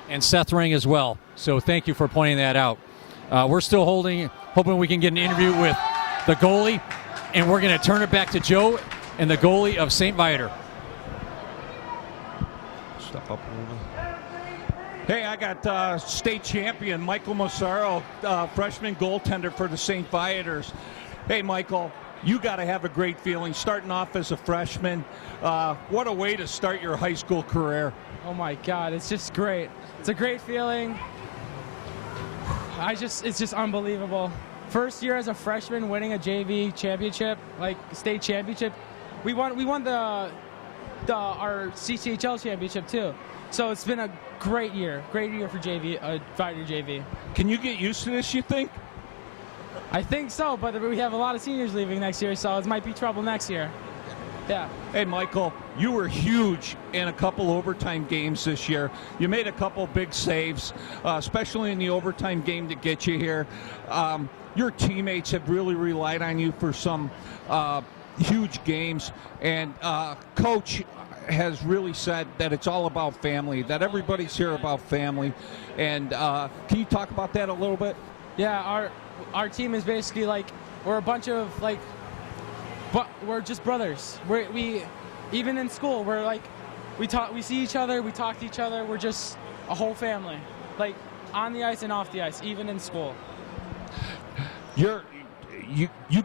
And Seth Rang as well. So thank you for pointing that out. We're still hoping we can get an interview with the goalie, and we're going to turn it back to Joe and the goalie of St. Viator. Step up a little bit. Hey, I got state champion Michael Massaro, freshman goaltender for the St. Viators. Hey, Michael, you got to have a great feeling starting off as a freshman. What a way to start your high school career. Oh my God, it's just great. It's a great feeling. It's just unbelievable. First year as a freshman, winning a JV championship, like state championship. We won our CCHL championship too. So it's been a great year for JV, Viator JV. Can you get used to this, you think? I think so, but we have a lot of seniors leaving next year, so it might be trouble next year. Yeah. Hey, Michael, you were huge in a couple overtime games this year. You made a couple big saves, especially in the overtime game to get you here. Your teammates have really relied on you for some huge games, and Coach has really said that it's all about family, that everybody's here about family. And can you talk about that a little bit? Yeah, our team is basically like, we're a bunch of like, but we're just brothers. We even in school, we're like, we see each other, we talk to each other. We're just a whole family, like on the ice and off the ice, even in school. You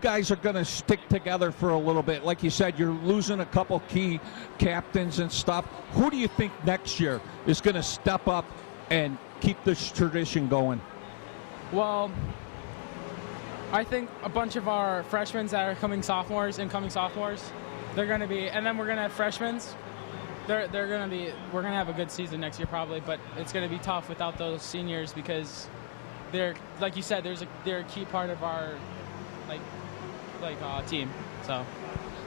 guys are going to stick together for a little bit. Like you said, you're losing a couple key captains and stuff. Who do you think next year is going to step up and keep this tradition going? Well, I think a bunch of our freshmen that are incoming sophomores, they're going to be, and then we're going to have freshmen. We're going to have a good season next year probably, but it's going to be tough without those seniors because they're, like you said, they're a key part of our team. So,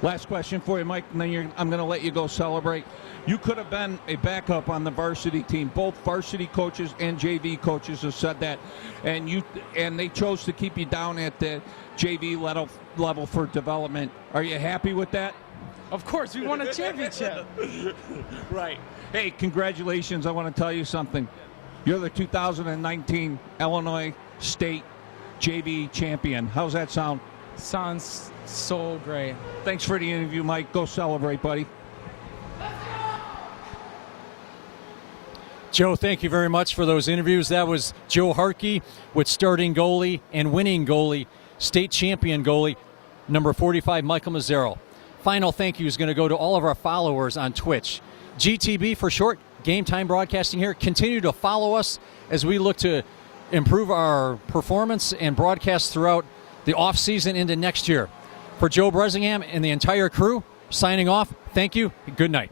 last question for you, Mike, and then I'm going to let you go celebrate. You could have been a backup on the varsity team. Both varsity coaches and JV coaches have said that, and they chose to keep you down at the JV level for development. Are you happy with that? Of course, we won a championship. Right. Hey, congratulations. I want to tell you something. You're the 2019 Illinois State JV champion. How's that sound? Sounds so great. Thanks for the interview, Mike. Go celebrate, buddy. Joe, thank you very much for those interviews. That was Joe Harkey with starting goalie and winning goalie, state champion goalie, number 45, Michael Mazzaro. Final thank you is going to go to all of our followers on Twitch. GTB for short, Game Time Broadcasting here. Continue to follow us as we look to improve our performance and broadcast throughout the off-season into next year. For Joe Bresingham and the entire crew, signing off, thank you, and good night.